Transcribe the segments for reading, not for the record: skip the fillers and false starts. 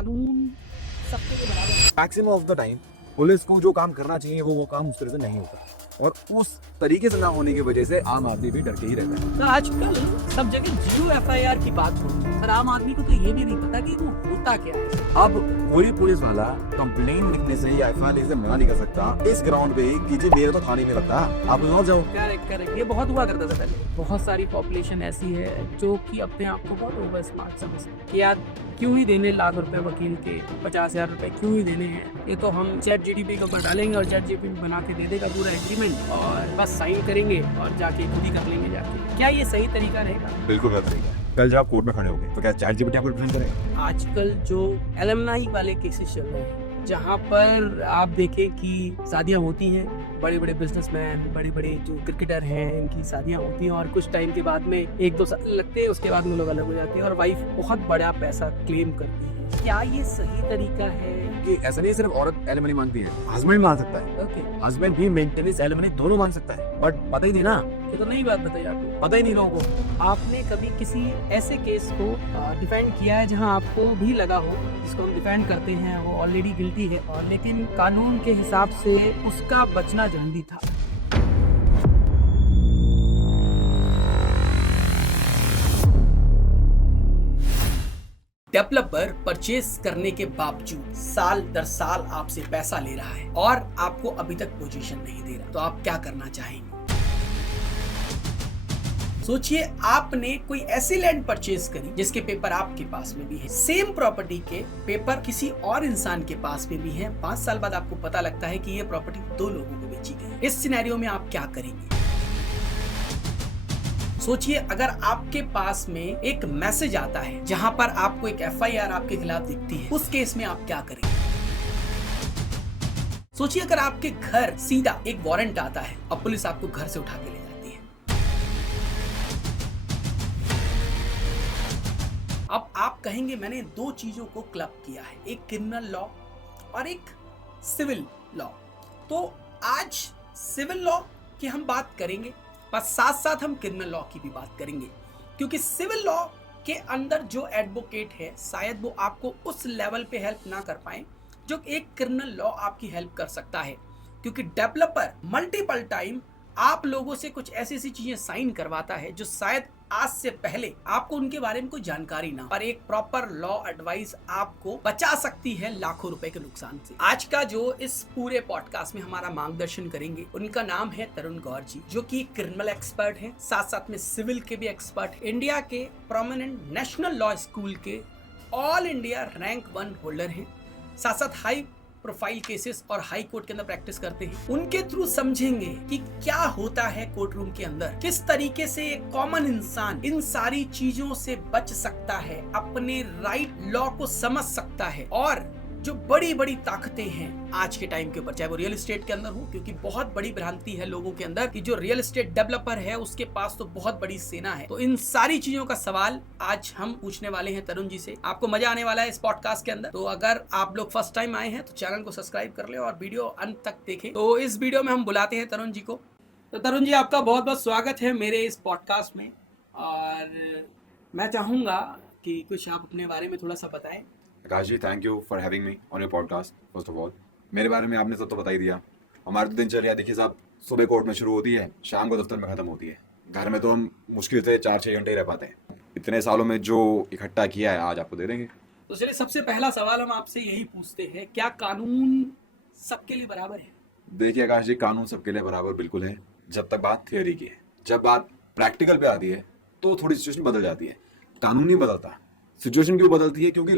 कानून सबके लिए बराबर है? Maximum of the time police को जो काम करना चाहिए वो काम उस तरह से नहीं होता, और उस तरीके से ना होने की वजह से आम आदमी भी डर के ही रहता है। तो आजकल सब जगह जीरो एफआईआर की बात होती है, पर आम आदमी को तो ये भी नहीं पता कि वो होता क्या है। अब कोई पुलिस वाला कंप्लेन लिखने से या एफआईआर लिखने से मना नहीं कर सकता इस ग्राउंड पे कि जी मेरे तो थाने में लगता, आप लौट जाओ। करेक्ट, ये बहुत हुआ करता था पहले। बहुत सारी पॉपुलेशन ऐसी है जो कि अपने आप को बहुत ओवर स्मार्ट समझती है कि यार क्यों ही देने लाख रुपए वकील के, 50,000 रुपए क्यों ही देने हैं, ये तो हम चैट जीटीपी के ऊपर डालेंगे और चैट जीटीपी बना के दे देगा पूरा एग्रीमेंट और बस साइन करेंगे और जाके खुद ही कर लेंगे जाके। क्या ये सही तरीका रहेगा? बिल्कुल गलत तरीका है। कल जब आप कोर्ट में खड़े होंगे तो क्या चैट जीपीटी आपको रिप्रेजेंट करेगा? आजकल जो एलुमनाई वाले केसेस चल रहे हैं जहाँ पर आप देखें कि शादियाँ होती हैं, बड़े बड़े बिजनेसमैन, बड़े बड़े जो क्रिकेटर हैं, इनकी शादियाँ होती हैं और कुछ टाइम के बाद में 1-2 साल लगते हैं, उसके बाद में लोग अलग हो जाते हैं और वाइफ बहुत बड़ा पैसा क्लेम करती है। क्या ये सही तरीका है? कि ऐसा नहीं सिर्फ औरत एलिमनी मांगती है, हस्बैंड भी मांग सकता है। ओके, हस्बैंड भी मेंटेनेंस एलिमनी दोनों मांग सकता है, बट पता ही नहीं ना, ये तो नई बात बताई आपने। पता ही नहीं लोगों को। आपने कभी किसी ऐसे केस को डिफेंड किया है जहां आपको भी लगा हो, जिसको हम डिफेंड करते हैं वो ऑलरेडी गिल्टी है और लेकिन कानून के हिसाब से उसका बचना जरूरी था? डेवलपर परचेस करने के बावजूद साल दर साल आपसे पैसा ले रहा है और आपको अभी तक पोजीशन नहीं दे रहा, तो आप क्या करना चाहेंगे? सोचिए आपने कोई ऐसी लैंड परचेज करी जिसके पेपर आपके पास में भी है, सेम प्रॉपर्टी के पेपर किसी और इंसान के पास में भी है। 5 साल बाद आपको पता लगता है कि ये प्रॉपर्टी 2 लोगों को बेची गई। इस सिनेरियो में आप क्या करेंगे? सोचिए अगर आपके पास में एक मैसेज आता है जहां पर आपको एक एफआईआर आपके खिलाफ दिखती है, उस केस में आप क्या करेंगे? सोचिए अगर आपके घर सीधा एक वारंट आता है और पुलिस आपको घर से उठा के ले जाती है। अब आप कहेंगे मैंने 2 चीजों को क्लब किया है, एक क्रिमिनल लॉ और एक सिविल लॉ। तो आज सिविल लॉ की हम बात करेंगे पर साथ साथ हम क्रिमिनल लॉ की भी बात करेंगे, क्योंकि सिविल लॉ के अंदर जो एडवोकेट है शायद वो आपको उस लेवल पे हेल्प ना कर पाए जो एक क्रिमिनल लॉ आपकी हेल्प कर सकता है। क्योंकि डेवलपर मल्टीपल टाइम आप लोगों से कुछ ऐसी चीजें साइन करवाता है जो शायद आज से पहले आपको उनके बारे में कोई जानकारी ना, पर एक प्रॉपर लॉ एडवाइस आपको बचा सकती है लाखों रुपए के नुकसान से। आज का जो इस पूरे पॉडकास्ट में हमारा मार्गदर्शन करेंगे उनका नाम है तरुण गौर जी, जो कि क्रिमिनल एक्सपर्ट हैं, साथ साथ में सिविल के भी एक्सपर्ट, इंडिया के प्रोमिनेंट नेशनल लॉ स्कूल के ऑल इंडिया रैंक 1 होल्डर हैं, साथ साथ हाई प्रोफाइल केसेस और हाई कोर्ट के अंदर प्रैक्टिस करते हैं। उनके थ्रू समझेंगे कि क्या होता है कोर्ट रूम के अंदर, किस तरीके से एक कॉमन इंसान इन सारी चीजों से बच सकता है, अपने राइट लॉ को समझ सकता है और जो बड़ी बड़ी ताकतें हैं आज के टाइम के ऊपर, चाहे वो रियल एस्टेट के अंदर हो, क्योंकि बहुत बड़ी भ्रांति है लोगों के अंदर कि जो रियल एस्टेट डेवलपर है उसके पास तो बहुत बड़ी सेना है। तो इन सारी चीजों का सवाल आज हम पूछने वाले हैं तरुण जी से। आपको मजा आने वाला है इस पॉडकास्ट के अंदर। तो अगर आप लोग फर्स्ट टाइम आए हैं तो चैनल को सब्सक्राइब कर ले और वीडियो अंत तक देखें। तो इस वीडियो में हम बुलाते हैं तरुण जी को। तो तरुण जी आपका बहुत बहुत स्वागत है मेरे इस पॉडकास्ट में, और मैं चाहूंगा कि कुछ आप अपने बारे में थोड़ा सा बताएं। Akash ji, thank you for having me on your podcast. First of all मेरे बारे में आपने सब तो बता ही दिया। हमारी तो दिनचर्या देखिए साहब, सुबह कोर्ट में शुरू होती है, शाम को दफ्तर में खत्म होती है। घर में तो हम मुश्किल से 4-6 घंटे ही रह पाते हैं। इतने सालों में जो इकट्ठा किया है आज आपको दे देंगे। तो चलिए सबसे पहला सवाल हम आपसे यही पूछते हैं, क्या कानून सबके लिए बराबर है? देखिए आकाश जी, कानून सबके लिए बराबर बिल्कुल है, जब तक बात थियोरी की है। जब बात प्रैक्टिकल पे आती है तो थोड़ी सिचुएशन बदल जाती है। कानून नहीं बदलता, सिचुएशन क्यों बदलती है? क्योंकि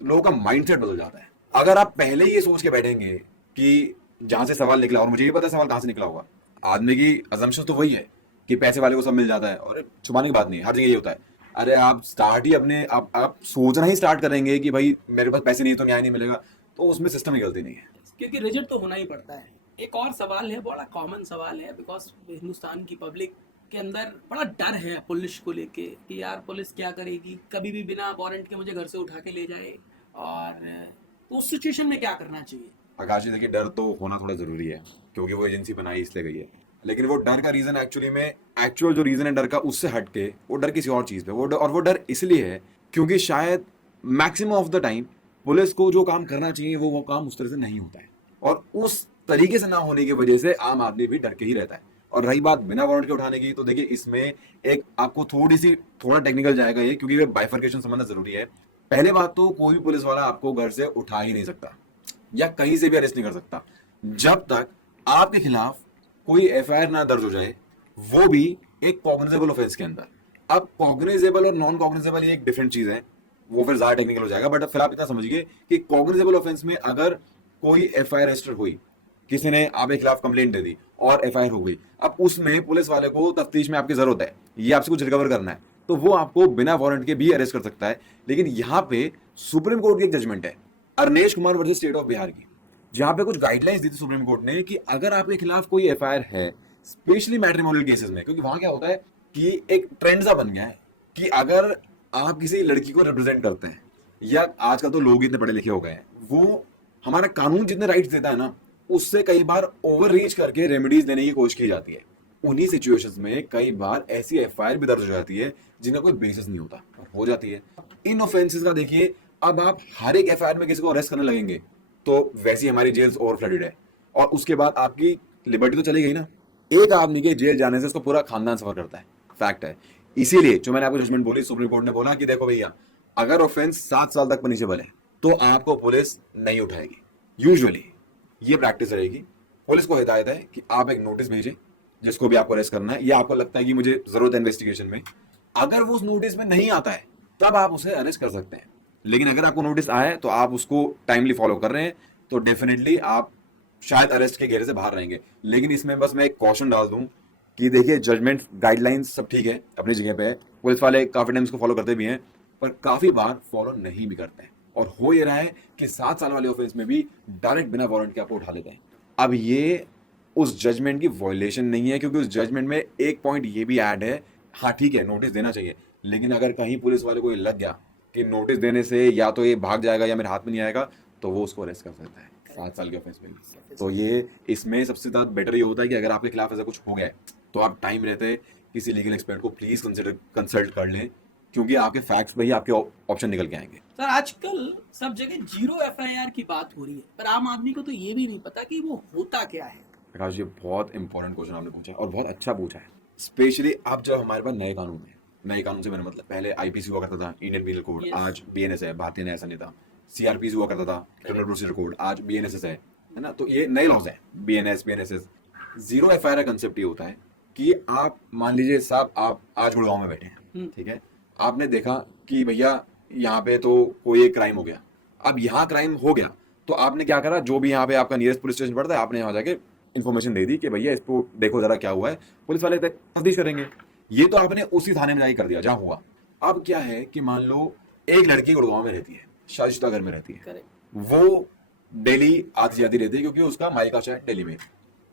लोगों का माइंडसेट बदल जाता है। अगर आप पहले ये सोच के बैठेंगे कि जहां से सवाल निकला, और मुझे ये पता है सवाल कहां से निकला होगा, आदमी की अजम्पशन तो वही है कि पैसे वाले को सब मिल जाता है, और छुपाने की बात नहीं है, हर जगह ये होता है। अरे आप स्टार्ट ही अपने आप सोचना ही स्टार्ट करेंगे कि भाई मेरे पास पैसे नहीं तो न्याय नहीं मिलेगा, तो उसमें सिस्टम की गलती नहीं है, क्योंकि रिजल्ट तो होना ही पड़ता है। एक और सवाल है, बड़ा कॉमन सवाल है, बिकॉज हिंदुस्तान की पब्लिक के अंदर बड़ा डर है पुलिस को लेके कि यार पुलिस क्या करेगी, कभी भी बिना वारंट के मुझे घर से उठा के ले जाए, और तो उस सिचुएशन में क्या करना चाहिए? आकाश जी देखिए, डर तो होना थोड़ा जरूरी है क्योंकि वो एजेंसी बनाई इसलिए गई है, लेकिन वो डर का रीजन एक्चुअली में एक्चुअल जो रीजन है डर का, उससे हट के वो डर किसी और चीज पे, वो डर इसलिए है क्योंकि शायद maximum of the time police को जो काम करना चाहिए वो काम उस तरह से नहीं होता है, और उस तरीके से ना होने की वजह से आम आदमी भी डर के ही रहता है। और रही बात बिना वारंट के उठाने की, तो देखिए इसमें एक आपको थोड़ा टेक्निकल जाएगा ये, क्योंकि ये बाइफर्केशन समझना जरूरी है। पहले बात तो कोई भी पुलिस वाला आपको घर से उठा ही नहीं सकता या कहीं से भी अरेस्ट नहीं कर सकता जब तक आपके खिलाफ कोई एफआईआर ना दर्ज हो जाए, वो भी एक कॉग्निजेबल ऑफेंस के अंदर। अब कॉग्निजेबल और नॉन कॉग्निजेबल ये एक डिफरेंट चीज है, वो फिर ज्यादा टेक्निकल हो जाएगा, बट फिर आप इतना समझिए कि कॉग्निजेबल ऑफेंस में अगर कोई एफआईआर रजिस्टर हुई, किसी ने आपके खिलाफ कंप्लेंट दे दी और एफआईआर हो गई, अब उसमें पुलिस वाले को तफ्तीश में आपकी जरूरत है, ये आपसे कुछ रिकवर करना है, तो वो आपको बिना वारंट के भी अरेस्ट कर सकता है। लेकिन यहाँ पे सुप्रीम कोर्ट की एक जजमेंट है Arnesh Kumar versus state of Bihar की, जहां पे कुछ गाइडलाइंस दी थी सुप्रीम कोर्ट ने कि अगर आपके खिलाफ कोई एफआईआर है, स्पेशली मैट्रिमोनियल केसेस में, क्योंकि वहां क्या होता है कि एक ट्रेंड सा बन गया है कि अगर आप किसी लड़की को रिप्रेजेंट करते हैं, या आजकल तो लोग इतने पढ़े लिखे हो गए हैं, वो हमारा कानून जितने राइट्स देता है ना, उससे कई बार ओवर रीच करके रेमेडीज देने की कोशिश की जाती है। उन्हीं सिचुएशंस में कई बार ऐसी एफआईआर भी दर्ज हो जाती है जिनका कोई बेसिस नहीं होता और हो जाती है। इन ऑफेंसेस का देखिए, अब आप हर एक एफआईआर में किसी को अरेस्ट करने लगेंगे तो वैसी हमारी जेल्स ओवरफ्लडेड है, और उसके बाद आपकी लिबर्टी तो चली गई ना। एक आदमी के जेल जाने से उसको पूरा खानदान सफर करता है, फैक्ट है। इसीलिए जो मैंने आपको जजमेंट बोली, सुप्रीम कोर्ट ने बोला कि देखो भैया, अगर ऑफेंस 7 साल तक पनिशेबल है तो आपको पुलिस नहीं उठाएगी। यूजुअली ये प्रैक्टिस रहेगी, पुलिस को हिदायत है कि आप एक नोटिस भेजें जिसको भी आपको अरेस्ट करना है, या आपको लगता है कि मुझे जरूरत है इन्वेस्टिगेशन में, अगर वो उस नोटिस में नहीं आता है तब आप उसे अरेस्ट कर सकते हैं। लेकिन अगर आपको नोटिस आए तो आप उसको टाइमली फॉलो कर रहे हैं तो डेफिनेटली आप शायद अरेस्ट के घेरे से बाहर रहेंगे। लेकिन इसमें बस मैं एक कॉशन डाल दूं कि देखिए, जजमेंट गाइडलाइंस सब ठीक है, अपनी जगह पे है, पुलिस वाले काफी टाइम इसको फॉलो करते भी हैं, पर काफी बार फॉलो नहीं भी करते हैं, और हो ये रहा है कि 7 साल वाले ऑफेंस में भी डायरेक्ट बिना वारंट के आपको उठा लेते हैं। अब ये उस जजमेंट की वॉयलेशन नहीं है, क्योंकि उस जजमेंट में एक पॉइंट ये भी ऐड है, हाँ ठीक है नोटिस देना चाहिए, लेकिन अगर कहीं पुलिस वाले को ये लग गया कि नोटिस देने से या तो ये भाग जाएगा या मेरे हाथ में नहीं आएगा, तो वो उसको अरेस्ट कर सकता है 7 साल के ऑफेंस में। तो ये इसमें सबसे ज्यादा बेटर ये होता है कि अगर आपके खिलाफ ऐसा कुछ हो गया है तो आप टाइम रहते किसी लीगल एक्सपर्ट को प्लीज कंसल्ट कर लें, क्योंकि आपके फैक्ट्स में ही आपके ऑप्शन निकल के आएंगे। सर आजकल सब जगह 0 एफआईआर की बात हो रही है, पर आम आदमी को तो ये भी नहीं पता कि वो होता क्या है। प्रकाश जी, बहुत इंपॉर्टेंट क्वेश्चन आपने पूछा और बहुत अच्छा पूछा है। स्पेशली अब जब हमारे पास नए कानून है, नए कानून से मेरा मतलब पहले आईपीसी हुआ करता था, इंडियन पीनल कोड, आज बीएनएस है, भारतीय न्याय संहिता। सीआरपीसी हुआ करता था, क्रिमिनल प्रोसीजर कोड, आज बीएनएसएस है ना। तो ये नए लॉज हैं, बीएनएस, बीएनएसएस। 0 एफआईआर का कंसेप्ट ये होता है कि आप मान लीजिए साहब, आप आज गुड़गांव में बैठे हैं, ठीक है, आपने देखा कि भैया यहाँ पे तो कोई एक क्राइम हो गया। अब यहाँ क्राइम हो गया तो आपने क्या करा, जो भी यहाँ पे आपका नियरेस्ट पुलिस स्टेशन पड़ता है, आपने यहाँ जाके इन्फॉर्मेशन दे दी कि भैया इसको देखो जरा क्या हुआ है, पुलिस वाले तफ्तीश करेंगे। ये तो आपने उसी थाने में जाके कर दिया जहाँ हुआ। अब क्या है कि मान लो एक लड़की गुड़गांव में रहती है, शादीशुदा घर में रहती है, वो डेली आती जाती रहती है क्योंकि उसका मायका शायद दिल्ली में।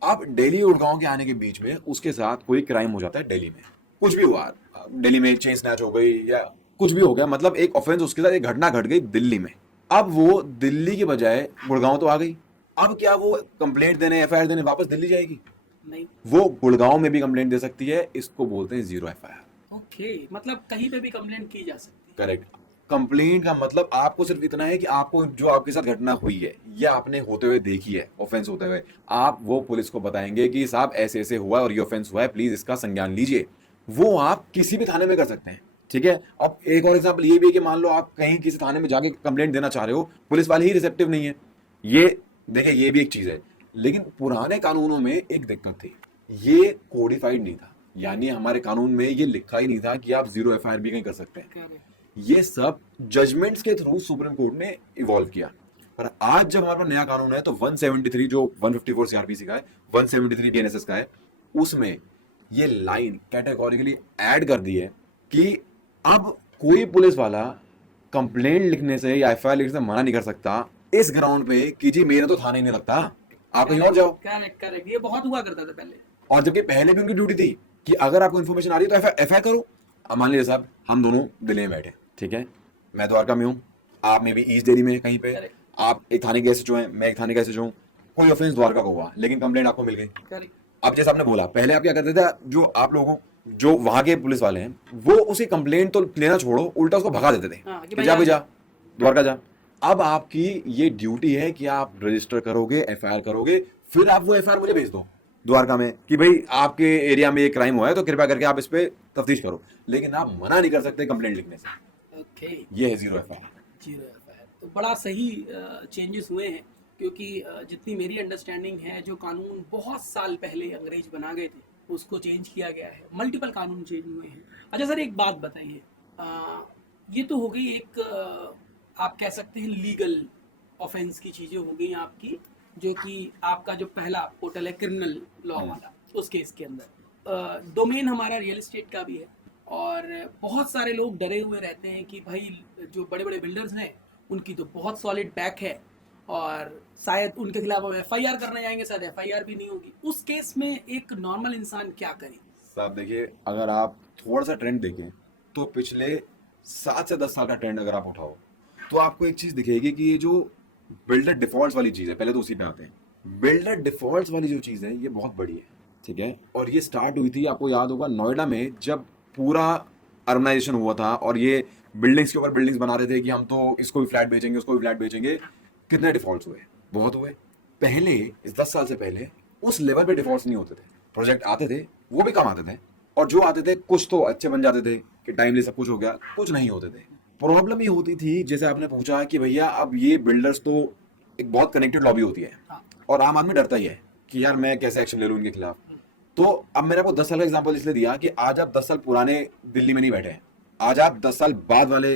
अब दिल्ली गुड़गांव के आने के बीच में उसके साथ कोई क्राइम हो जाता है दिल्ली में, कुछ भी हुआ, दिल्ली में चेन स्नैच हो गई या कुछ भी हो गया, मतलब एक ऑफेंस उसके साथ, एक घटना घट गई दिल्ली में। अब वो दिल्ली के बजाय गुड़गांव तो आ गई, अब क्या वो कंप्लेंट देने, एफआईआर देने वापस दिल्ली जाएगी? नहीं, वो गुड़गांव में भी कंप्लेंट दे सकती है। इसको बोलते हैं 0 एफआईआर। ओके, मतलब कहीं पे भी कंप्लेंट की जा सकती है। करेक्ट। कंप्लेंट का मतलब आपको सिर्फ इतना है कि आपको जो आपके साथ घटना हुई है या आपने होते हुए देखी है, ऑफेंस होते हुए, आप वो पुलिस को बताएंगे कि साहब ऐसे ऐसे हुआ और ये ऑफेंस हुआ है, प्लीज इसका संज्ञान लीजिए। वो आप किसी भी थाने में कर सकते हैं, ठीक है। अब एक और एग्जांपल ये भी है कि मान लो आप कहीं किसी थाने में जाके कंप्लेंट देना चाह रहे हो, पुलिस वाले ही रिसेप्टिव नहीं है, ये देखिए ये भी एक चीज है। लेकिन पुराने कानूनों में एक दिक्कत थी, ये कोडिफाइड नहीं था, यानी हमारे कानून में ये लिखा ही नहीं था कि आप 0 एफआईआर भी कहीं कर सकते हैं। ये सब जजमेंट्स के थ्रू सुप्रीम कोर्ट ने इवॉल्व किया। पर आज जब हमारे पास नया कानून है तो 173 जो 154 सीआरपीसी का है, 173 बीएनएसएस का है, उसमें ये लाइन कैटेगोरिकली ऐड कर दी है कि अब कोई पुलिस वाला कंप्लेंट लिखने से या एफआईआर लिखने से मना नहीं कर सकता इस ग्राउंड पे कि जी मेरा तो थाना ही नहीं लगता, आप कहीं और जाओ। करेक्ट, ये बहुत हुआ करता था पहले, और जबकि पहले भी उनकी ड्यूटी थी कि अगर आपको इन्फॉर्मेशन आ रही है तो एफआईआर करो। अब मान लीजिए साहब हम दोनों दिल्ली में बैठे, ठीक है, मैं द्वारका में हूँ, आप में भी ईस्ट दिल्ली में कहीं पे, आप एक थाने के एसएचओ हैं, मैं एक थाने का एसएचओ हूँ, कोई ऑफेंस द्वारका को हुआ लेकिन कंप्लेंट आपको मिल गई। अब जैसे आपने बोला, पहले आप क्या करते थे, जो आप लोगों जो वहां के पुलिस वाले हैं वो उसी कंप्लेंट तो लेना छोड़ो, उल्टा उसको भगा देते थे कि जा भी जा द्वारका जा। अब आपकी ये ड्यूटी है कि आप रजिस्टर करोगे, एफआईआर करोगे, फिर आप वो एफआईआर मुझे भेज दो द्वारका में कि भाई आपके एरिया में ये क्राइम हुआ है तो कृपया करके आप इस पे तफ्तीश करो। लेकिन आप मना नहीं कर सकते कंप्लेंट लिखने से। ओके, ये है जीरो एफआईआर। जीरो एफआईआर तो बड़ा सही चेंजेस हुए हैं, क्योंकि जितनी मेरी अंडरस्टैंडिंग है, जो कानून बहुत साल पहले अंग्रेज बना गए थे उसको चेंज किया गया है, मल्टीपल कानून चेंज हुए हैं। अच्छा सर, एक बात बताइए, ये तो हो गई एक आप कह सकते हैं लीगल ऑफेंस की चीज़ें हो गई आपकी, जो कि आपका जो पहला पोर्टल है क्रिमिनल लॉ वाला, उस केस के अंदर डोमेन हमारा रियल एस्टेट का भी है, और बहुत सारे लोग डरे हुए रहते हैं कि भाई जो बड़े बड़े बिल्डर्स हैं उनकी तो बहुत सॉलिड बैक है, और शायद उनके खिलाफ हम एफआईआर करने जाएंगे, शायद एफआईआर भी नहीं होगी। उस केस में एक नॉर्मल इंसान क्या करे? साहब देखिए, अगर आप थोड़ा सा ट्रेंड देखें तो पिछले 7 से 10 साल का ट्रेंड अगर आप उठाओ तो आपको एक चीज दिखेगी कि ये जो बिल्डर डिफॉल्ट वाली चीज है, पहले तो उसी पे आते हैं। बिल्डर डिफॉल्ट वाली जो चीज है ये बहुत बड़ी है, ठीक है। और ये स्टार्ट हुई थी, आपको याद होगा, नोएडा में जब पूरा अर्बनाइजेशन हुआ था और ये बिल्डिंग्स के ऊपर बिल्डिंग्स बना रहे थे कि हम तो इसको भी फ्लैट बेचेंगे, उसको भी फ्लैट बेचेंगे। कितने डिफॉल्ट्स हुए? बहुत हुए। पहले इस 10 साल से पहले उस लेवल पे डिफॉल्ट्स नहीं होते थे। प्रोजेक्ट आते थे, वो भी कम आते थे, और जो आते थे कुछ तो अच्छे बन जाते थे कि टाइमली सब कुछ हो गया, कुछ नहीं होते थे। प्रॉब्लम ये होती थी, जैसे आपने पूछा कि भैया अब ये बिल्डर्स तो एक बहुत कनेक्टेड लॉबी होती है, और आम आदमी डरता ही है कि यार मैं कैसे एक्शन ले लूं इनके खिलाफ। तो अब मैंने आपको 10 साल का एग्जांपल इसलिए दिया कि आज आप 10 साल पुराने दिल्ली में नहीं बैठे हैं, आज आप 10 साल बाद वाले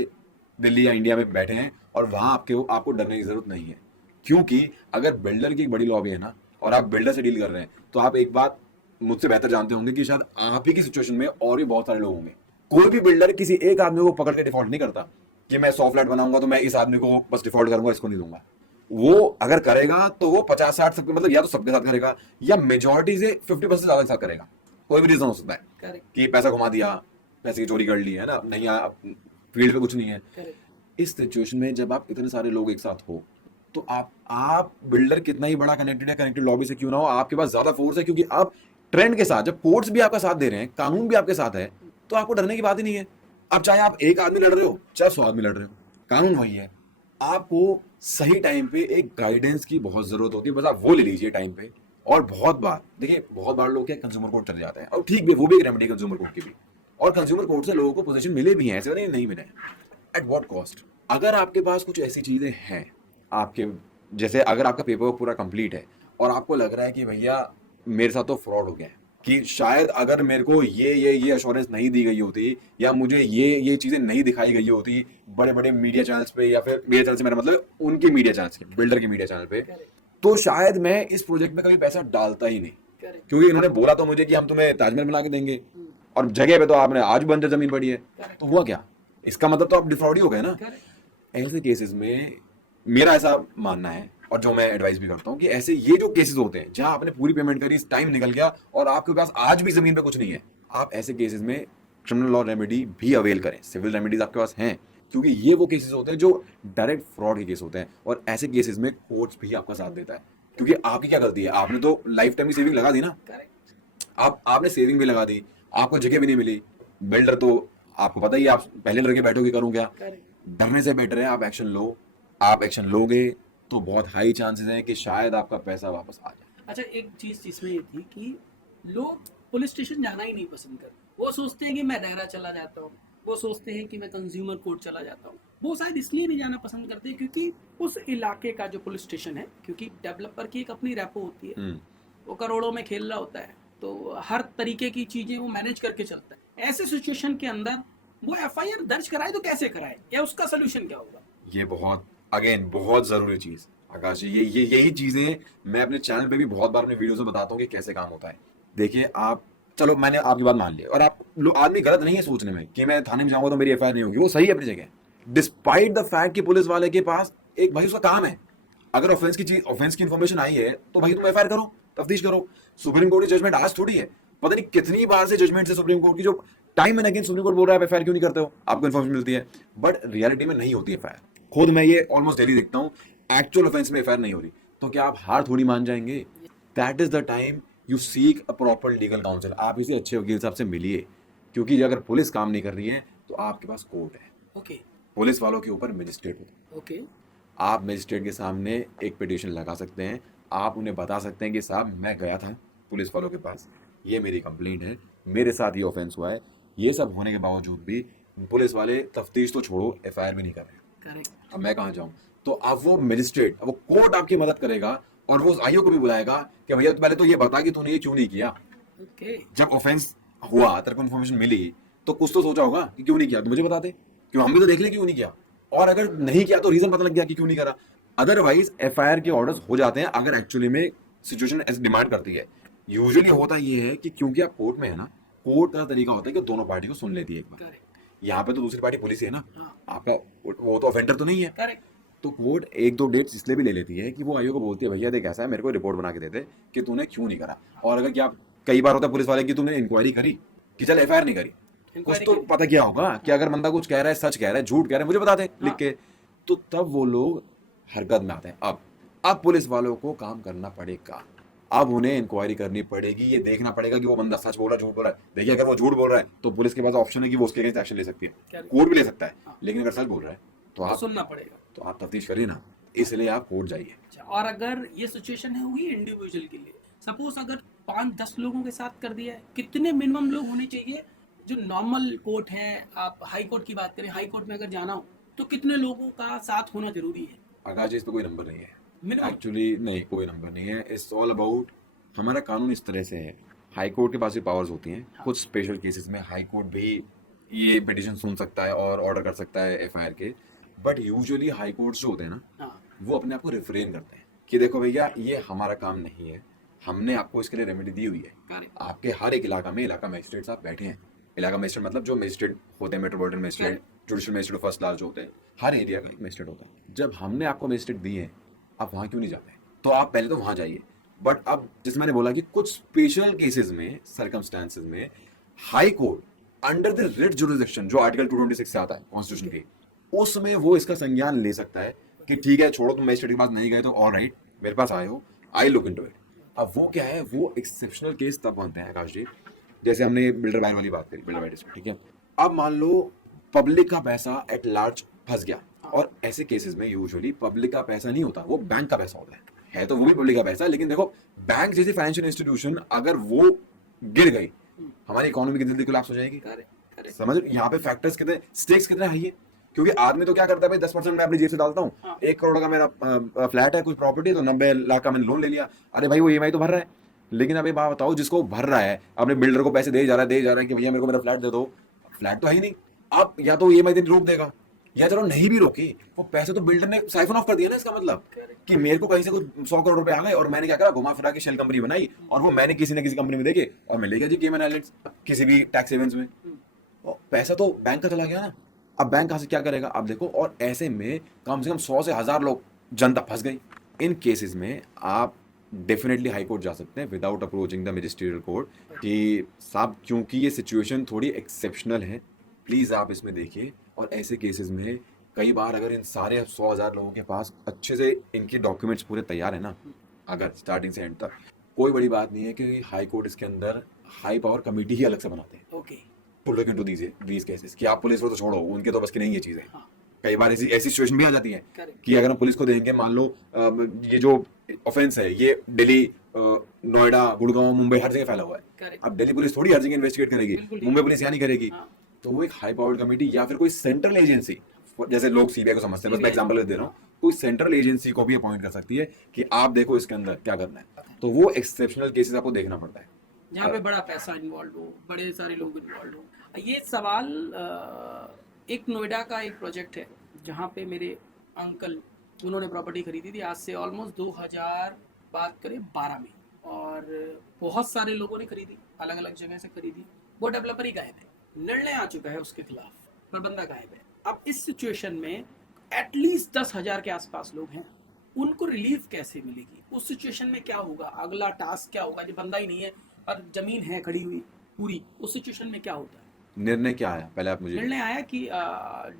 दिल्ली या इंडिया में बैठे हैं, और वहां आपको डरने की जरूरत नहीं है। क्योंकि अगर बिल्डर की एक बड़ी लॉबी है ना, और आप बिल्डर से डील कर रहे हैं, तो आप एक बात मुझसे बेहतर जानते होंगे कि शायद आप ही की सिचुएशन में और भी बहुत सारे लोग होंगे। कोई भी बिल्डर किसी एक आदमी को पकड़ के डिफॉल्ट नहीं करता कि मैं 100 फ्लैट बनाऊंगा तो मैं इस आदमी को बस डिफॉल्ट करूंगा, इसको नहीं दूंगा। वो अगर करेगा तो वो 50-60 सबके, मतलब या तो सबके साथ करेगा या मेजोरिटी से 50% से ज्यादा के साथ करेगा। कोई भी रीजन हो सकता है कि पैसा घुमा दिया, पैसे की चोरी कर ली है ना, नहीं फील्ड पे कुछ नहीं है। इस सिचुएशन में जब आप इतने सारे लोग एक साथ हो, तो आप बिल्डर कितना ही बड़ा कनेक्टेड है, कनेक्टेड लॉबी से क्यों ना हो, आपके पास ज्यादा फोर्स है। क्योंकि आप ट्रेंड के साथ, जब कोर्ट्स भी आपका साथ दे रहे हैं, कानून भी आपके साथ है, तो आपको डरने की बात ही नहीं है। अब चाहे आप एक आदमी लड़ रहे हो, चाहे 100 आदमी लड़ रहे हो, कानून वही है। आपको सही टाइम पे एक गाइडेंस की बहुत जरूरत होती है, बस आप वो ले लीजिए टाइम पे। और बहुत बार देखिए, बहुत बार लोग क्या कंज्यूमर कोर्ट चले जाते हैं, और ठीक भी, वो भी एक रेमेडी कंज्यूमर कोर्ट की भी, और कंज्यूमर कोर्ट से लोगों को पोजीशन मिले भी हैं, ऐसे नहीं मिले। At what cost? अगर आपके पास कुछ ऐसी चीजें हैं, आपके जैसे अगर आपका पेपर वर्क पूरा कंप्लीट है और आपको लग रहा है कि भैया मेरे साथ तो फ्रॉड हो गया है, कि शायद अगर मेरे को ये अश्योरेंस नहीं दी गई होती, या मुझे ये चीजें नहीं दिखाई गई होती बड़े बड़े मीडिया चैनल्स पे, या फिर मीडिया चैनल से मेरा मतलब उनके मीडिया चैनल्स के, बिल्डर के मीडिया चैनल पे, तो शायद मैं इस प्रोजेक्ट में कभी पैसा डालता ही नहीं। क्योंकि इन्होंने बोला तो मुझे कि हम तुम्हें ताजमहल बना के देंगे, और जगह पे तो आपने आज बंजर जमीन पड़ी है, तो हुआ क्या? इसका मतलब तो आप डिफ्रॉड ही हो गए ना। ऐसे केसेस में मेरा ऐसा मानना है, और जो मैं एडवाइस भी करता हूँ, कि ऐसे ये जो केसेस होते हैं जहां आपने पूरी पेमेंट करी, टाइम निकल गया और आपके पास आज भी जमीन पे कुछ नहीं है, आप ऐसे केसेस में क्रिमिनल लॉ रेमेडी भी अवेल करें। सिविल रेमेडीज आपके पास हैं, क्योंकि ये वो केसेस होते हैं जो डायरेक्ट फ्रॉड के केस होते हैं, और ऐसे केसेस में कोर्ट्स भी आपका साथ देता है। क्योंकि आपकी क्या गलती है? आपने तो लाइफ टाइम की सेविंग लगा दी ना, आपने सेविंग भी लगा दी, आपको जगह भी नहीं मिली। बिल्डर तो आपको पता ही, आप पहले लड़के बैठोगे करूं क्या, डरने से बेटर है आप एक्शन लो। आप एक्शन लोगे तो बहुत हाई चांसेस हैं कि शायद आपका पैसा वापस आ जाए। अच्छा, एक चीज जिसमें ये थी कि लोग पुलिस स्टेशन जाना ही नहीं पसंद करते। वो सोचते हैं कि मैं दायरा चला जाता हूँ, वो सोचते हैं कि मैं कंज्यूमर कोर्ट चला जाता हूँ। वो शायद इसलिए नहीं जाना पसंद करते क्योंकि उस इलाके का जो पुलिस स्टेशन है, क्योंकि डेवलपर की एक अपनी रेपो होती है, वो करोड़ों में खेल रहा होता है, तो हर तरीके की चीजें वो मैनेज करके चलता है। ऐसे सिचुएशन के अंदर वो एफआईआर दर्ज कराए तो कैसे कराए, या उसका सोल्यूशन क्या होगा? ये बहुत जरूरी चीज आकाश जी, यही चीजें मैं अपने चैनल पे भी बहुत बार अपने वीडियोस में बताता हूँ कि कैसे काम होता है। देखिए, आप चलो मैंने आपकी बात मान ली, और आप आदमी गलत नहीं है सोचने में कि मैं थाने में जाऊंगा तो मेरी एफआईआर नहीं होगी, वो सही है अपनी जगह। डिस्पाइट द फैक्ट कि पुलिस वाले के पास एक भाई उसका काम है, अगर ऑफेंस की इंफॉर्मेशन आई है तो भाई तुम एफआईआर करो, तफ्तीश करो। सुप्रीम कोर्ट की जजमेंट आज थोड़ी है, पता नहीं कितनी बार से जजमेंट से सुप्रीम कोर्ट की, जो time and again supreme court बोल रहा है एफआईआर क्यों नहीं करते हो, आपको इन्फॉर्मेशन मिलती है, बट रियलिटी में नहीं होती है एफआईआर। खुद मैं ये ऑलमोस्ट डेली देखता हूँ, एक्चुअल ऑफेंस में एफआईआर नहीं हो रही, तो क्या आप हार थोड़ी मान जाएंगे? That is the time you seek a proper legal council. आप इसे अच्छे वकील साहब से मिलिए, क्योंकि अगर पुलिस काम नहीं कर रही है तो आपके पास कोर्ट है। ओके, पुलिस वालों के ऊपर मजिस्ट्रेट होता है। ओके, आप मजिस्ट्रेट के सामने एक पिटीशन लगा सकते हैं, आप उन्हें बता सकते हैं कि साहब मैं गया था पुलिस वालों के पास, ये मेरी कंप्लेंट है, मेरे साथ ये ऑफेंस हुआ है। ये सब होने के बावजूद भी पुलिस वाले तफ्तीश तो छोड़ो, एफआईआर भी नहीं कर रहे। करेक्ट। अब मैं कहाँ जाऊँ? तो अब वो मजिस्ट्रेट, अब वो कोर्ट आपकी मदद करेगा और वो उस आईओ को भी बुलाएगा कि भैया पहले तो ये बता कि तूने ये क्यों नहीं किया। ओके। जब ऑफेंस हुआ, तेरे को इन्फॉर्मेशन मिली, तो कुछ तो सोचा होगा कि क्यों नहीं किया, तो मुझे बता दे, क्यों हम भी तो देख ले क्यों नहीं किया। और अगर नहीं किया तो रीजन पता लग गया कि क्यों नहीं करा। अदरवाइज एफआईआर के ऑर्डर्स हो जाते हैं अगर एक्चुअली में सिचुएशन ऐसे डिमांड करती है। यूजुअली होता ये है कि क्योंकि आप कोर्ट में है ना, कोर्ट का तरीका होता है कि दोनों पार्टी को सुन लेती है एक बार। करेक्ट। यहाँ पे तो दूसरी पार्टी पुलिस है ना, हाँ। आपका वो तो ऑफेंडर तो नहीं है। करेक्ट। तो कोर्ट एक दो डेट्स इसलिए भी ले लेती है कि वो आईओ को बोलती है भैया देख ऐसा है, मेरे को रिपोर्ट बना के दे दे कि तूने क्यों नहीं करा। और अगर क्या कई बार होता है पुलिस वाले की तूने इंक्वायरी करी कि चल एफआईआर नहीं करी, कुछ तो पता क्या होगा कि अगर बंदा कुछ कह रहा है, सच कह रहा है, झूठ कह रहा है, मुझे बता दे लिख के। तो तब वो लोग हरकत में आते हैं। अब पुलिस वालों को काम करना पड़ेगा, अब उन्हें इंक्वायरी करनी पड़ेगी, ये देखना पड़ेगा कि वो बंदा सच बोल रहा है झूठ बोल रहा है। देखिए अगर वो झूठ बोल रहा है तो पुलिस के पास ऑप्शन है कि वो उसके अगेंस्ट एक्शन ले सकती है, कोर्ट भी ले सकता है। लेकिन अगर सच बोल रहा है तो आप सुनना पड़ेगा, तो आप तफ्तीश करिए ना, इसलिए आप कोर्ट जाइए। और अगर ये सिचुएशन है हुई इंडिविजुअल के लिए, सपोज अगर 5-10 लोगों के साथ कर दिया है, कितने मिनिमम लोग होने चाहिए? जो नॉर्मल कोर्ट है, आप हाई कोर्ट की बात करें, हाई कोर्ट में अगर जाना हो तो कितने लोगों का साथ होना जरूरी है? आकाश जी, इस पे कोई नंबर नहीं है मिनिमम। एक्चुअली, नहीं कोई नंबर नहीं है। इट्स ऑल अबाउट, हमारा कानून इस तरह से है, हाई कोर्ट के पास भी पावर्स होती हैं। कुछ स्पेशल केसेस में हाई कोर्ट भी ये पिटीशन सुन सकता है और ऑर्डर कर सकता है एफआईआर के। बट यूजुअली हाई कोर्ट्स जो होते हैं ना, वो अपने आप को रिफ्रेन करते हैं कि देखो भैया ये हमारा काम नहीं है, हमने आपको इसके लिए रेमेडी दी हुई है। आपके हर एक इलाका में इलाका मजिस्ट्रेट साहब बैठे हैं। इलाका मजिस्ट्रेट मतलब जो मजिस्ट्रेट होते हैं, metropolitan magistrate, judicial magistrate first class जो होते हैं, हर एरिया का एक मजिस्ट्रेट होता है। जब हमने आपको मजिस्ट्रेट दिए हैं, आप वहाँ क्यों नहीं जाते? तो आप पहले तो वहाँ जाइए। बट अब जैसे मैंने बोला कि कुछ स्पेशल केसेस में, सर्कमस्टांसेस में, high court under the writ jurisdiction जो आर्टिकल 226 से आता है कॉन्स्टिट्यूशन के, उसमें वो इसका संज्ञान ले सकता है कि ठीक है छोड़ो, तुम मजिस्ट्रेट के पास नहीं गए तो ऑल राइट, मेरे पास आए हो, आई लुक इनटू इट। अब वो क्या है, वो एक्सेप्शनल केस तब बनते हैं आकाश जी, जैसे हमने बिल्डर बैन वाली बात करी, बिल्डर बैन डिस्प्यूट, ठीक है। अब मान लो पब्लिक का पैसा एट लार्ज फंस गया, और ऐसे केसेस में यूजुअली पब्लिक का पैसा नहीं होता, वो बैंक का पैसा होता है तो वो भी पब्लिक का पैसा। लेकिन देखो बैंक जैसी फाइनेंशियल इंस्टीट्यूशन अगर वो गिर गई, हमारी इकोनॉमी की जल्दी कोलैप्स हो जाएगी। समझ, यहाँ पे फैक्टर्स कितने, स्टेक्स कितने हाई है। क्योंकि आदमी तो क्या करता है भाई, 10% मैं अपनी जेब से डालता हूँ, 1 करोड़ का मेरा फ्लैट है, कुछ प्रॉपर्टी, तो 90 लाख का मैंने लोन ले लिया। अरे भाई वो ईएमआई तो भर रहा है। लेकिन अब ये बात बताओ, जिसको भर रहा है, अपने बिल्डर को पैसे दे जा रहा है कि भैया मेरे को मेरा फ्लैट दे दो, फ्लैट तो है ही नहीं। आप या तो ईएमआई देनी रोक देगा, या चलो नहीं भी रोकी, वो पैसे तो बिल्डर ने साइफन ऑफ कर दिया ना। इसका मतलब कि मेरे को कहीं से कुछ 100 करोड़ रुपए आ गए और मैंने क्या करा, घुमा फिरा के शेल कंपनी बनाई, और वो मैंने किसी न किसी कंपनी में देके और मैं ले गया जी केमन आइलैंड्स, किसी भी टैक्स हेवन्स में। पैसा तो बैंक का चला गया ना। अब बैंक कहाँ से क्या करेगा? अब देखो, और ऐसे में कम से कम 100 से 1000 लोग, जनता फंस गई। इन केसेस में आप डेफिनेटली हाई कोर्ट जा सकते हैं without approaching the magisterial court कि साहब क्योंकि ये सिचुएशन थोड़ी एक्सेप्शनल है, प्लीज़ आप इसमें देखिए। और ऐसे केसेस में कई बार अगर इन सारे 100,000 लोगों के पास अच्छे से इनके डॉक्यूमेंट्स पूरे तैयार है ना, अगर स्टार्टिंग से एंड तक, कोई बड़ी बात नहीं है कि हाई कोर्ट इसके अंदर हाई पावर कमेटी ही अलग से बनाते हैं। Okay, to look into these cases कि आप पुलिस को तो छोड़ो, उनके तो बस की नहीं ये चीज़ें। कई बार ऐसी सिचुएशन भी आ जाती है कि अगर हम पुलिस को देंगे, मान लो ये जो ऑफेंस है ये दिल्ली, नोएडा, गुड़गांव, मुंबई हर जगह फैला हुआ है। अब दिल्ली पुलिस थोड़ी हर जगह इन्वेस्टिगेट करेगी, मुंबई पुलिस यहाँ नहीं करेगी। तो वो एक हाई पावर्ड कमेटी या फिर कोई सेंट्रल एजेंसी, जैसे लोग सीबीआई को समझते हैं, बस मैं एग्जांपल दे रहा हूँ, कोई सेंट्रल एजेंसी को भी अपॉइंट कर सकती है कि आप देखो इसके अंदर क्या करना है। तो वो एक्सेप्शनल केसेस आपको देखना पड़ता है जहाँ पे बड़ा पैसा इन्वॉल्व हो, बड़े सारे लोग इन्वॉल्व हो। ये सवाल, एक नोएडा का एक प्रोजेक्ट है जहाँ पे मेरे अंकल, उन्होंने प्रॉपर्टी खरीदी थी आज से ऑलमोस्ट 2000 बात करें 12 में, और बहुत सारे लोगों ने खरीदी, अलग अलग जगह से खरीदी। वो डेवलपर ही गायब है, निर्णय आ चुका है उसके खिलाफ, पर बंदा गायब है। अब इस सिचुएशन में एटलीस्ट 10,000 के आसपास लोग हैं, उनको रिलीफ कैसे मिलेगी? उस सिचुएशन में क्या होगा? अगला टास्क क्या होगा? जब बंदा ही नहीं है और जमीन है खड़ी हुई पूरी, उस सिचुएशन में क्या होता है? निर्णय क्या आया पहले आप मुझे? निर्णय आया कि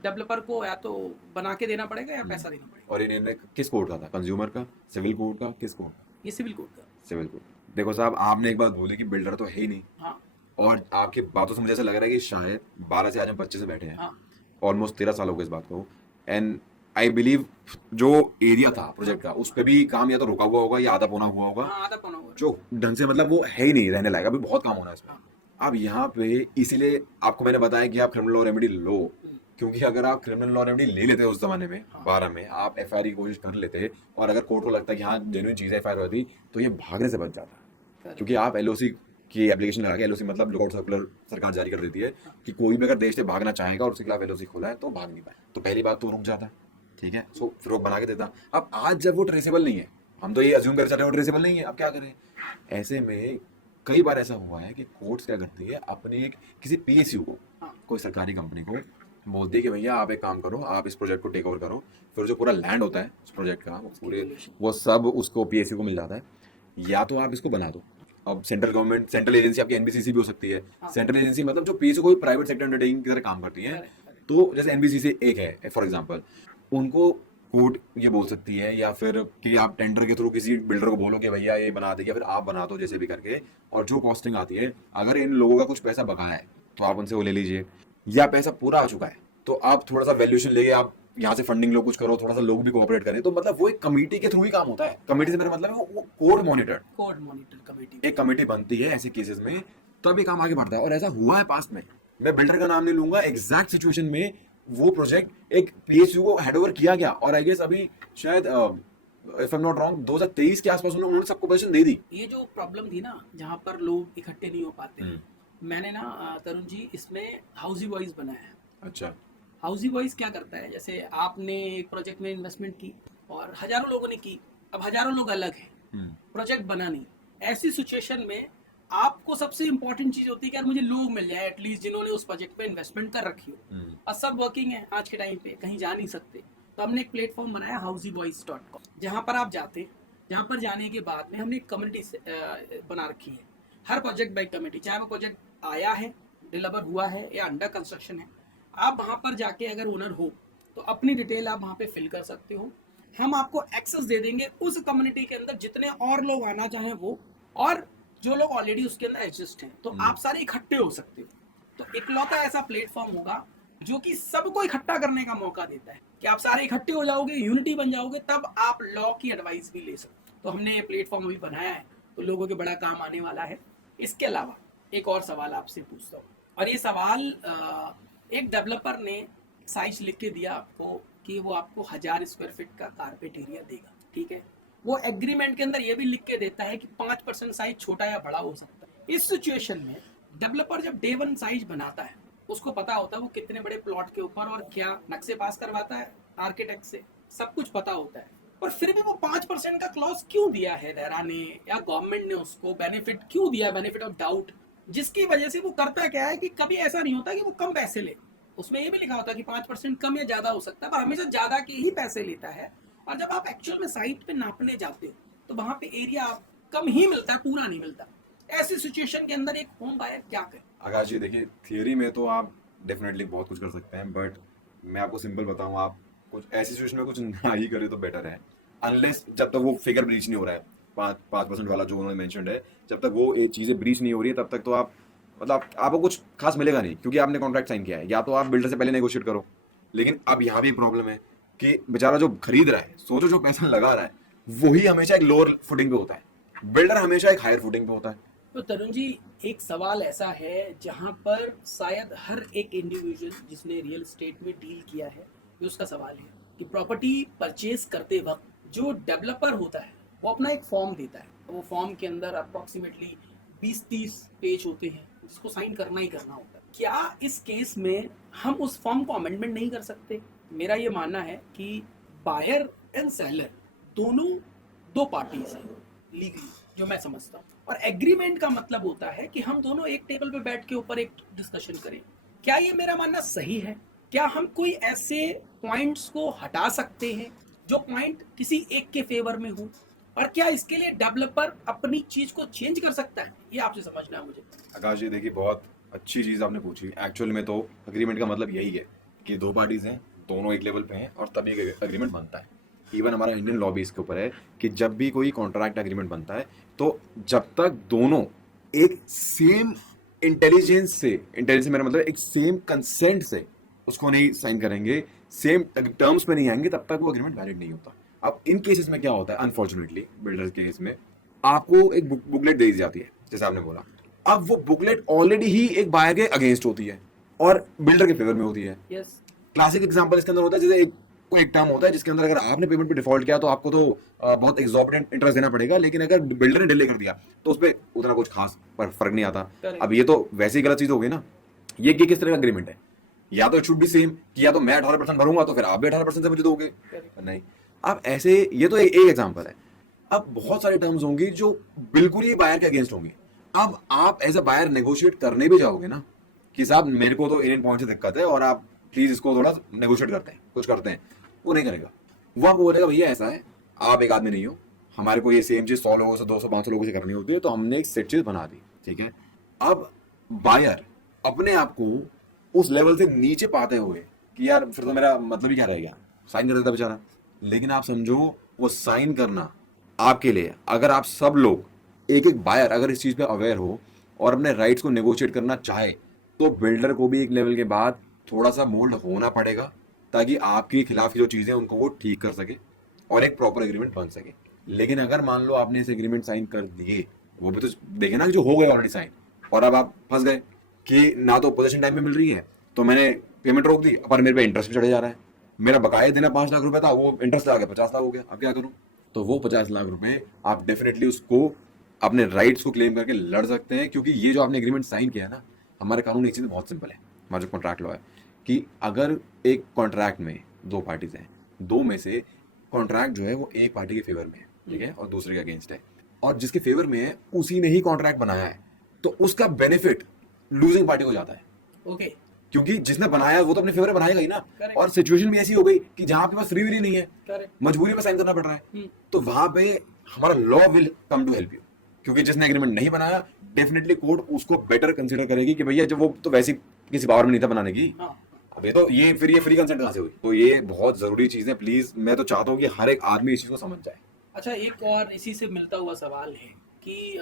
डेवलपर को या तो बना के देना पड़ेगा या पैसा देना पड़ेगा। और ये निर्णय किस कोर्ट का था? कंज्यूमर का, सिविल कोर्ट का, किस कोर्ट का? ये सिविल कोर्ट का। Civil court. देखो साहब, आपने एक बात बोली कि बिल्डर तो है ही नहीं। हाँ। और आपकी बातों से मुझे ऐसा लग रहा है कि शायद 12 से आज हम 25 से बैठे हैं, हाँ। ऑलमोस्ट 13 साल हो गए इस बात को, एंड आई बिलीव जो एरिया था प्रोजेक्ट का उस पे भी काम या तो रुका हुआ होगा या आधा पौना हुआ होगा, हाँ, आधा पौना हुआ। जो ढंग से मतलब वो है ही नहीं रहने लायक, अभी बहुत काम होना है इसमें। अब यहाँ पे इसीलिए आपको मैंने बताया कि आप क्रिमिनल लॉ रेमेडी लो, क्योंकि अगर आप क्रिमिनल लॉ रेमेडी ले लेते उस जमाने में 12 में, आप एफआईआर की कोशिश कर लेते और अगर कोर्ट को लगता है कि हाँ जेन्युइन चीज है एफआईआर होती, तो ये भागने से बच जाता। क्योंकि आप एलओसी की एप्लीकेशन लगा के, एलओसी मतलब लुकआउट सर्कुलर सरकार जारी कर देती है कि कोई भी अगर देश से भागना चाहेगा और उसके खिलाफ एलओसी खोला है तो भाग नहीं पाए, तो पहली बात तो रुक जाता, ठीक है, सो फिर वो बना के देता। अब आज जब वो ट्रेसेबल नहीं है, हम तो ये अज्यूम कर सकते हैं वो ट्रेसेबल नहीं है, अब क्या करें। ऐसे में कई बार ऐसा हुआ है कि कोर्ट्स क्या करती है, अपनी एक किसी पीएसयू को, कोई सरकारी कंपनी को बोलती है कि भैया आप एक काम करो, आप इस प्रोजेक्ट को टेक ओवर करो, फिर जो पूरा लैंड होता है उस प्रोजेक्ट का वो सब उसको पीएसयू को मिल जाता है, या तो आप इसको बना दो। अब सेंट्रल गवर्नमेंट, सेंट्रल एजेंसी आपकी एनबीसीसी भी हो सकती है। सेंट्रल एजेंसी मतलब जो पीएसयू कोई प्राइवेट सेक्टर अंडरटेकिंग की तरह काम करती है, तो जैसे एनबीसीसी एक है फॉर एग्जांपल, उनको कोर्ट ये बोल सकती है, या फिर कि आप टेंडर के थ्रू किसी बिल्डर को बोलो कि भैया ये बना दे, या फिर आप बना दो जैसे भी करके, और जो कॉस्टिंग आती है अगर इन लोगों का कुछ पैसा बकाया है तो आप उनसे वो ले लीजिए, या पैसा पूरा आ चुका है तो आप थोड़ा सा वैल्यूएशन लेके आप यहाँ से फंडिंग लो, कुछ करो, थोड़ा सा लोग भी कोऑपरेट करें, तो मतलब वो एक कमेटी के थ्रू ही काम होता है। कमेटी से मेरा मतलब है वो कोर्ट मॉनिटर कमेटी, एक कमेटी बनती है ऐसे केसेस में, तब ये काम आगे बढ़ता है। और ऐसा हुआ है पास्ट में, मैं बिल्डर का नाम नहीं लूंगा, एग्जैक्ट सिचुएशन में वो प्रोजेक्ट एक पीएसयू को हैंडओवर किया गया, और आई गेस अभी शायद if I am not wrong 2023 के आसपास उन्होंने सबको पोजीशन दे दी। ये जो प्रॉब्लम थी ना, जहाँ पर लोग इकट्ठे नहीं हो पाते, मैंने ना तरुण जी इसमें हाउसी बॉयज बनाया है। अच्छा, हाउसी बॉयज क्या करता है, जैसे आपने एक प्रोजेक्ट में इन्वेस्टमेंट की और हजारों लोगों ने की, अब हजारों लोग अलग हैं, प्रोजेक्ट बना नहीं, ऐसी सिचुएशन में आपको सबसे इंपॉर्टेंट चीज होती है कि यार मुझे लोग मिल जाए एटलीस्ट जिन्होंने उस प्रोजेक्ट पे इन्वेस्टमेंट कर रखी हो, और सब वर्किंग है आज के टाइम पे, कहीं जा नहीं सकते, तो हमने एक प्लेटफॉर्म बनाया housyboys.com, जहाँ पर आप जाते हैं, जहाँ पर जाने के बाद में हमने एक कम्युनिटी बना रखी है, हर प्रोजेक्ट बाई कमेटी, चाहे वो प्रोजेक्ट आया है, डिलीवर हुआ है या अंडर कंस्ट्रक्शन है, आप वहाँ पर जाके अगर ओनर हो तो अपनी डिटेल आप वहाँ पे फिल कर सकते हो, हम आपको एक्सेस दे देंगे उस कम्युनिटी के अंदर जितने और लोग आना चाहें वो, और जो लोग ऑलरेडी उसके अंदर एडजस्ट हैं, तो आप सारे इकट्ठे हो सकते हो। तो इकलौता ऐसा प्लेटफॉर्म होगा जो कि सबको इकट्ठा करने का मौका देता है कि आप सारे इकट्ठे हो जाओगे, यूनिटी बन जाओगे, तब आप लॉ की एडवाइस भी ले सकते हो। तो हमने ये प्लेटफॉर्म अभी बनाया है, तो लोगों के बड़ा काम आने वाला है। इसके अलावा एक और सवाल आपसे पूछता हूँ, और ये सवाल एक डेवलपर ने साइज लिख के दिया आपको कि वो आपको 1000 स्क्वायर फीट का कारपेट एरिया देगा, ठीक है, वो एग्रीमेंट के अंदर ये भी लिख के देता है कि 5% साइज छोटा या बड़ा हो सकता है। इस सिचुएशन में डेवलपर जब डे 1 साइज बनाता है, उसको पता होता है वो कितने बड़े प्लॉट के ऊपर और क्या नक्शे पास करवाता है आर्किटेक्ट से, सब कुछ पता होता है, पर फिर भी वो 5% का क्लॉज क्यों दिया है रेरा ने या गवर्नमेंट ने, उसको बेनिफिट क्यों दिया, बेनिफिट ऑफ डाउट, जिसकी वजह से वो करता क्या है कि कभी ऐसा नहीं होता कि वो कम पैसे ले, उसमें ये भी लिखा होता है कि 5% कम या ज्यादा हो सकता है, पर हमेशा ज्यादा के ही पैसे लेता है। और जब आप एक्चुअल में साइट पे नापने जाते हो तो वहां पे एरिया कम ही मिलता है, पूरा नहीं मिलता। ऐसी सिचुएशन के अंदर एक होम बायर क्या करे? आकाश जी देखिए, थियोरी में तो आप डेफिनेटली बहुत कुछ कर सकते हैं, बट मैं आपको सिंपल बताऊं, आप कुछ ऐसी सिचुएशन में कुछ ना ही करें तो बेटर है, अनलेस जब तक वो फिगर ब्रीच नहीं हो रहा है, 5% वाला जो उन्होंने मेंशन्ड है, जब तक वो ये चीज़ें ब्रीच नहीं हो रही है तब तक तो आप मतलब आपको कुछ खास मिलेगा नहीं, क्योंकि आपने कॉन्ट्रैक्ट साइन किया है, या तो आप बिल्डर से पहले नेगोशिएट करो। लेकिन अब यहाँ भी एक प्रॉब्लम है कि बेचारा जो खरीद रहा है, सोचो जो पैसा लगा रहा है, वही हमेशा एक लोअर फुटिंग पे होता है, बिल्डर हमेशा एक हायर फुटिंग पे होता है। तो तरुण जी एक सवाल ऐसा है जहां पर शायद हर एक इंडिविजुअल जिसने रियल एस्टेट में डील किया है, ये उसका सवाल है कि प्रॉपर्टी परचेज करते वक्त जो डेवलपर होता है वो अपना एक फॉर्म देता है, वो फॉर्म के अंदर अप्रोक्सीमेटली 20-30 पेज होते हैं जिसको साइन करना ही करना होता है। क्या इस केस में हम उस फॉर्म को अमेंडमेंट नहीं कर सकते? मेरा ये मानना है कि बायर एंड सेलर दोनों दो पार्टीज हैं लीगली, जो मैं समझता हूँ, और एग्रीमेंट का मतलब होता है कि हम दोनों एक टेबल पे बैठ के ऊपर एक डिस्कशन करें। क्या ये मेरा मानना सही है? क्या हम कोई ऐसे पॉइंट्स को हटा सकते हैं जो पॉइंट किसी एक के फेवर में हो, और क्या इसके लिए डेवलपर अपनी चीज को चेंज कर सकता है? ये आपसे समझना है मुझे। आकाश जी देखिए, बहुत अच्छी चीज़ आपने पूछी। एक्चुअल में तो अग्रीमेंट का मतलब यही है कि दो पार्टीज हैं, दोनों एक लेवल पे हैं, और तभी एक अग्रीमेंट बनता है। इवन हमारा इंडियन लॉ भी इसके ऊपर है कि जब भी कोई कॉन्ट्रैक्ट अग्रीमेंट बनता है, तो जब तक दोनों एक सेम इंटेलिजेंस से मेरा मतलब एक सेम कंसेंट से उसको नहीं साइन करेंगे, सेम टर्म्स पे नहीं आएंगे तब तक वो एग्रीमेंट वैलिड नहीं होता। अब इन केसेस में क्या होता है, अनफॉर्चुनेटली बिल्डर के केस में आपको एक बुकलेट दे दी जाती है जैसे आपने बोला। अब वो बुकलेट ऑलरेडी ही एक बायर के अगेंस्ट होती है और बिल्डर के फेवर में होती है। यस क्लासिक एग्जांपल इसके अंदर होता है, जैसे कोई एक टर्म होता है जिसके अंदर अगर आपने पेमेंट पे डिफॉल्ट किया तो आपको तो बहुत एग्जॉर्बिटेंट इंटरेस्ट देना पड़ेगा, लेकिन अगर बिल्डर ने डिले कर दिया तो उस पर उतना कुछ खास फर्क नहीं आता। Correct. अब ये तो वैसे ही गलत चीज हो गई ना। ये किस तरह का एग्रीमेंट है, या तो इट शुड बी सेम कि या तो मैं 18% भरूंगा तो फिर आप भी 18% से मुझे दोगे। नहीं, अब ऐसे ये तो एक एग्जांपल है। अब बहुत सारे टर्म्स होंगी जो बिल्कुल ही बायर के अगेंस्ट होंगी। अब आप एज अ बायर नेगोशिएट करने भी जाओगे ना कि साहब मेरे को तो इन पॉइंट से दिक्कत है और आप प्लीज इसको थोड़ा नेगोशिएट करते हैं, कुछ करते हैं, वो नहीं करेगा। वो आपको बोलेगा भैया ऐसा है, आप एक आदमी नहीं हो, हमारे को ये सेम चीज 100 लोगों से 200 500 लोगों से करनी होती है, तो हमने एक सेट चीज बना दी, ठीक है। अब बायर अपने आप को उस लेवल से नीचे पाते हुए कि यार फिर तो मेरा मतलब ही क्या रह गया, साइन कर देता बेचारा। लेकिन आप समझो वो साइन करना आपके लिए, अगर आप सब लोग एक एक बायर अगर इस चीज पे अवेयर हो और अपने राइट्स को नेगोशिएट करना चाहे तो बिल्डर को भी एक लेवल के बाद थोड़ा सा मोल्ड होना पड़ेगा ताकि आपके खिलाफ जो चीजें उनको वो ठीक कर सके और एक प्रॉपर एग्रीमेंट बन सके। लेकिन अगर मान लो आपने इस एग्रीमेंट साइन कर दिए, वो भी तो देखे ना कि जो हो गए ऑलरेडी साइन, और अब आप फंस गए कि ना तो पोजीशन टाइम पे मिल रही है तो मैंने पेमेंट रोक दी, पर मेरे पे इंटरेस्ट भी चढ़े जा रहा है, मेरा बकाया देना 5 लाख रुपए था वो इंटरेस्ट आ गया 50 लाख हो गया, अब क्या करूं। तो वो 50 लाख रुपए आप डेफिनेटली उसको अपने राइट्स को क्लेम करके लड़ सकते हैं, क्योंकि ये जो आपने एग्रीमेंट साइन किया ना, हमारे कानून एक चीज बहुत सिंपल है, हमारा जो कॉन्ट्रैक्ट लॉ है कि अगर एक कॉन्ट्रैक्ट में 2 पार्टीज हैं, 2 में से कॉन्ट्रैक्ट जो है वो एक पार्टी के फेवर में है, ठीक है, और दूसरे के अगेंस्ट है, और जिसके फेवर में है उसी ने ही कॉन्ट्रैक्ट बनाया है, तो उसका बेनिफिट लूजिंग पार्टी को जाता है। ओके क्योंकि जिसने बनाया वो तो अपने फेवर में बनाएगा ही ना। Correct. और सिचुएशन भी ऐसी हो गई कि जहां आपके पास फ्री विल ही नहीं है, करेक्ट मजबूरी में साइन करना पड़ रहा है, तो वहां पे हमारा law will come to help you, क्योंकि जिसने एग्रीमेंट नहीं बनाया डेफिनेटली कोर्ट उसको बेटर कंसीडर करेगी कि भैया जब वो तो वैसे किसी पावर में नहीं था बनाने की। अब ये तो ये फिर ये फ्री कंसेंट कहां से हुई। तो ये बहुत जरूरी चीज है, प्लीज मैं तो चाहता हूँ कि हर एक आदमी इस चीज को समझ जाए। अच्छा, एक और इसी से मिलता हुआ सवाल है कि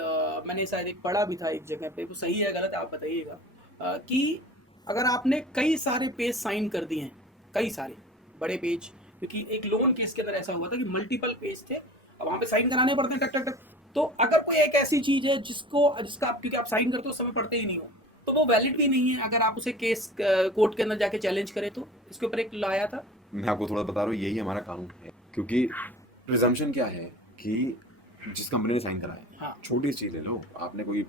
मैंने शायद एक पढ़ा भी था एक जगह पे, वो सही है गलत है आप बताइएगा, कि अगर आपने कई सारे पेज साइन कर दिए हैं, कई सारे बड़े पेज, क्योंकि एक लोन केस के अंदर ऐसा हुआ था कि मल्टीपल पेज थे, अब वहाँ पे साइन कराने पड़ते हैं टक टक टक, तो अगर कोई एक ऐसी चीज है जिसका आप क्योंकि आप साइन करते हो समय पढ़ते ही नहीं हो, तो वो वैलिड भी नहीं है अगर आप उसे केस कोर्ट के अंदर जाके चैलेंज करें तो। इसके ऊपर एक लाया था, मैं आपको थोड़ा बता रहा हूँ, यही हमारा कानून है, क्योंकि प्रिजम्पशन क्या है कि जिस कंपनी ने साइन कराया, हाँ। छोटी चीज ले लो, आपने कोई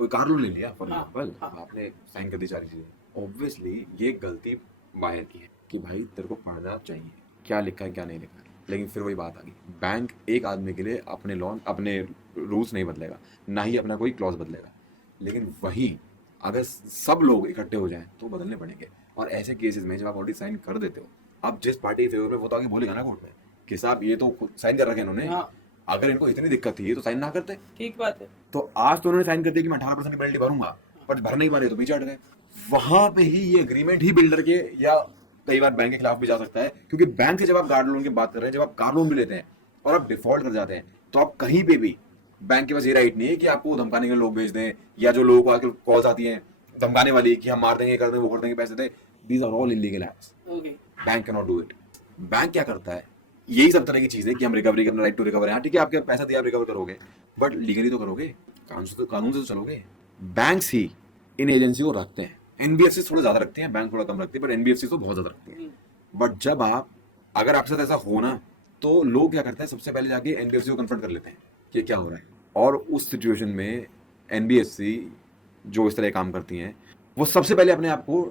कार लोन ले लिया फॉर हाँ, एग्जाम्पल, हाँ। आपने साइन कर दी सारी चीजें, ऑब्वियसली ये गलती बायर की है कि भाई तेरे को पढ़ना चाहिए क्या लिखा है क्या नहीं लिखा है। लेकिन फिर वही बात आ गई, बैंक एक आदमी के लिए अपने लोन अपने रूल्स नहीं बदलेगा, ना ही अपना कोई क्लॉज बदलेगा, लेकिन वही अगर सब लोग इकट्ठे हो जाएं तो बदलने पड़ेंगे। और ऐसे केसेस में जब आप ऑलरेडी साइन कर देते हो, अब जिस पार्टी के फेवर में वो तो आगे बोलेगा ना कोर्ट में कि साहब ये तो साइन कर रखे इन्होंने, हाँ। अगर इनको इतनी दिक्कत थी तो साइन ना करते। ठीक बात है। तो आज तो उन्होंने साइन कर दिया कि मैं 18% की पेनल्टी भरूंगा, पर भर नहीं पा रहे तो पीछे हट गए। वहां पे ही ये एग्रीमेंट ही बिल्डर के या कई बार बैंक के खिलाफ भी जा सकता है, क्योंकि बैंक से जब आप गार्ड लोन की बात कर रहे हैं, जब आप कार लोन भी लेते हैं और आप डिफॉल्ट कर जाते हैं, तो आप कहीं पे भी बैंक के पास ये राइट नहीं है कि आपको धमकाने के लोग भेज दें, या जो लोगों को आके कॉल्स आती हैं धमकाने वाली कि हम मार देंगे कर देंगे वो कर देंगे पैसे दे, these are all illegal acts. Bank can not do it. Bank क्या करता है, यही सब तरह की चीजें कि हम रिकवरी करना, राइट टू रिकवर है, ठीक है आपके पैसा दिया आप रिकवर करोगे, बट लीगली तो करोगे, कानून से तो चलोगे। बैंक्स ही इन एजेंसी को रखते हैं, एनबीएफसी थोड़ा ज्यादा रखते हैं, बैंक थोड़ा कम रखते हैं, बट एनबीएफसी तो बहुत ज्यादा रखते हैं। बट जब अगर आपके साथ ऐसा होना, तो लोग क्या करते हैं, सबसे पहले जाके एनबीएफसी को कन्फ्रंट कर लेते हैं कि क्या हो रहा है, और उस सिचुएशन में एनबीएफसी जो इस तरह काम करती हैं, वो सबसे पहले अपने आप को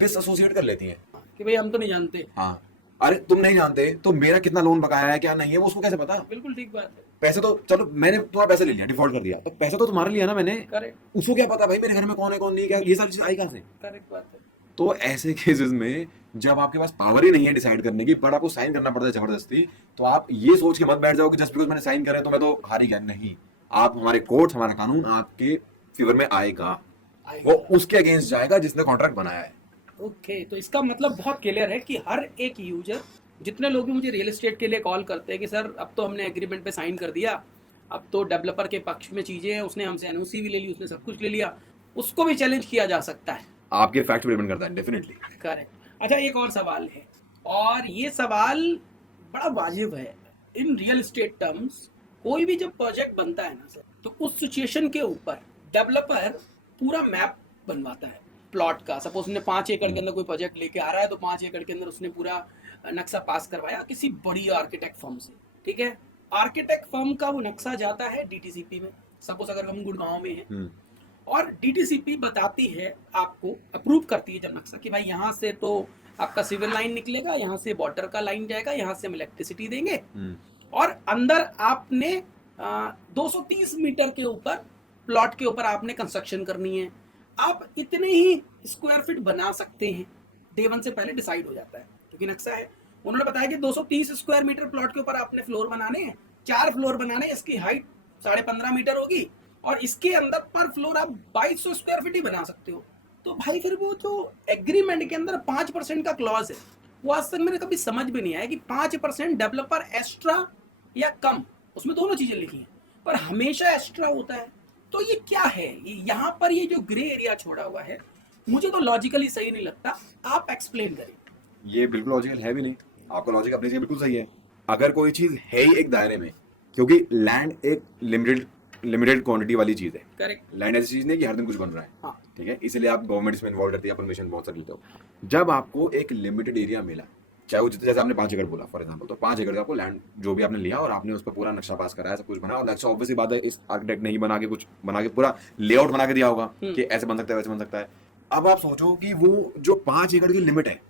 डिसएसोसिएट कर लेती हैं कि भाई हम तो नहीं जानते। हाँ, अरे तुम नहीं जानते तो मेरा कितना लोन बकाया है क्या नहीं है वो उसको कैसे पता। बिल्कुल ठीक बात है। पैसे तो चलो मैंने तुम्हारा पैसा ले लिया, डिफॉल्ट कर दिया, तो पैसा तो तुम्हारा लिया ना मैंने, करेक्ट उसको क्या पता भाई मेरे घर में कौन है कौन नहीं, क्या ये सारी चीज आई कहां से। करेक्ट बात है। तो ऐसे केसेस में जब आपके पास पावर ही नहीं है डिसाइड करने की, बट आपको साइन करना पड़ता है जबरदस्ती, तो आप ये सोच के मत बैठ जाओ कि जस्ट बिकॉज मैंने साइन करे तो मैं तो हार ही गया। नहीं, आप हमारे कोर्ट हमारा कानून आपके फेवर में आएगा, वो उसके अगेंस्ट जाएगा जिसने कॉन्ट्रैक्ट बनाया है। ओके, तो इसका मतलब बहुत क्लियर है कि हर एक यूजर, जितने लोग भी मुझे रियल एस्टेट के लिए कॉल करते हैं कि सर अब तो हमने एग्रीमेंट पे साइन कर दिया, अब तो डेवलपर के पक्ष में चीजें हैं, उसने हमसे एनओसी भी ले ली, उसने सब कुछ ले लिया, उसको भी चैलेंज किया जा सकता है। आपके फैक्ट पे डिपेंड करता है डेफिनेटली। करेक्ट। अच्छा, एक और सवाल है और ये सवाल बड़ा वाजिब है। इन रियल एस्टेट टर्म्स कोई भी जब प्रोजेक्ट बनता है ना सर, तो उस सिचुएशन के ऊपर डेवलपर पूरा मैप बनवाता है प्लॉट का। सपोज उसने 5 एकड़ के अंदर कोई प्रोजेक्ट लेके आ रहा है, तो 5 एकड़ के अंदर उसने पूरा नक्शा पास करवाया किसी बड़ी आर्किटेक्ट फर्म से, ठीक है। आर्किटेक्ट फर्म का वो नक्शा जाता है डीटीसीपी में, सपोज अगर हम गुड़गांव में हैं, और डीटीसीपी बताती है आपको, अप्रूव करती है जब नक्शा कि भाई यहाँ से तो आपका सिविल लाइन निकलेगा, यहाँ से वाटर का लाइन जाएगा, यहाँ से हम इलेक्ट्रिसिटी देंगे, और अंदर आपने 230 मीटर के ऊपर प्लॉट के ऊपर आपने कंस्ट्रक्शन करनी है। आप इतने ही स्क्वायर फीट बना सकते हैं, डे 1 से पहले डिसाइड हो जाता है क्योंकि नक्शा है। उन्होंने बताया कि 230 स्क्वायर मीटर प्लॉट के ऊपर आपने फ्लोर बनाने हैं, 4 फ्लोर बनाने हैं, इसकी हाइट 15.5 मीटर होगी, और इसके अंदर पर फ्लोर आप 2200 स्क्वायर फीट ही बना सकते हो। तो भाई फिर वो जो एग्रीमेंट के अंदर 5% का क्लॉज है, वो आज तक मेरे कभी समझ में नहीं आया कि 5% डेवलपर एक्स्ट्रा या कम, उसमें दोनों चीजें लिखी हैं, पर हमेशा एक्स्ट्रा होता है। तो ये क्या है, ये यहाँ पर ये जो ग्रे एरिया छोड़ा हुआ है, मुझे तो लॉजिकली सही नहीं लगता। आप एक्सप्लेन करें। ये बिल्कुल लॉजिकल है भी नहीं, आपका लॉजिक अपनी जगह बिल्कुल सही है। अगर कोई चीज है ही एक दायरे में, क्योंकि लैंड एक लिमिटेड क्वांटिटी वाली चीज है। करेक्ट। लैंड ऐसी चीज नहीं कि हर दिन कुछ बन रहा है। हाँ। ठीक है, इसलिए आप गवर्नमेंट इसमें इन्वॉल्व रहती है, परमिशन बहुत सारी लेते हो। जब आपको एक लिमिटेड एरिया मिला, चाहे वो जितने, जैसे आपने 5 एकड़ बोला फॉर एग्जांपल, तो 5 एकड़ का आपको लैंड जो भी आपने लिया और आपने उस पर पूरा नक्शा पास कराया, सब कुछ बना, और नक्शा ऑब्वियसली बात है इस आर्किटेक्ट ने ही बना के कुछ बना के पूरा लेआउट बना के दिया होगा कि ऐसे बन सकता है, वैसे बन सकता है। अब आप सोचो कि वो जो 5 एकड़ की लिमिट है,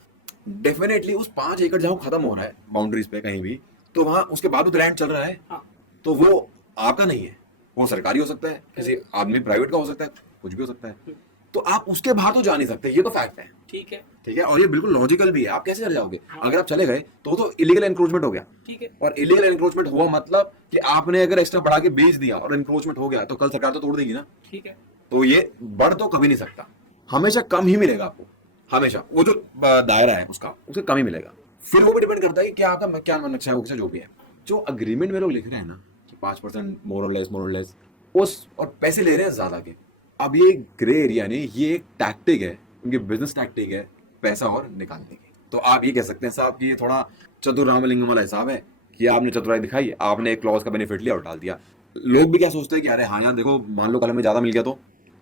डेफिनेटली उस 5 एकड़ जहां खत्म हो रहा है बाउंड्रीज पे कहीं भी, तो वहां उसके बाद वो लैंड चल रहा है। हाँ। तो वो आपका नहीं है, वो सरकारी हो सकता है, किसी आदमी प्राइवेट का हो सकता है, कुछ भी हो सकता है। तो आप उसके बाहर तो जा नहीं सकते, ये तो फैक्ट है। ठीक है। ठीक है, और ये बिल्कुल लॉजिकल भी है। आप कैसे चले जाओगे? अगर आप चले गए तो इलीगल एनक्रोचमेंट हो गया। ठीक है। और इलीगल एनक्रोचमेंट हुआ मतलब कि आपने अगर एक्स्ट्रा बढ़ा के बेच दिया और एनक्रोचमेंट हो गया, तो कल सरकार तो तोड़ देगी ना। ठीक है। तो ये बढ़ तो कभी नहीं सकता, हमेशा कम ही मिलेगा आपको, हमेशा वो जो दायरा है उसका, उसे कम ही मिलेगा। फिर वो भी डिपेंड करता है कि आपका क्या नक्शा है, जो भी है। जो अग्रीमेंट में लोग लिख रहे हैं ना कि 5% मोर और लेस उस, और पैसे ले रहे हैं ज्यादा के। अब ये ग्रे एरिया नहीं, ये एक टैक्टिक है, उनकी बिजनेस टैक्टिक है, पैसा और निकालने की। तो आप ये कह सकते हैं साहब कि ये थोड़ा चतुर रामलिंगम वाला हिसाब है कि आपने चतुराई दिखाई, आपने एक क्लॉज का बेनिफिट लिया और डाल दिया। लोग भी क्या सोचते हैं कि अरे हाँ यार देखो, मान लो कल हमें ज्यादा मिल गया तो,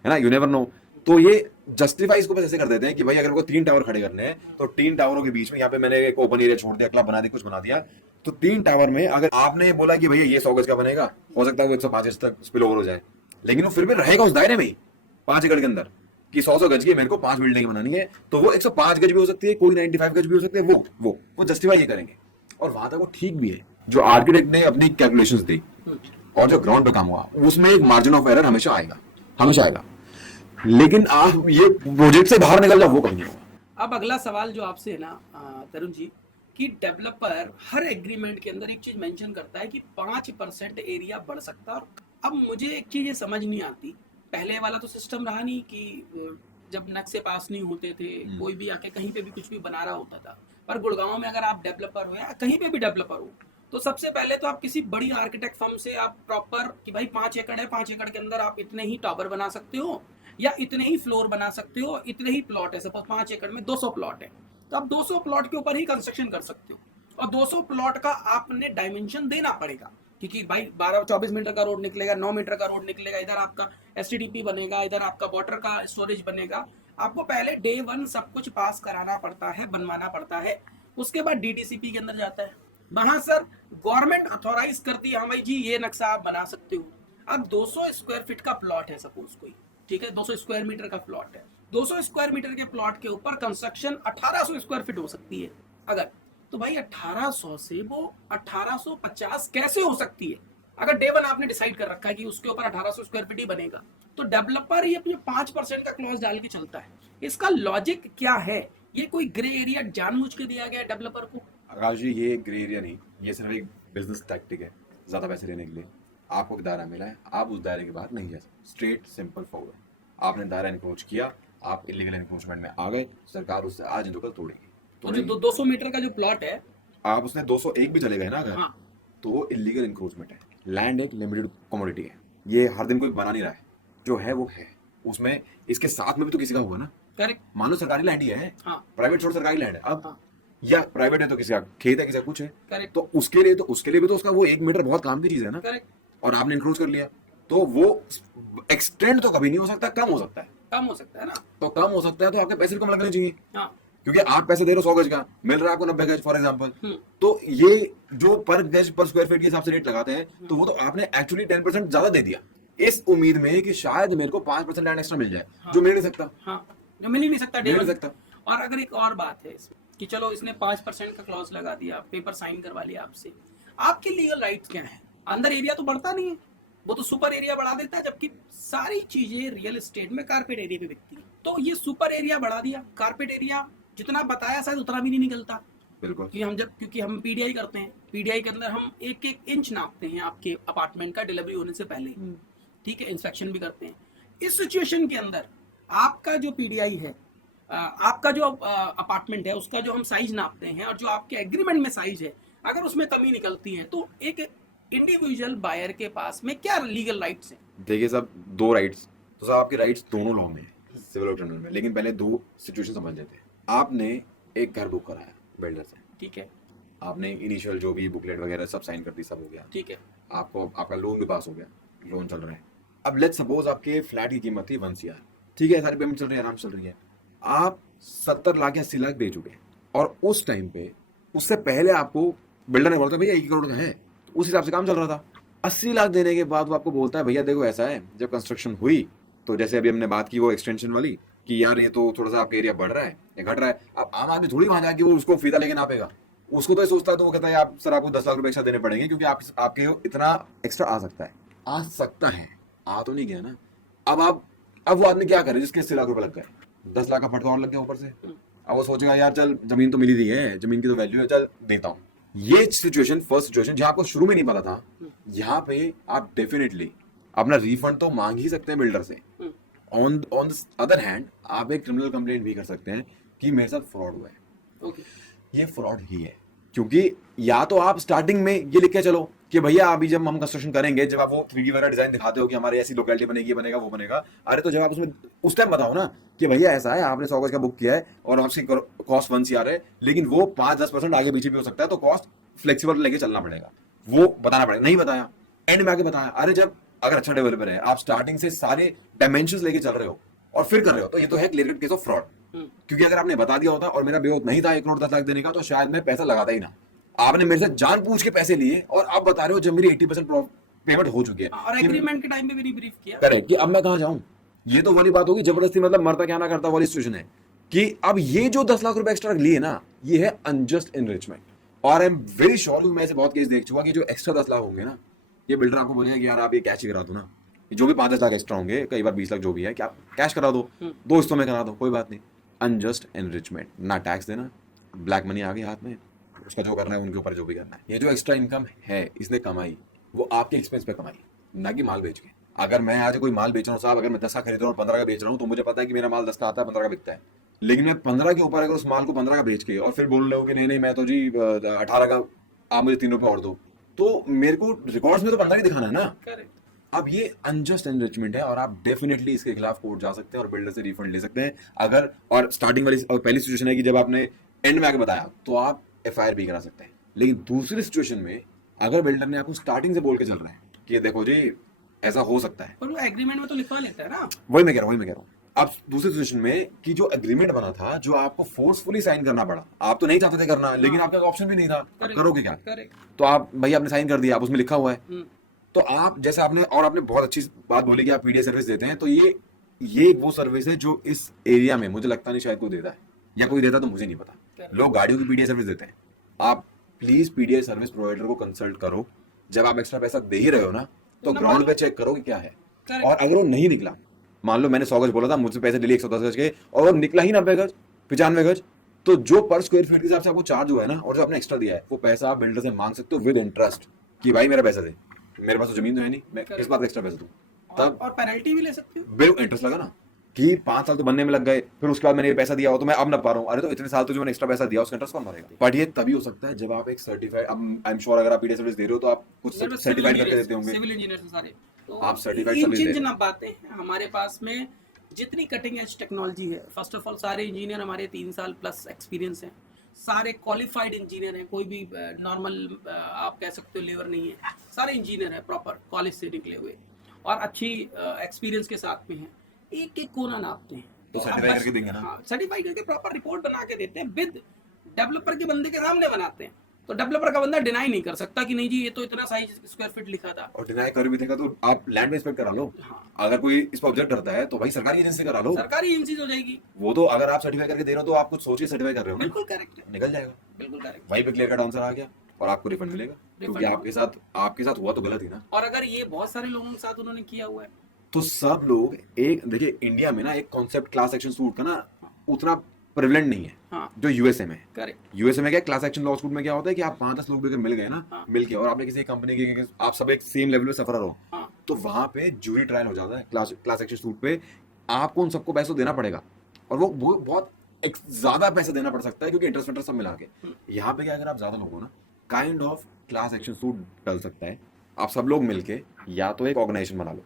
है ना, यू नेवर नो। तो ये जस्टिफाई इसको बस ऐसे कर देते हैं कि भाई अगर वो 3 टावर खड़े करने हैं, तो 3 टावरों के बीच में यहाँ पे मैंने एक ओपन एरिया छोड़ दिया, क्लब बना दिया, कुछ बना दिया। तो 3 टावर में अगर आपने बोला कि भैया ये 100 गज का बनेगा, हो सकता है वो 105 गज तक स्पिल ओवर हो जाए, लेकिन वो फिर भी रहेगा उस दायरे में ही 5 एकड़ के अंदर कि 100 गज की मेरे को 5 बिल्डिंग बनानी है, तो वो 105 गज भी हो सकती है, कोई 95 गज भी हो सकती है। वो जस्टिफाई ये करेंगे, और वहां तक वो ठीक भी है। जो आर्किटेक्ट ने अपनी कैलकुलेशंस दी और जो ग्राउंड पे काम हुआ, उसमें एक मार्जिन ऑफ एरर हमेशा आएगा, हमेशा आएगा। लेकिन आप ये प्रोजेक्ट से बाहर निकल जाओ, वो कभी नहीं होगा। अब अगला सवाल जो आपसे है ना तरुण जी, कि डेवलपर हर एग्रीमेंट के अंदर एक चीज मेंशन करता है कि 5% एरिया बढ़ सकता है। अब मुझे एक चीज ये समझ नहीं आती, पहले वाला तो सिस्टम रहा नहीं कि जब नक्शे पास नहीं होते थे, कोई भी आके कहीं पे भी कुछ भी बना रहा होता था। पर गुड़गांव में अगर आप डेवलपर हो या कहीं पे भी डेवलपर हो, तो सबसे पहले तो आप किसी बड़ी आर्किटेक्ट फर्म से आप प्रॉपर कि भाई 5 एकड़ है, 5 एकड़ के अंदर आप इतने ही टावर बना सकते हो या इतने ही फ्लोर बना सकते हो, इतने ही प्लॉट है। सपोज 5 एकड़ में 200 प्लॉट है, तो आप 200 प्लॉट के ऊपर ही कंस्ट्रक्शन कर सकते हो, और 200 प्लॉट का आपने डायमेंशन देना पड़ेगा, क्योंकि भाई 12-24 मीटर का रोड निकलेगा, 9 मीटर का रोड निकलेगा, इधर आपका एसटीडीपी बनेगा, इधर आपका वाटर का स्टोरेज बनेगा। आपको पहले डे 1 सब कुछ पास कराना पड़ता है, बनवाना पड़ता है। उसके बाद डीटीसीपी के अंदर जाता है, वहां सर गवर्नमेंट अथॉराइज करती है, हाँ भाई जी ये नक्शा आप बना सकते हो। अब 200 स्क्वायर फीट का प्लॉट है सपोज कोई, ठीक है, 200 स्क्वायर मीटर का प्लॉट है, 200 स्क्वायर मीटर के प्लॉट के ऊपर कंस्ट्रक्शन 1800 स्क्वायर फीट हो सकती है अगर, तो भाई 1800 से वो 1850 कैसे हो सकती है? अगर डे 1 आपने डिसाइड कर रखा है कि उसके ऊपर 1800 स्क्वायर फीट ही बनेगा, तो डेवलपर ये अपने 5% का क्लॉज डाल के चलता है। इसका लॉजिक क्या है? ये कोई ग्रे एरिया जानबूझ के दिया गया है डेवलपर को? आकाश जी, ये ग्रे एरिया नहीं, ये सिर्फ एक बिजनेस टैक्टिक है, ज्यादा पैसे लेने के लिए। आपको एक दायरा मिला है, आप उस दायरे के बाहर नहीं जा सकते। स्ट्रेट सिंपल फॉरवर्ड, आपने दायरा एनक्रोच किया, आप इलीगल एनक्रोचमेंट में आ गए, सरकार उससे आज नहीं तो कल तोड़ेगी। तो जो 200 मीटर का जो प्लॉट है, आप उसने 201 भी चले गए ना अगर, हाँ, तो वो इलीगल एनक्रोचमेंट है। लैंड एक लिमिटेड कमोडिटी है, ये हर दिन कोई बना नहीं रहा है, जो है वो है। उसमें इसके साथ में भी तो किसी का होगा ना। करेक्ट। मान लो सरकारी लैंड ही है, हाँ, प्राइवेट छोड़ सरकारी लैंड है। अब हाँ, या प्राइवेट है तो किसी का खेत है, किसी का कुछ है, करेक्ट तो उसके लिए भी तो उसका वो 1 मीटर बहुत काम की चीज है ना, करेक्ट, और आपने इंक्रोच कर लिया, तो वो एक्सटेंड तो कभी नहीं हो सकता, कम हो सकता है। कम हो सकता है ना। तो कम हो सकता है तो आपके पैसे भी कम लगने चाहिए, हाँ क्योंकि आप पैसे दे रहे हो 100 गज का, मिल रहा है आपको 90 गज फॉर एग्जांपल। हम्म, तो ये जो पर गज पर स्क्वायर फीट के हिसाब से रेट लगाते हैं, तो वो तो आपने एक्चुअली 10% ज्यादा दे दिया, इस उम्मीद में कि शायद मेरे को 5% लैंड एक्स्ट्रा मिल जाए, हाँ। जो मिल नहीं सकता, हाँ जो मिल ही नहीं सकता, मिल डेवन नहीं सकता। और अगर एक और बात है इसमें कि चलो इसने 5% का क्लॉज लगा दिया, पेपर साइन करवा लिया आपसे, आपके लीगल राइट्स क्या है? अंदर एरिया तो बढ़ता नहीं है, वो तो सुपर एरिया बढ़ा देता है, जबकि सारी चीजें रियल एस्टेट में कारपेट एरिया पे बिकती है। तो ये सुपर एरिया बढ़ा दिया, कारपेट एरिया जितना बताया शायद उतना भी नहीं निकलता, बिल्कुल। क्योंकि हम पीडीआई करते हैं, पीडीआई के अंदर हम एक एक इंच नापते हैं आपके अपार्टमेंट का डिलीवरी होने से पहले, ठीक है, इंस्पेक्शन भी करते हैं। इस सिचुएशन के अंदर आपका जो पीडीआई है, आपका जो अपार्टमेंट है, उसका जो हम साइज नापते हैं और जो आपके एग्रीमेंट में साइज है, अगर उसमें कमी निकलती है तो एक इंडिविजुअल बायर के पास में क्या लीगल राइट्स हैं? देखिए साहब, 2 राइट्स, तो साहब आपके राइट्स दोनों लॉ में है, सिविल और क्रिमिनल में, लेकिन पहले 2 सिचुएशन समझ लेते हैं। आपने एक घर बुक कराया बिल्डर से, ठीक है आपने इनिशियल जो भी बुकलेट वगैरह सब साइन कर दी, सब हो गया, ठीक है आपको आपका लोन भी पास हो गया, लोन चल रहा है। अब लेट्स सपोज आपके फ्लैट की कीमत थी 1 CR, ठीक है, सारी पेमेंट चल रही है, आराम से चल रही है, आप 70 लाख या 80 लाख दे चुके हैं, और उस टाइम पे उससे पहले आपको बिल्डर ने बोला था भैया 1 करोड़ का है, तो उस हिसाब से काम चल रहा था। 80 लाख देने के बाद वो आपको बोलता है भैया देखो ऐसा है, जब कंस्ट्रक्शन हुई तो जैसे अभी हमने बात की वो एक्सटेंशन वाली, कि यार ये तो थोड़ा सा आपका एरिया बढ़ रहा है या घट रहा है, अब आम आदमी थोड़ी वहां जाके वो उसको फीता लेके नापेगा, उसको तो ये सोचता है, तो वो कहता है आप सर आपको 10 लाख रुपए एक्स्ट्रा देने पड़ेंगे, क्योंकि आपके इतना एक्स्ट्रा आ सकता है, आ तो नहीं गया ना। अब वो आदमी क्या करे जिसके 80 लाख रुपए लग गए, 10 लाख का फटका और लग गया ऊपर से, अब वो सोचेगा यार चल जमीन तो मिली रही है, जमीन की तो वैल्यू है, चल देता हूँ। ये सिचुएशन, फर्स्ट सिचुएशन जहां आपको शुरू में नहीं पता था, यहाँ पे आप डेफिनेटली अपना रिफंड तो मांग ही सकते हैं बिल्डर से। ऑन द अदर हैंड आप एक क्रिमिनल कंप्लेंट भी कर सकते हैं कि मेरे साथ फ्रॉड हुआ है। ओके, ये फ्रॉड ही है, क्योंकि या तो आप स्टार्टिंग में ये लिख के चलो कि भैया अभी जब हम कंस्ट्रक्शन करेंगे, जब आप वो 3D वाला डिजाइन दिखाते हो कि हमारी ऐसी लोकेलिटी बनेगी, बनेगा वो बनेगा, अरे तो जब आप उसमें उस टाइम बताओ ना कि भैया ऐसा है, आपने 100 गज का बुक किया है और आपकी कॉस्ट 1 CR है, लेकिन वो 5-10% आगे पीछे भी हो सकता है, तो कॉस्ट फ्लेक्सिबल लेके चलना पड़ेगा, वो बताना पड़ेगा। नहीं बताया, एंड में आके बताया, अरे जब अगर अच्छा डेवलपर है, आप स्टार्टिंग से सारे डायमेंशंस लेके चल रहे हो और फिर कर रहे हो, तो ये तो है clear cut case of fraud. क्योंकि अगर आपने बता दिया होता और मेरा बेवकूफ नहीं था 1 करोड़ 10 लाख देने का, तो शायद मैं पैसा लगाता ही ना। आपने मेरे से जान पूछ के पैसे लिए और आप बता रहे हो जब मेरी 80% पेमेंट हो चुकी है, और एग्रीमेंट के टाइम पे भी ब्रीफ किया, करेक्ट, कि अब मैं कहां जाऊं। ये तो वाली बात होगी जबरदस्ती, मतलब मरता क्या ना करता वाली सिचुएशन है, कि अब ये जो 10 लाख रुपए एक्स्ट्रा लिए ना, ये है अनजस्ट एनरिचमेंट। और आई एम वेरी श्योर, मैं ऐसे बहुत केस देख चुका कि जो एक्स्ट्रा 10 लाख होंगे ना, ये बिल्डर आपको बोलेगा कि यार आप ये कैश ही करा दो ना, जो भी 5-10 लाख एक्स्ट्रा होंगे, कई बार 20 लाख जो भी है, कि आप कैश करा दो, 2 हिस्सों में करा दो, कोई बात नहीं। अनजस्ट एनरिचमेंट, ना टैक्स देना, ब्लैक मनी आ गई हाथ में, उसका जो करना है उनके ऊपर जो भी करना है। ये जो एक्स्ट्रा इनकम है इसने कमाई, वो आपके एक्सपेंस पे कमाई, ना कि माल बेच के। अगर मैं आज कोई माल बेच रहा हूँ साहब, अगर मैं 10 का खरीद रहा हूँ 15 का बेच रहा हूँ, तो मुझे पता है कि मेरा माल 10 का आता है, 15 का बिकता है, लेकिन मैं 15 के ऊपर अगर उस माल को 15 का बेच के और फिर बोल रहे हो कि नहीं नहीं मैं तो जी 18 का, आप मुझे 3 रुपए और दो, तो मेरे को रिकॉर्ड्स में तो 15 ही दिखाना है ना। करेक्ट, अब ये अनजस्ट एनरिचमेंट है और आप डेफिनेटली इसके खिलाफ कोर्ट जा सकते हैं और बिल्डर से रिफंड ले सकते हैं। अगर और स्टार्टिंग वाली और पहली सिचुएशन है कि जब आपने एंड में आके बताया, तो आप FIR भी करा सकते हैं। लेकिन दूसरी सिचुएशन में अगर बिल्डर ने आपको स्टार्टिंग से बोल के चल रहा है कि देखो जी ऐसा हो सकता है, पर वो एग्रीमेंट में तो लिखवा लेता है ना। वही मैं कह रहा हूँ। अब दूसरी सिचुएशन में कि जो एग्रीमेंट बना था, जो आपको फोर्सफुली साइन करना पड़ा, आप तो नहीं चाहते थे करना, लेकिन आपका ऑप्शन भी नहीं था, अब करोगे क्या? तो आप भैया आपने साइन कर दिया, आप उसमें लिखा हुआ है, तो आप जैसे आपने बहुत अच्छी बात बोली कि आप पीडीए सर्विस देते हैं, तो ये वो सर्विस है जो इस एरिया में मुझे लगता नहीं शायद कोई देता है, या कोई देता तो मुझे नहीं पता। लोग गाड़ियों की पीडीए सर्विस देते हैं। आप प्लीज पीडीए सर्विस प्रोवाइडर को कंसल्ट करो, जब आप एक्स्ट्रा पैसा दे ही रहे हो ना, तो ग्राउंड पे चेक करो कि क्या है। और अगर वो नहीं निकला, मान लो मैंने 100 गज बोला था, मुझसे पैसे ले लिए 110 गज के, और वो निकला ही 90 गज 95 गज, तो जो पर स्क्वायर फीट के हिसाब से आपको चार्ज हुआ है ना, और जो आपने एक्स्ट्रा दिया है, वो पैसा आप बिल्डर से मांग सकते हो विद इंटरेस्ट, कि भाई मेरा पैसा दे, मेरे पास तो जमीन तो है नहीं, मैं किस बात का एक्स्ट्रा पैसा दूं। तब और पेनल्टी भी ले सकते हो, बिल्कुल इंटरेस्ट लगा ना, कि 5 साल तो बनने में लग गए, फिर उसके बाद मैंने ये पैसा दिया हो तो मैं अब ना पा रहा हूँ, अरे तो इतने साल तो जो मैंने एक्स्ट्रा पैसा दिया उसका इंटरेस्ट कौन भरेगा? बट ये तभी हो सकता है जब आप एक सर्टिफाइड, अब आई एम श्योर अगर आप पीडीए सर्विस दे रहे हो तो आप कुछ सर्टिफाइड करके देते होंगे, सिविल इंजीनियर से सारे, तो आप सर्टिफाइड इन सर्विस दे जिन रहे बातें हैं हमारे पास में, जितनी कटिंग एज टेक्नोलॉजी है, फर्स्ट ऑफ ऑल सारे इंजीनियर हमारे 3 साल प्लस एक्सपीरियंस हैं, सारे क्वालिफाइड इंजीनियर हैं, कोई भी नॉर्मल आप कह सकते हो लेबर नहीं है, सारे इंजीनियर हैं, प्रॉपर कॉलेज से निकले हुए और अच्छी एक्सपीरियंस के साथ में हैं। एक एक कोना नापते हैं, तो सर्टिफाई करके देंगे ना? हाँ, सर्टिफाई करके प्रॉपर रिपोर्ट बना के देते हैं, विद डेवलपर के बंदे के सामने बनाते हैं। तो डेवलपर का बंदा डिनाई नहीं कर सकता कि नहीं जी ये तो इतना साइज स्क्वायर फीट लिखा था। और डिनाई कर भी देगा तो आप लैंड में इंस्पेक्ट करा लो। हाँ, अगर कोई इस पर ऑब्जेक्ट करता है तो भाई सरकारी एजेंसी से करा लो। सरकारी एजेंसी हो जाएगी वो तो अगर आप सर्टिफाई करके दे रहे हो तो आप कुछ सोचिए सर्टिफाई कर रहे हो ना, बिल्कुल करेक्ट है, निकल जाएगा। बिल्कुल करेक्ट। वहीं पे क्लियर कट आंसर आ गया और आपको रिफंड मिलेगा, क्योंकि आपके साथ हुआ तो गलत ही ना। और अगर ये बहुत सारे लोगों के साथ उन्होंने किया हुआ है तो सब लोग एक देखिए, इंडिया में ना एक कॉन्सेप्ट क्लास एक्शन सूट का ना उतना प्रेवलेंट नहीं है, हाँ, जो यूएसए में। करेक्ट। यूएसए में क्या क्लास एक्शन लॉ सूट में क्या होता है कि आप 5-10 लोग अगर मिल गए ना, हाँ, मिल के और आपने किसी कंपनी के आप सब एक सेम लेवल पे सफर हो, हाँ, तो वहां पे जूरी ट्रायल हो जाता है क्लास एक्शन सूट पे। आपको उन सबको पैसा देना पड़ेगा और वो बहुत ज्यादा पैसा देना पड़ सकता है, क्योंकि इंटरेस्ट सब मिला के। यहाँ पे क्या, अगर आप ज्यादा लोग हो ना, kind of class action suit डल सकता है। आप सब लोग मिलके या तो एक ऑर्गेनाइजेशन बना लो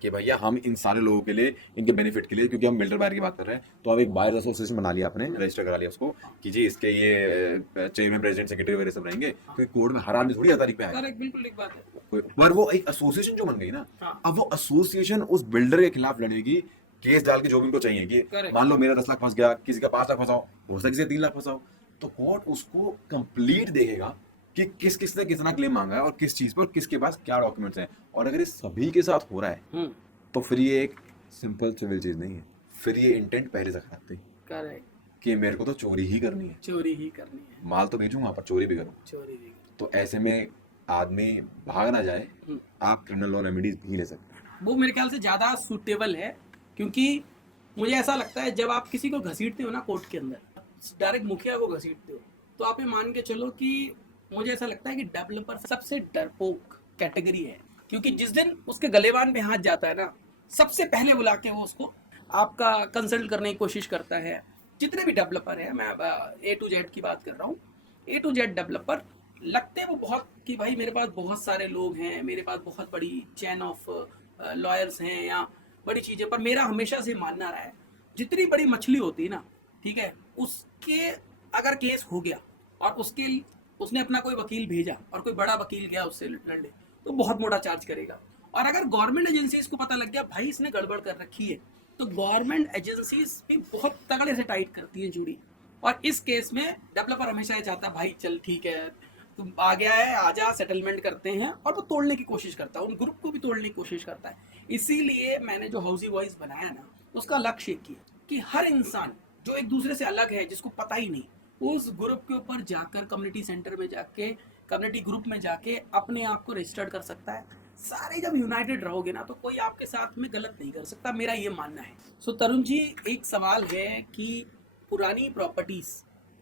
कि भैया हम इन सारे लोगों के लिए, इनके बेनिफिट के लिए, क्योंकि हम बिल्डर बायर की बात कर रहे हैं, तो अब एक बायर एसोसिएशन बना लिया आपने, रजिस्टर करा लिया उसको कि जी इसके ये चेयरमैन, प्रेसिडेंट, सेक्रेटरी वगैरह सब रहेंगे, क्योंकि कोर्ट में हर आदमी थोड़ी 1 तारीख पे आएगा। करेक्ट, बिल्कुल एक बात है। पर वो एक एसोसिएशन जो बन गई ना, हाँ, अब वो एसोसिएशन उस बिल्डर के खिलाफ लड़ेगी, केस डाल के जो भी उनको चाहिए कि Correct. मान लो मेरा 10 लाख फंस गया, किसी का 5 लाख फंसाओ, हो सकता है किसी का 3 लाख फंसाओ, तो कोर्ट उसको कंप्लीट देखेगा कि किसने कितना क्लेम मांगा है और किस चीज पर, किसके पास क्या डॉक्यूमेंट्स हैं। और अगर ये सभी के साथ हो रहा है तो फिर ये एक सिंपल सिविल चीज नहीं है, फिर ये इंटेंट पहले से खराब थी करेक्ट, कि मेरे को तो चोरी ही करनी है, चोरी ही करनी है, माल तो बेचूंगा पर चोरी भी करूँ। चोरी भी। तो ऐसे में आदमी भाग ना जाए, आप क्रिमिनल लॉ रेमेडीज भी ले सकते हैं। वो मेरे ख्याल से ज़्यादा सूटेबल है, क्योंकि मुझे ऐसा लगता है जब आप किसी को घसीटते हो ना कोर्ट के अंदर, डायरेक्ट मुखिया को घसीटते हो, तो आप ये मान के चलो कि मुझे ऐसा लगता है कि डेवलपर सबसे डरपोक कैटेगरी है, क्योंकि जिस दिन उसके गलेबान पे हाथ जाता है ना, सबसे पहले बुला के वो उसको आपका कंसल्ट करने की कोशिश करता है। जितने भी डेवलपर है, मैं A to Z की बात कर रहा हूँ, A to Z डेवलपर लगते हैं वो बहुत कि भाई मेरे पास बहुत सारे लोग हैं, मेरे पास बहुत बड़ी चैन ऑफ लॉयर्स हैं या बड़ी चीज़ें, पर मेरा हमेशा से मानना रहा है जितनी बड़ी मछली होती है ना, ठीक है, उसके अगर केस हो गया और उसने अपना कोई वकील भेजा और कोई बड़ा वकील गया उससे लड़ने, तो बहुत मोटा चार्ज करेगा। और अगर गवर्नमेंट एजेंसीज को पता लग गया भाई इसने गड़बड़ कर रखी है, तो गवर्नमेंट एजेंसीज भी बहुत तगड़े से टाइट करती हैं जुड़ी। और इस केस में डेवलपर हमेशा ये चाहता है भाई चल ठीक है तुम आ गया है, आजा सेटलमेंट करते हैं, और वो तोड़ने की कोशिश करता है, उन ग्रुप को भी तोड़ने की कोशिश करता है। इसीलिए मैंने जो हाउसी वॉइस बनाया ना, उसका लक्ष्य एक ही है कि हर इंसान जो एक दूसरे से अलग है, जिसको पता ही नहीं, उस ग्रुप के ऊपर जाकर कम्युनिटी सेंटर में जाके, कम्युनिटी ग्रुप में जाके अपने आप को रजिस्टर्ड कर सकता है। सारे जब यूनाइटेड रहोगे ना, तो कोई आपके साथ में गलत नहीं कर सकता, मेरा ये मानना है। सो तरुण जी, एक सवाल है कि पुरानी प्रॉपर्टीज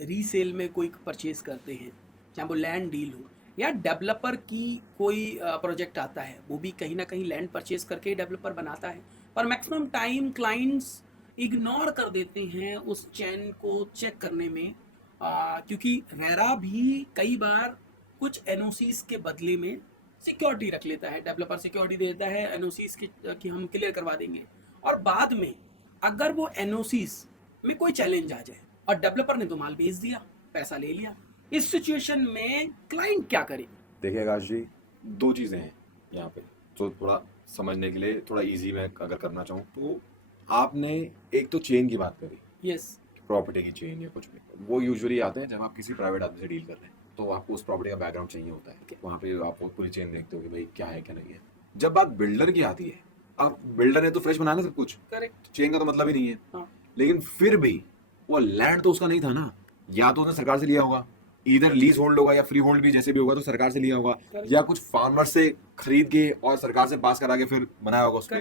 रीसेल में कोई परचेज करते हैं, चाहे वो लैंड डील हो या डेवलपर की कोई प्रोजेक्ट आता है, वो भी कहीं ना कहीं लैंड परचेज करके डेवलपर बनाता है, पर मैक्सिमम टाइम क्लाइंट्स इग्नोर कर देते हैं उस चैन को चेक करने में, क्योंकि रेरा भी कई बार कुछ एनओसीज के बदले में सिक्योरिटी रख लेता है, डेवलपर सिक्योरिटी देता है एनओसीज की हम क्लियर करवा देंगे, और बाद में अगर वो एनओसीज में कोई चैलेंज आ जाए और डेवलपर ने तो माल भेज दिया, पैसा ले लिया, इस सिचुएशन में क्लाइंट क्या करे? देखिए आकाश जी, 2 चीजें हैं यहाँ पे, तो थोड़ा समझने के लिए थोड़ा इजी मैं अगर करना चाहूँ तो, आपने एक तो चेन की बात करी, यस, प्रॉपर्टी की चेन या कुछ भी, वो यूजुअली आते हैं जब आप किसी प्राइवेट आदमी से डील कर रहे हैं, तो आपको उस प्रॉपर्टी का बैकग्राउंड चाहिए होता है, वहाँ पे आप पूरी चेन देखते हो कि भाई क्या है क्या नहीं है। जब बात बिल्डर की आती है, अब बिल्डर ने तो फ्रेश बनाना सब कुछ, करेक्ट, चेन का तो मतलब ही नहीं है, हाँ, लेकिन फिर भी वो लैंड तो उसका नहीं था ना, या तो उसने सरकार से लिया होगा, इधर लीज होल्ड होगा या फ्री होल्ड भी जैसे भी होगा तो सरकार से लिया होगा, या कुछ फार्मर से खरीद के और सरकार से पास करा के फिर बनाया होगा उसको।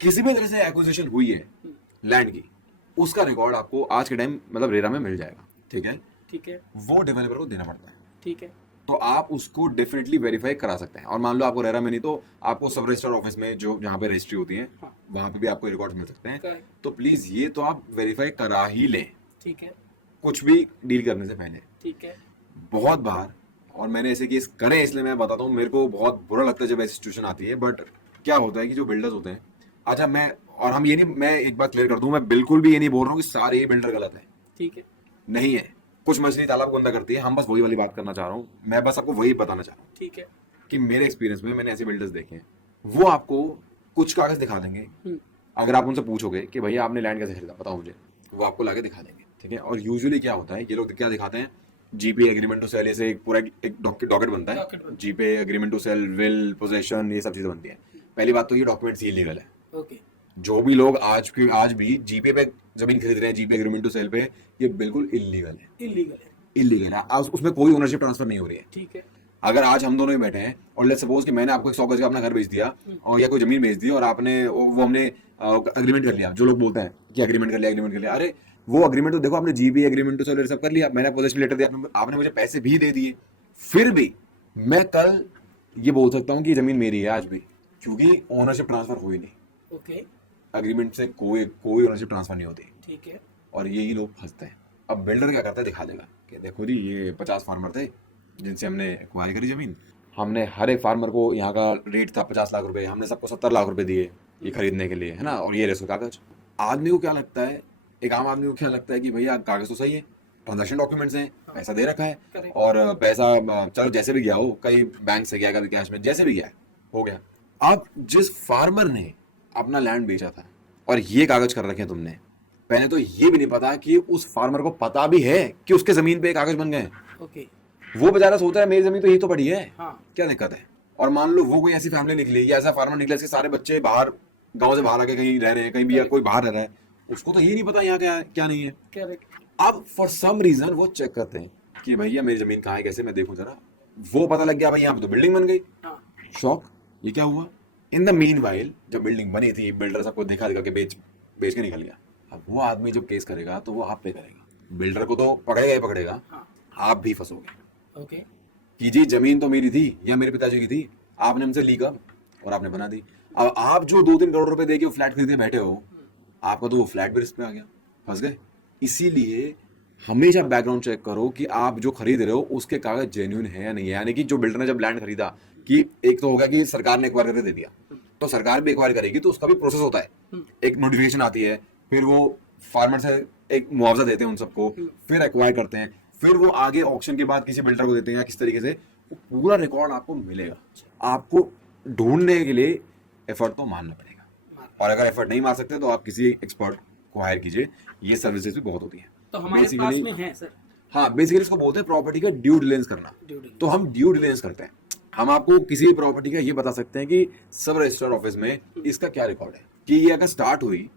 किसी भी तरह से एक्विजिशन हुई है लैंड की, उसका रिकॉर्ड आपको आज के टाइम मतलब रेरा में मिल जाएगा, ठीक है, ठीक है, वो डेवलपर को देना पड़ता है, ठीक है, तो आप उसको डेफिनेटली वेरीफाई करा सकते हैं। और मान लो आपको रेरा में नहीं तो आपको सब रजिस्टर ऑफिस में जो जहाँ पे रजिस्ट्री होती है, हाँ, वहां पे भी आपको रिकॉर्ड मिल सकते हैं, करेक्ट, तो प्लीज ये तो आप वेरीफाई करा ही लें, ठीक है, कुछ भी डील करने से पहले। ठीक है, बहुत बार, और मैंने ऐसे केस करे इसलिए मैं बताता हूँ, मेरे को बहुत बुरा लगता है जब ऐसी सिचुएशन आती है, बट क्या होता है कि जो बिल्डर्स होते हैं, अच्छा मैं और हम ये नहीं, मैं एक बात क्लियर कर दूं, मैं बिल्कुल भी ये नहीं बोल रहा हूँ कि सारे बिल्डर गलत है, ठीक है, नहीं है, कुछ मछली तालाब को गंदा करती है, हम बस वही वाली बात करना चाह रहा हूँ, मैं बस आपको वही बताना चाह रहा हूँ ठीक है। कि मेरे एक्सपीरियंस में मैंने ऐसे बिल्डर्स देखे हैं, वो आपको कुछ कागज दिखा देंगे, अगर आप उनसे पूछोगे कि भैया आपने लैंड कैसे खरीदा बताओ मुझे, वो आपको लाके दिखा देंगे, ठीक है। और यूजुअली क्या होता है, ये लोग क्या दिखाते हैं, जीपी एग्रीमेंट टू सेल, ऐसे एक पूरा एक डॉक्यूमेंट बनता है, GP agreement to sell, will, possession, ये सब चीजें बनती है। पहली बात तो ये डॉक्यूमेंट्स इलीगल है। ओके। जो भी लोग आज भी जीपे पे जमीन खरीद रहे हैं, जीपे एग्रीमेंट टू सेल पे, ये बिल्कुल इलीगल है। इलीगल है, उसमें कोई ओनरशिप ट्रांसफर नहीं हो रही है, ठीक है। अगर आज हम दोनों ही बैठे हैं और लेट्स सपोज कि मैंने आपको 100 गज का अपना घर बेच दिया और या कोई जमीन बेच दी और आपने वो हमने एग्रीमेंट कर लिया, जो लोग बोलते हैं कि एग्रीमेंट कर लिया, अरे वो एग्रीमेंट तो देखो, आपने जीबी एग्रीमेंट तो सब कर लिया, मैंने पोजेशन लेटर दिया, आपने मुझे पैसे भी दे दिए, फिर भी मैं कल ये बोल सकता हूँ कि जमीन मेरी है आज भी, क्योंकि ओनरशिप ट्रांसफर हुई नहीं। ओके। एग्रीमेंट से कोई ओनरशिप ट्रांसफर नहीं होती, ठीक है। और यही लोग फंसते हैं। अब बिल्डर क्या करता है, दिखा देगा कि देखो जी ये 50 फार्मर थे जिनसे हमने एक्वायर करी जमीन, हमने हर एक फार्मर को, यहाँ का रेट था 50 लाख रुपए, हमने सबको 70 लाख रुपए दिए ये खरीदने के लिए, है ना, और ये रेसो कागज। आदमी को क्या लगता है, एक आम आदमी को क्या लगता है कि भैया कागज तो सही है, ट्रांजैक्शन डॉक्यूमेंट्स हैं, पैसा दे रखा है, और पैसा चलो जैसे भी गया हो, कई बैंक से गया, कभी कैश में, जैसे भी गया हो गया। अब जिस फार्मर ने अपना लैंड बेचा था और ये कागज कर रखे तुमने, पहले तो ये भी नहीं पता कि उस फार्मर को पता भी है कि उसके जमीन पे कागज बन गए। ओके। वो बेचारा सोच रहा है मेरी जमीन तो यही तो पड़ी है, हाँ। क्या दिक्कत है। और मान लो वो कोई ऐसी फैमिली निकली या ऐसा फार्मर निकला जिसके सारे बच्चे बाहर, गांव से बाहर आके कहीं रह रहे हैं, कहीं भी या कोई बाहर रह रहा है, उसको तो ये नहीं पता यहाँ क्या है क्या नहीं है। करेक्ट। अब फॉर सम रीजन वो चेक करते हैं कि भैया मेरी जमीन कहाँ है, कैसे मैं देखूं जरा, वो पता लग गया भाई यहाँ पे तो बिल्डिंग बन गई। शॉक, ये क्या हुआ। इन द मीन वाइल जब बिल्डिंग बनी थी, बिल्डर सबको दिखा के बेच के निकल गया। अब वो आदमी जब केस करेगा तो वो आप पे करेगा, बिल्डर को तो पकड़ेगा ही पकड़ेगा, आप भी फंसोगे। ओके। कि जी जमीन तो मेरी थी या मेरे पिताजी की थी, आपने हमसे ली कब और आपने बना दी। अब आप जो 2-3 करोड़ रुपए दे के फ्लैट खरीदे बैठे हो, आपका तो वो फ्लैट भी रिस्क पे आ गया, फंस गए। इसीलिए हमेशा बैकग्राउंड चेक करो कि आप जो खरीद रहे हो उसके कागज जेन्युइन है या नहीं है। यानी कि जो बिल्डर ने जब लैंड खरीदा, कि एक तो होगा कि सरकार ने एक्वायर करके दे दिया, तो सरकार भी एक्वायर करेगी तो उसका भी प्रोसेस होता है, एक नोटिफिकेशन आती है, फिर वो फार्मर से एक मुआवजा देते हैं उन सबको, फिर एक्वायर करते हैं, फिर वो आगे ऑक्शन के बाद किसी बिल्डर को देते हैं या किस तरीके से, वो पूरा रिकॉर्ड आपको मिलेगा। आपको ढूंढने के लिए एफर्ट तो मारना पड़ेगा, और अगर एफर्ट नहीं मार सकते तो आप किसी एक्सपर्ट को हायर कीजिए, ये सर्विसेज भी बहुत होती हैं। तो हमारे पास में है सर। हाँ, बेसिकली इसको बोलते हैं प्रॉपर्टी का ड्यू डिलिजेंस करना। तो हम ड्यू डिलिजेंस करते हैं, हम आपको किसी भी प्रॉपर्टी का ये बता सकते हैं कि सब रजिस्टर्ड ऑफिस में इसका क्या रिकॉर्ड है, कि ये अगर स्टार्ट हुई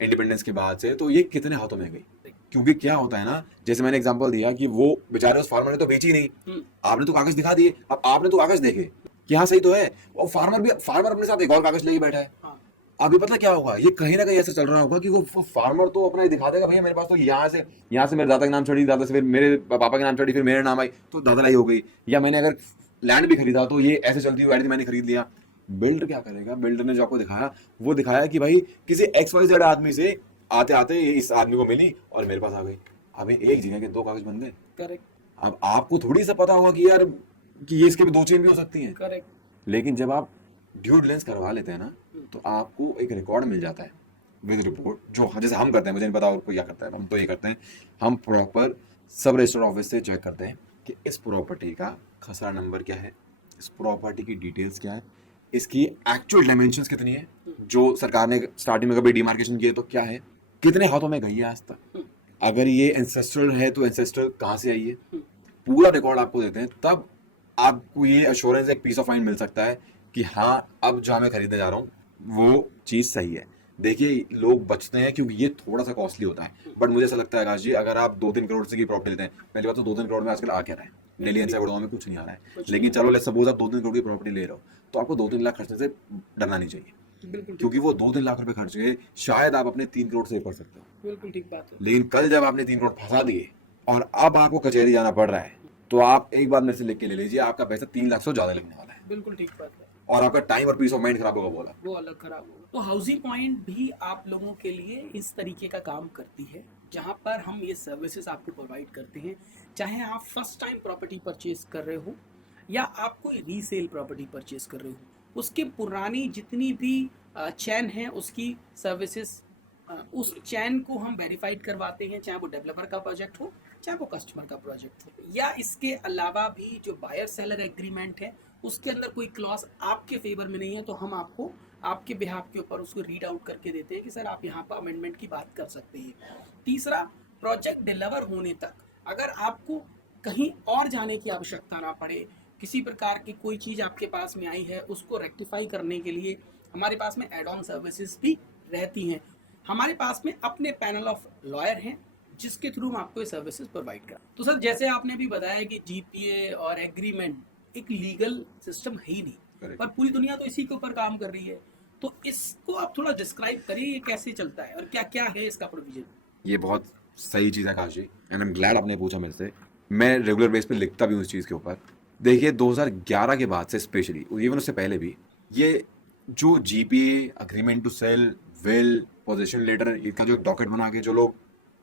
इंडिपेंडेंस के बाद से तो ये कितने हाथों में गई। क्योंकि क्या होता है ना, जैसे मैंने एग्जांपल दिया कि वो बेचारे उस फार्मर ने तो बेची नहीं, आपने तो कागज दिखा दिए, अब आपने तो कागज देखे कि हाँ सही तो है, और फार्मर अपने साथ एक और कागज लेके बैठा है। अभी पता क्या होगा, ये कहीं ना कहीं ऐसा चल रहा होगा कि वो फार्मर तो अपना दिखा देगा, भैया मेरे पास तो यहाँ से मेरे दादा के नाम चढ़ी, दादा से फिर मेरे पापा के नाम चढ़ी, फिर मेरे नाम आई, तो दादालाई हो गई। या मैंने अगर लैंड भी खरीदा तो ये ऐसे चलती हुई मैंने खरीद लिया। बिल्डर क्या करेगा, बिल्डर ने जो आपको दिखाया वो दिखाया कि भाई किसी XYZ आदमी से आते आते इस आदमी को मिली और मेरे पास आ गई। अभी एक जगह के 2 कागज बन गए। करेक्ट। अब आपको थोड़ी सा पता होगा कि यार कि ये इसके भी 2 चेन भी हो सकती हैं। करेक्ट। लेकिन जब आप ड्यू डिलिजेंस करवा लेते हैं ना, तो आपको एक रिकॉर्ड मिल जाता है विद रिपोर्ट, जो जैसे हम करते हैं, मुझे नहीं पता और कोई क्या करता है, हम तो ये करते हैं, हम प्रॉपर सब रजिस्टर्ड ऑफिस से चेक करते हैं कि इस प्रॉपर्टी का खसरा नंबर क्या है, इस प्रॉपर्टी की डिटेल्स क्या है, इसकी एक्चुअल डायमेंशंस कितनी है, जो सरकार ने स्टार्टिंग में कभी डिमार्केशन किए तो क्या है, कितने हाथों में गई है आज तक, अगर ये एंसेस्ट्रल है तो एंसेस्ट्रल कहाँ से आई है, पूरा रिकॉर्ड आपको देते हैं। तब आपको ये एश्योरेंस, एक पीस ऑफ माइंड मिल सकता है कि हाँ अब जहाँ मैं खरीदने जा रहा हूँ वो चीज़ सही है। देखिए लोग बचते हैं क्योंकि ये थोड़ा सा कॉस्टली होता है, बट मुझे ऐसा लगता है आकाश जी, अगर आप 2-3 करोड़ से की प्रॉपर्टी लेते हैं, पहली बात तो 2-3 करोड़ में आजकल आ क्या रहा है, दिल्ली एनसीआर गुड़गांव में कुछ नहीं आ रहा है, लेकिन चलो लेट्स सपोज आप 2-3 करोड़ की प्रॉपर्टी ले रहे हो, तो आपको 2-3 लाख खर्चने से डरना नहीं चाहिए, क्योंकि वो 2-3 लाख रुपए खर्च के शायद आप अपने 3 करोड़ सेव कर सकते हो। बिल्कुल ठीक बात है। लेकिन कल जब आपने 3 करोड़ फंसा दिए और अब आपको कचहरी जाना पड़ रहा है, तो आप एक बार मेरे से लिख के ले लीजिए, आपका पैसा 3 लाख से ज्यादा लगने वाला है। बिल्कुल ठीक बात है। और आपका टाइम और पीस ऑफ माइंड खराब होगा, बोला वो अलग खराब होगा। तो हाउसिंग पॉइंट भी आप लोगों के लिए इस तरीके का काम करती है, जहां पर हम ये सर्विसेज आपको प्रोवाइड करते हैं, चाहे आप फर्स्ट टाइम प्रॉपर्टी परचेज कर रहे हो या आप कोई रीसेल प्रॉपर्टी परचेज कर रहे हो, उसके पुरानी जितनी भी चैन है उसकी सर्विसेज, उस चैन को हम वेरीफाइड करवाते हैं, चाहे वो डेवलपर का प्रोजेक्ट हो चाहे वो कस्टमर का प्रोजेक्ट हो या इसके अलावा भी जो बायर सेलर एग्रीमेंट है उसके अंदर कोई क्लॉज आपके फेवर में नहीं है, तो हम आपको आपके बिहाफ के ऊपर उसको रीड आउट करके देते हैं कि सर आप यहाँ पर अमेंडमेंट की बात कर सकते हैं। तीसरा, प्रोजेक्ट डिलीवर होने तक अगर आपको कहीं और जाने की आवश्यकता ना पड़े, किसी प्रकार की कोई चीज़ आपके पास में आई है उसको रेक्टिफाई करने के लिए हमारे पास में एड ऑन सर्विसेज भी रहती हैं। हमारे पास में अपने पैनल ऑफ लॉयर हैं जिसके थ्रू हम आपको ये सर्विसेज प्रोवाइड करें। तो सर जैसे आपने भी बताया कि जीपीए और एग्रीमेंट एक लीगल सिस्टम है ही नहीं, Correct. पर पूरी दुनिया तो इसी के ऊपर काम कर रही है, तो इसको आप थोड़ा डिस्क्राइब करिए ये कैसे चलता है और क्या क्या है इसका प्रोविजन। ये बहुत सही चीज़ है Kashi, and I am glad आपने पूछा मेरे से। मैं रेगुलर बेस पे लिखता भी हूँ इस चीज़ के ऊपर। देखिए 2011 के बाद से स्पेशली, इवन उससे पहले भी, ये जो GPA, agreement to sell, will, possession letter, इसका जो डॉक्यूमेंट बना के जो लोग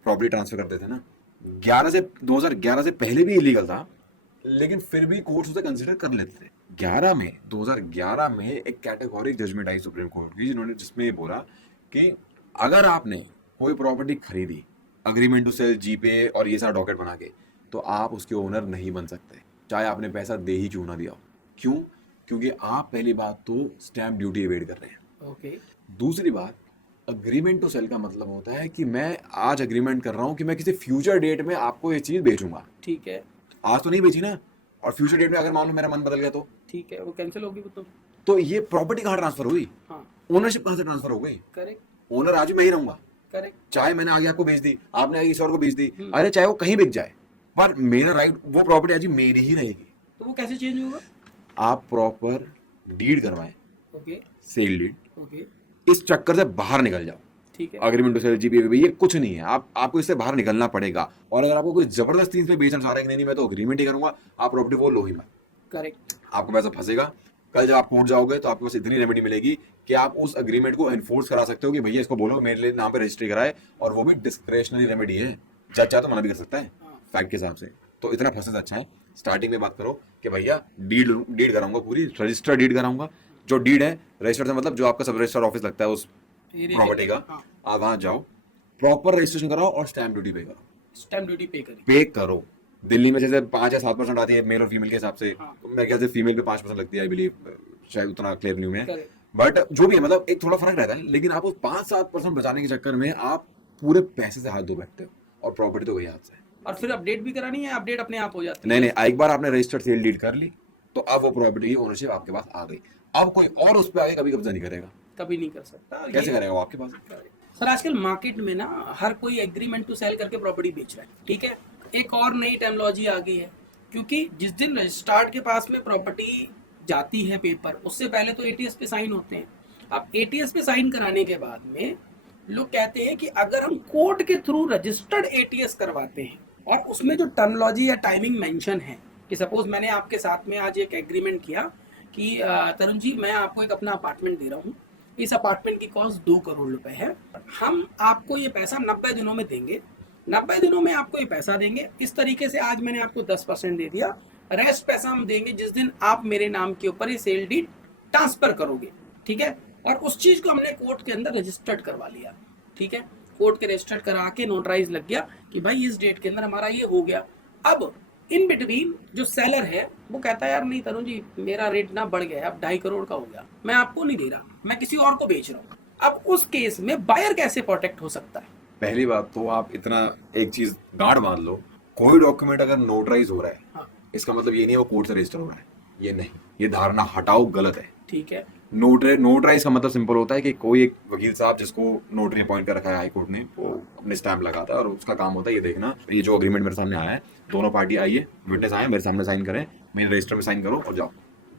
प्रॉपर्टी ट्रांसफर करते थे ना, 2011 से पहले भी इलीगल था, लेकिन फिर भी कोर्ट्स उसे कंसिडर कर लेते थे। 2011 में एक कैटेगोरिक जजमेंट आई सुप्रीम कोर्ट की, जिन्होंने जिसमें ये बोला कि अगर आपने कोई प्रॉपर्टी खरीदी अग्रीमेंट टू सेल, जीपे और ये सारा डॉक्यूमेंट बना के, तो आप उसके ओनर नहीं बन सकते, चाहे आपने पैसा दे ही क्यों ना दिया हो। क्यों? क्योंकि आप पहली बात तो स्टैम्प ड्यूटी एवेड कर रहे हैं। ओके। दूसरी बात, अग्रीमेंट टू सेल का मतलब होता है कि मैं आज अग्रीमेंट कर रहा हूँ कि मैं किसी फ्यूचर डेट में आपको ये चीज़ बेचूंगा। ठीक है। आज तो नहीं बेची ना, और फ्यूचर डेट में अगर मान लो मेरा मन बदल गया तो ठीक है, वो कैंसिल होगी वो तो ये प्रॉपर्टी कहाँ ट्रांसफर हुई? हाँ। ओनरशिप कहाँ से ट्रांसफर हो गई? करेक्ट। ओनर आज भी मैं ही रहूंगा। करेक्ट। चाहे मैंने आगे आपको बेच दी, आपने आगे किसी और को बेच दी, अरे चाहे वो कहीं बिक जाए, पर मेरा राइट, वो प्रॉपर्टी आज मेरी ही रहेगी। तो वो कैसे चेंज होगा? आप प्रॉपर डीड करवाएं, ओके। Sale deed, okay. इस चक्कर से बाहर निकल जाओ। ठीक है। अग्रीमेंट टू सेल, जीपीए, ये कुछ नहीं है, आपको इससे बाहर निकलना पड़ेगा। और अगर आपको कोई जबरदस्ती इसमें बेचना चाह रहा है कि नहीं मैं तो अग्रीमेंट ही करूंगा, आप प्रॉपर्टी वो लो ही मत। करेक्ट। आपको पैसा फंसेगा। कल जब आप कोर्ट जाओगे तो आपके पास इतनी रेमेडी मिलेगी कि आप उस अग्रीमेंट को एनफोर्स करा सकते हो कि भैया इसको बोलो मेरे लिए नाम पे रजिस्ट्री कराए, और वो भी डिस्क्रिशनरी रेमेडी है, जज चाहे तो मना भी कर सकता है फैक्ट के हिसाब से। तो इतना फंसे से अच्छा है स्टार्टिंग में बात करो कि भैया डीड कराऊंगा, पूरी रजिस्टर्ड डीड कराऊंगा। जो डीड है रजिस्टर्ड से मतलब जो आपका सब रजिस्टर्ड ऑफिस लगता है उस प्रॉपर्टी का, आप वहां जाओ, प्रॉपर रजिस्ट्रेशन कराओ और स्टैम्प ड्यूटी पे करो। स्टैम्प ड्यूटी पे करो। दिल्ली में जैसे 5 या 7% आती है मेल और फीमेल के हिसाब से, तो मेरे ख्याल से फीमेल पे 5% लगती है, आई बिलीव, शायद उतना क्लियर नहीं है, बट जो भी है मतलब एक थोड़ा फर्क रहता है। लेकिन आप उस 5-7% बचाने के चक्कर में आप पूरे पैसे से हाथ धो बैठते हो, और प्रॉपर्टी तो गई हाथ से। और फिर अपडेट भी करानी है, अपडेट अपने आप हो जाती है। नहीं, एक बार आपने रजिस्टर्ड सेल डीड कर ली तो अब वो प्रॉपर्टी की ओनरशिप आपके पास आ गई। अब कोई और उस पर आगे कभी कब्जा नहीं करेगा। कभी नहीं कर सकता। कैसे करेगा वो आपके पास? सर आजकल मार्केट में ना हर कोई एग्रीमेंट टू सेल करके प्रॉपर्टी बेच रहा है। ठीक है, एक और नई टेक्नोलॉजी आ गई है, क्योंकि जिस दिन रजिस्ट्रार्ड के पास में प्रॉपर्टी जाती है पेपर, उससे पहले तो एटीएस पे साइन होते हैं। अब एटीएस पे साइन कराने के बाद में लोग कहते हैं कि अगर हम कोर्ट के थ्रू रजिस्टर्ड एटीएस करवाते हैं और उसमें जो टर्मिनोलॉजी या टाइमिंग मेंशन है कि सपोज मैंने आपके साथ में आज एक एग्रीमेंट किया कि तरुण जी मैं आपको एक अपना अपार्टमेंट दे रहा हूँ, इस अपार्टमेंट की कॉस्ट 2 करोड़ रुपए है, हम आपको ये पैसा 90 दिनों में देंगे, 90 दिनों में आपको ये पैसा देंगे। इस तरीके से आज मैंने आपको 10% दे दिया, रेस्ट पैसा हम देंगे जिस दिन आप मेरे नाम के ऊपर ये सेल डीड ट्रांसफर करोगे। ठीक है, और उस चीज को हमने कोर्ट के अंदर रजिस्टर्ड करवा लिया। ठीक है, कोर्ट के रजिस्टर्ड करा के नोटराइज लग गया कि भाई इस डेट के अंदर हमारा ये हो गया। अब इन बिटवीन जो सेलर है वो कहता है यार नहीं तरुण जी मेरा रेट ना बढ़ गया है, अब 2.5 करोड़ का हो गया, मैं आपको नहीं दे रहा, मैं किसी और को बेच रहा हूँ। अब उस केस में बायर कैसे प्रोटेक्ट हो सकता है? पहली बात तो आप इतना एक चीज गार्ड मान लो, कोई डॉक्यूमेंट अगर नोटराइज हो रहा है, हाँ। इसका मतलब ये नहीं है वो कोर्ट से रजिस्टर हो रहा है, ये नहीं, ये धारणा हटाओ, गलत है। ठीक है, नोटराइज का मतलब सिंपल होता है कि कोई एक वकील साहब जिसको नोटरी अपॉइंट कर रखा है हाई कोर्ट ने, वो अपने स्टैम्प लगाता है और उसका काम होता है ये देखना ये जो अग्रीमेंट मेरे सामने आया है, दोनों पार्टी आई है, विटनेस आए मेरे सामने साइन करें, मेरे रजिस्टर में साइन करो और जाओ,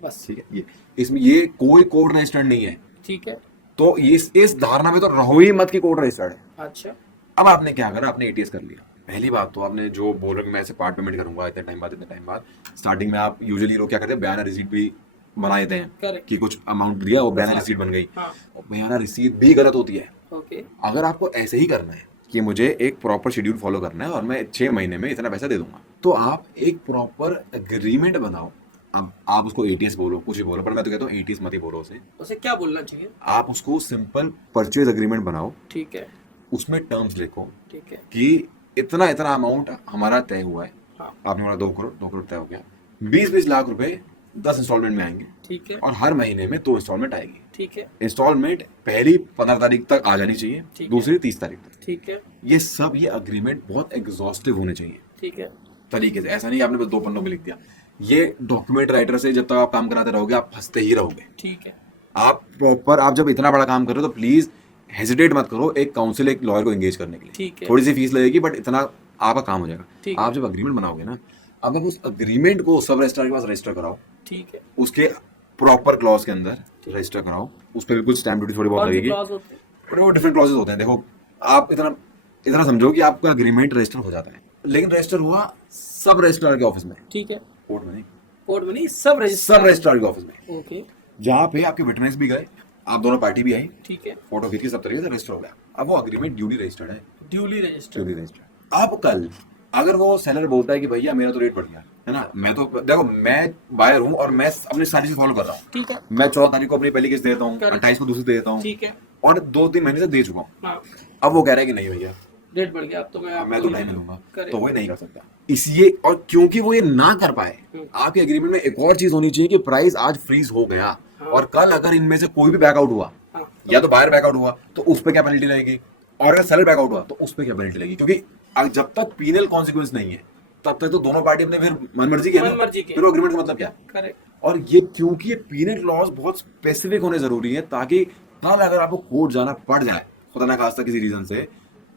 बस। ठीक है, ये इसमें ये कोई कोर्ट रजिस्टर्ड नहीं है। ठीक है, तो ये इस धारणा में तो रहो ही मत कि कोर्ट रजिस्टर्ड है। अच्छा, अब आपने क्या करा, आपने एटीएस कर लिया। पहली बात तो आपने जो बोल रहे मैं ऐसे पार्ट पेमेंट करूंगा इतने टाइम बाद, स्टार्टिंग में आप यूजुअली लोग क्या करते हैं, बयाना रिसीट भी बना देते हैं कि कुछ अमाउंट दिया वो बयाना रिसीट बन गई। हाँ। और बयाना रिसीट भी गलत होती है। ओके। अगर आपको ऐसे ही करना है कि मुझे एक प्रॉपर शेड्यूल फॉलो करना है और मैं 6 महीने में इतना पैसा दे दूंगा, तो आप एक प्रॉपर एग्रीमेंट बनाओ। अब आप उसको एटीएस बोलो, कुछ भी बोलो, पर मैं तो कहता हूँ एटीएस मत ही बोलो उसे क्या बोलना चाहिए? आप उसको सिंपल परचेज एग्रीमेंट बनाओ। ठीक है, उसमें टर्म्स लिखो ठीक है, कि इतना इतना अमाउंट हमारा तय हुआ है, हाँ। आपने बोला 2 करोड़ तय हो गया, 20-20 लाख रुपए 10 इंस्टॉलमेंट में आएंगे, ठीक है, और हर महीने में 2 इंस्टॉलमेंट आएगी। ठीक है, इंस्टॉलमेंट पहली 15 तारीख तक आ जानी चाहिए, ठीक है। दूसरी 30 तारीख तक। ठीक है, ये अग्रीमेंट बहुत एग्जॉस्टिव होने चाहिए ठीक है, तरीके से, ऐसा नहीं आपने बस 2 पन्नों में लिख दिया। ये डॉक्यूमेंट राइटर से जब तक आप काम कराते रहोगे आप फंसते ही रहोगे। ठीक है, आप प्रॉपर, आप जब इतना बड़ा काम कर रहे हो तो प्लीज हेजिटेट मत करो एक काउंसिल, एक लॉयर को एंगेज करने के लिए। ठीक है, थोड़ी सी फीस लगेगी बट इतना आपका काम हो जाएगा। ठीक आप जब अग्रीमेंट बनाओगे ना, अब आप उस अग्रीमेंट को सब रजिस्ट्रार के पास रजिस्टर कराओ, ठीक है। उसके प्रॉपर क्लॉज के अंदर रजिस्टर कराओ, उस पर बिल्कुल स्टैम्प ड्यूटी थोड़ी बहुत कौन से लगेगी, clause होते हैं? पर वो डिफरेंट क्लॉजेज होते हैं। देखो आप इतना इतना समझो कि आपका अग्रीमेंट रजिस्टर हो जाता है, लेकिन रजिस्टर हुआ सब रजिस्ट्रार के ऑफिस में, ठीक है, कोर्ट में नहीं, कोर्ट में नहीं, सब सब रजिस्टर। रजिस्ट्रार के ऑफिस में, ओके, जहाँ पे आपके विटनेस भी गए, आप दोनों पार्टी भी आई, ठीक है, फोटो खींच के सब तरीके से रजिस्टर हो गया। अब वो अग्रीमेंट ड्यूली रजिस्टर्ड है, ड्यूली रजिस्टर। Duly registered. अब कल अगर वो सेलर बोलता है कि भैया मेरा तो रेट बढ़ गया है ना, मैं तो देखो मैं बायर हूँ और मैं अपनी सारी चीज फॉलो कर रहा हूँ, ठीक है, मैं 14 तारीख को अपनी पहली किस्त देता हूँ, Correct. 28 को दूसरी दे देता हूँ, ठीक है, और 2-3 महीने से दे चुका हूँ। हाँ, अब वो कह रहा है कि नहीं भैया रेट बढ़ गया, अब तो मैं तो नहीं लूंगा, Correct. तो वो नहीं कर सकता। इसलिए, और क्योंकि वो ये ना कर पाए, आपके एग्रीमेंट में एक और चीज होनी चाहिए कि प्राइस आज फ्रीज हो गया, और कल अगर इनमें से कोई भी बैकआउट हुआ, हाँ, या तो बायर बैकआउट हुआ तो उस पर क्या पेनल्टी लगेगी, और अगर सेलर बैकआउट हुआ तो उस पर क्या पेनल्टी लगेगी, क्योंकि जब तक पीनल कॉन्सिक्वेंस नहीं है तब तक तो दोनों पार्टी अपने फिर मनमर्जी के है ना, मनमर्जी के। फिर अग्रीमेंट का मतलब क्या। करेक्ट, और ये क्योंकि ये पीनल क्लॉज बहुत स्पेसिफिक होने जरूरी है, ताकि कल अगर आपको कोर्ट जाना पड़ जाए खुदा ना खास्ता किसी रीजन से,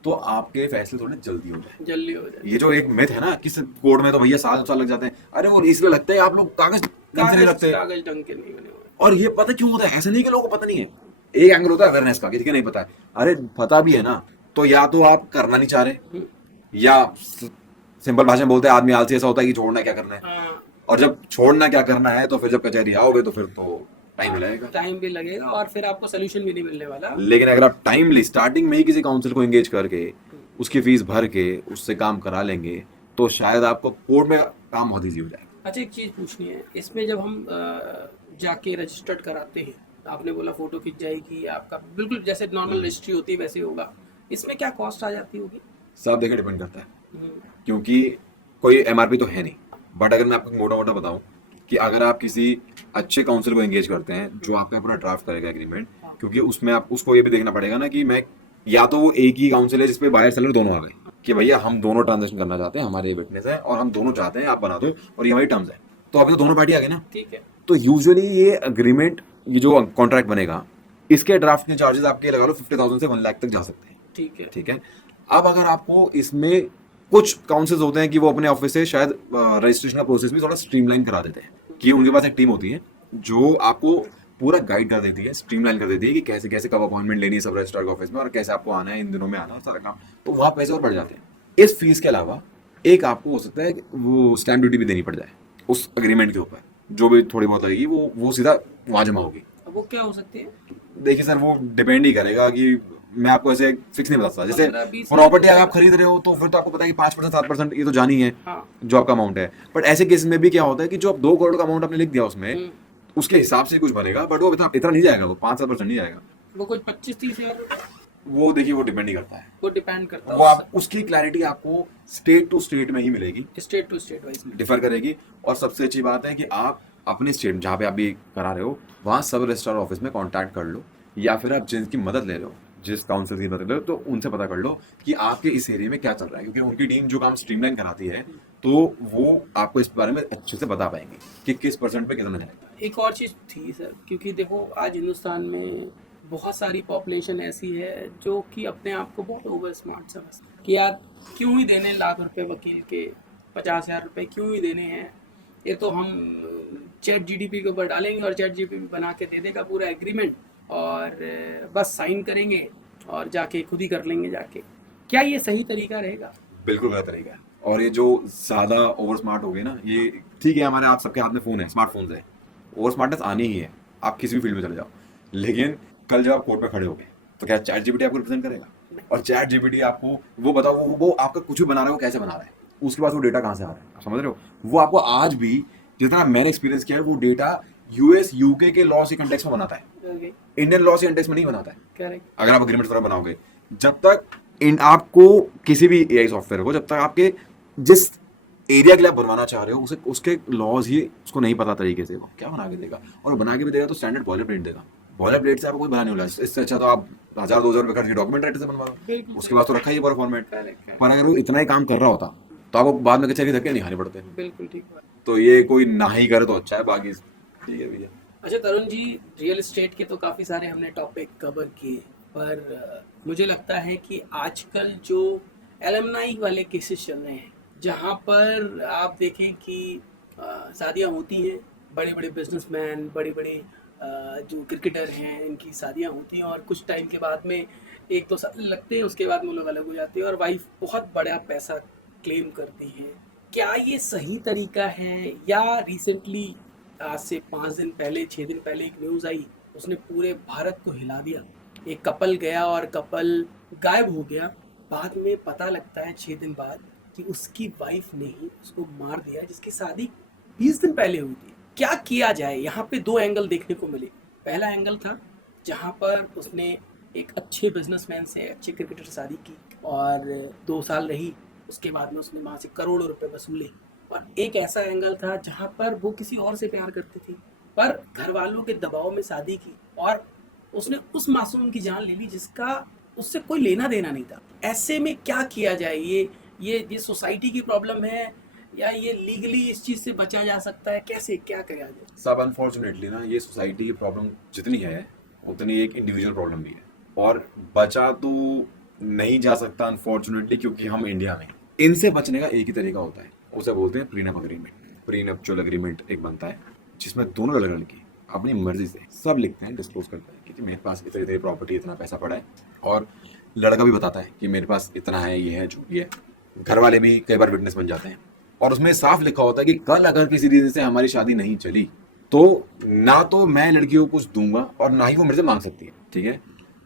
तो आपके फैसले थोड़े जल्दी हो जाए। जल्दी हो जाए। ये जो एक मिथ है ना कि कोर्ट में तो भैया 7 साल लग जाते हैं, अरे वो इसलिए लगता है आप लोग कागज ढंग से नहीं रखते, कागज ढंग के नहीं बने हुए। और ये पता क्यों होता है, ऐसा नहीं कि लोगों को पता नहीं है, एक एंगल होता है अवेयरनेस का, किसी के नहीं पता है, अरे पता भी है ना, तो या तो आप करना नहीं चाह रहे, या सिंपल भाषा में बोलते हैं आदमी आलसी ऐसा होता है कि छोड़ना क्या करना है, हाँ, और जब छोड़ना क्या करना है तो फिर जब कचहरी आओगे तो फिर तो टाइम लगेगा, टाइम भी लगेगा और फिर आपको सोल्यूशन भी नहीं मिलने वाला। लेकिन अगर आप टाइमली स्टार्टिंग में ही किसी काउंसिल को एंगेज करके उसकी फीस भर के उससे काम करा लेंगे तो शायद आपको कोर्ट में काम बहुत ईजी हो जाएगा। अच्छा, एक चीज़ पूछनी है, इसमें जब हम जाके रजिस्टर्ड कराते हैं, आपने बोला फोटो खिंच जाएगी आपका, बिल्कुल जैसे नॉर्मल रजिस्ट्री होती है वैसे होगा, इसमें क्या कॉस्ट आ जाती होगी? सब देखिए डिपेंड करता है, हम्म, क्योंकि कोई एमआरपी तो है नहीं, बट अगर मैं आपको मोटा मोटा बताऊं कि अगर आप किसी अच्छे काउंसिल को एंगेज करते हैं जो आपका पूरा ड्राफ्ट करेगा एग्रीमेंट, क्योंकि उसमें आप उसको ये भी देखना पड़ेगा ना कि मैं, या तो वो एक ही काउंसिल है जिसपे बायर सेलर दोनों आ गए कि भैया हम दोनों ट्रांजेक्शन करना चाहते हैं, हमारे विटनेस है और हम दोनों चाहते हैं आप बना दो और ये हमारी टर्म्स है, तो अभी तो दोनों पार्टी आ गए ना, ठीक है, तो यूजुअली ये अग्रीमेंट, ये जो कॉन्ट्रैक्ट बनेगा इसके ड्राफ्ट के चार्जेस आपके लगा लो 50,000 से 1 लाख तक जा सकते हैं। ठीक है, ठीक है, अब अगर आपको इसमें कुछ काउंसिल्स होते हैं कि वो अपने ऑफिस से शायद रजिस्ट्रेशन का प्रोसेस भी थोड़ा स्ट्रीमलाइन करा देते हैं, कि उनके पास एक टीम होती है जो आपको पूरा गाइड कर देती है, स्ट्रीमलाइन कर देती है कि कैसे कैसे कब अपॉइंटमेंट लेनी है सब रजिस्ट्रार के ऑफिस में और कैसे आपको आना है, इन दिनों में आना है, सारा काम, तो वहाँ पैसे और बढ़ जाते हैं। इस फीस के अलावा एक आपको हो सकता है कि वो स्टैम्प ड्यूटी भी देनी पड़ जाए उस अग्रीमेंट के ऊपर, जो भी थोड़ी बहुत लगेगी वो सीधा वहाँ जमा होगी। अब वो क्या हो सकती है? देखिए सर, वो डिपेंड ही करेगा कि मैं आपको ऐसे फिक्स नहीं बता सकता, जैसे 15-20 प्रॉपर्टी अगर आप खरीद रहे हो तो फिर तो आपको पता है कि 5% 7% ये तो जानी है हाँ, जो आपका अमाउंट है, बट ऐसे केस में भी क्या होता है कि जो आप 2 करोड़ का अमाउंट आपने लिख दिया उसमें उसके हिसाब से कुछ बनेगा, बट वो इतना नहीं जाएगा, वो 5-7% नहीं जाएगा, वो कुछ 25-30 हज़ार, वो देखिए वो डिपेंड ही करता है, वो डिपेंड करता वो है, आप उसकी क्लैरिटी आपको स्टेट टू स्टेट में ही मिलेगी, स्टेट टू स्टेट वाइज में। डिफर करेगी। और सबसे अच्छी बात है कि आप अपने स्टेट जहाँ पे आप भी करा रहे हो वहाँ सब रजिस्ट्रार ऑफिस में कांटेक्ट कर लो, या फिर आप जिनकी मदद ले लो, जिस काउंसिल की मदद ले लो, तो उनसे पता कर लो कि आपके इस एरिया में क्या चल रहा है, क्योंकि उनकी टीम जो काम स्ट्रीमलाइन कराती है तो वो आपको इस बारे में अच्छे से बता पाएंगे कि किस परसेंट पे कितना जाएगा। एक और चीज़ थी सर, क्योंकि देखो आज हिंदुस्तान में बहुत सारी पॉपुलेशन ऐसी है जो कि अपने आप को बहुत ओवर स्मार्ट समझती है कि यार क्यों ही देने लाख रुपए वकील के, 50,000 रुपये क्यों ही देने हैं, ये तो हम चैट जीडीपी के ऊपर डालेंगे और चैट जीडीपी बना के दे देगा पूरा एग्रीमेंट और बस साइन करेंगे और जाके खुद ही कर लेंगे जाके। क्या ये सही तरीका रहेगा? बिल्कुल गलत तरीका है, और ये जो ज्यादा ओवर स्मार्ट हो गए ना, ये ठीक है हमारे आप सबके हाथ में फोन है, स्मार्टफोन है, ओवर स्मार्टनेस आनी ही है, आप किसी भी फील्ड में चले जाओ, लेकिन कल जब आप कोर्ट पे खड़े हो गए तो क्या चैट जीपीटी आपको रिप्रेजेंट करेगा? और चैट जीपीटी आपको वो बताओ, वो आपका कुछ भी बना रहा है वो कैसे बना रहा है, उसके पास वो डेटा कहाँ से आ रहा है, आप समझ रहे हो? वो आपको आज भी जितना मैंने एक्सपीरियंस किया है वो डेटा यूएस यूके के लॉ के कंटेक्स्ट में बनाता है, इंडियन लॉ के कंटेक्स्ट में नहीं बनाता है। करेक्ट, अगर आप अग्रीमेंट वगैरह बनाओगे, जब तक आपको किसी भी एआई सॉफ्टवेयर को जब तक आपके जिस एरिया के लिए आप बनवाना चाह रहे हो उसे उसके लॉज ही उसको नहीं पता तरीके से, वो क्या बना के देगा, और वो बना के भी देगा तो स्टैंडर्ड बॉयलर प्लेट देगा। बॉयलर प्लेट से आपको कोई भला नहीं होला, इससे अच्छा तो आप 1000-2000 रुपये खर्च डॉक्यूमेंट राइटर से बनवा दो, उसके बाद तो रखा ही पूरा फॉर्मेट। पर अगर वो इतना ही काम कर रहा होता तो आपको बाद में कचहरी धक्के नहीं खाने पड़ते। बिल्कुल ठीक बात। तो ये कोई ना ही करे तो अच्छा है, बाकी ठीक है भैया। अच्छा तरुण जी, रियल एस्टेट के तो काफ़ी सारे हमने टॉपिक कवर किए, पर मुझे लगता है कि आजकल जो एलमनाई वाले केसेस चल रहे हैं, जहाँ पर आप देखें कि शादियाँ होती हैं, बड़े बड़े बिजनेसमैन, बड़े बड़े जो क्रिकेटर हैं, इनकी शादियाँ होती हैं और कुछ टाइम के बाद में 1-2 साल लगते हैं, उसके बाद वो लोग अलग हो जाते हैं और वाइफ बहुत बड़ा पैसा क्लेम करती है। क्या ये सही तरीका है, या रिसेंटली आज से 5 दिन पहले 6 दिन पहले एक न्यूज़ आई, उसने पूरे भारत को हिला दिया। एक कपल गया और कपल गायब हो गया, बाद में पता लगता है 6 दिन बाद कि उसकी वाइफ ने ही उसको मार दिया, जिसकी शादी 20 दिन पहले हुई थी। क्या किया जाए? यहाँ पे 2 एंगल देखने को मिले। पहला एंगल था जहाँ पर उसने एक अच्छे बिजनेसमैन से, अच्छे क्रिकेटर से शादी की और 2 साल रही, उसके बाद में उसने वहाँ से करोड़ों रुपए वसूले। और एक ऐसा एंगल था जहाँ पर वो किसी और से प्यार करती थी, पर घर वालों के दबाव में शादी की और उसने उस मासूम की जान ले ली जिसका उससे कोई लेना देना नहीं था। ऐसे में क्या किया जाए? ये सोसाइटी की प्रॉब्लम है या ये लीगली इस चीज से बचा जा सकता है? कैसे क्या किया जाए? सब अनफॉर्चुनेटली ना ये सोसाइटी की प्रॉब्लम जितनी है उतनी एक इंडिविजुअल प्रॉब्लम भी है, और बचा तो नहीं जा सकता अनफॉर्चुनेटली, क्योंकि हम इंडिया में इनसे बचने का एक ही तरीका होता है, उसे बोलते हैं प्रीनप अग्रीमेंट। प्रीनपचुअल अग्रीमेंट एक बनता है जिसमें दोनों लड़की अपनी मर्जी से सब लिखते हैं, डिस्क्लोज करते हैं कि मेरे पास इतनी इतनी प्रॉपर्टी, इतना पैसा पड़ा है, और लड़का भी बताता है कि मेरे पास इतना है, ये है, जो भी है। घर वाले भी कई बार विटनेस बन जाते हैं, और उसमें साफ लिखा होता है कि कल अगर किसी रीजन से हमारी शादी नहीं चली तो ना तो मैं लड़की को कुछ दूंगा और ना ही वो मेरे से मांग सकती है। ठीक है,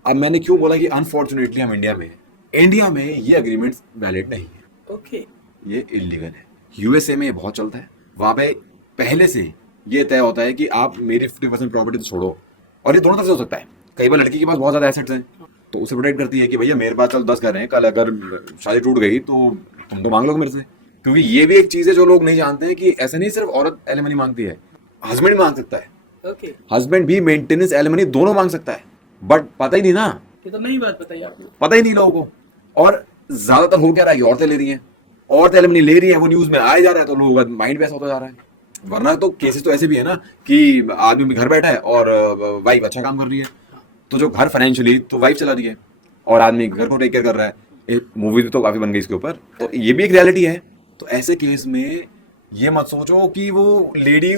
अब मैंने क्यों बोला कि अनफॉर्चुनेटली हम इंडिया में ये अग्रीमेंट वैलिड नहीं है। ओके, ये इलीगल है। यूएसए में ये बहुत चलता है, वहां पे पहले से ये तय होता है कि आप मेरी 50% प्रॉपर्टी तो छोड़ो, और ये दोनों तरफ से हो सकता है। कई बार लड़की के पास बहुत ज्यादा एसेट्स हैं तो उसे प्रोटेक्ट करती है कि भैया मेरे पास चल 10 घर हैं, कल अगर शादी टूट गई तो तुम तो मांग लोगे मेरे से। क्योंकि ये भी एक चीज है जो लोग नहीं जानते हैं कि ऐसा नहीं सिर्फ औरत एलिमनी मांगती है, हस्बैंड मांग सकता है। ओके, हस्बैंड भी मेंटेनेंस एलिमनी दोनों मांग सकता है, बट पता ही नहीं ना, ये तो नई बात बताई आपने। पता ही नहीं लोगों को। और ज्यादातर हो क्या रहा है, औरतें ले रही हैं, औरतें एलिमनी ले रही है, वो न्यूज में आया जा रहा है, तो लोगों का माइंड वैसा होता जा रहा है। वरना तो केसेस तो ऐसे भी है ना कि आदमी भी घर बैठा है और वाइफ अच्छा काम कर रही है, तो जो घर फाइनेंशियली तो वाइफ चला रही है और आदमी घर को टेक केयर कर रहा है। एक मूवी तो काफी बन गई इसके ऊपर, तो ये भी एक रियलिटी है। तो ऐसे केस में ये मत सोचो कि वो लेडी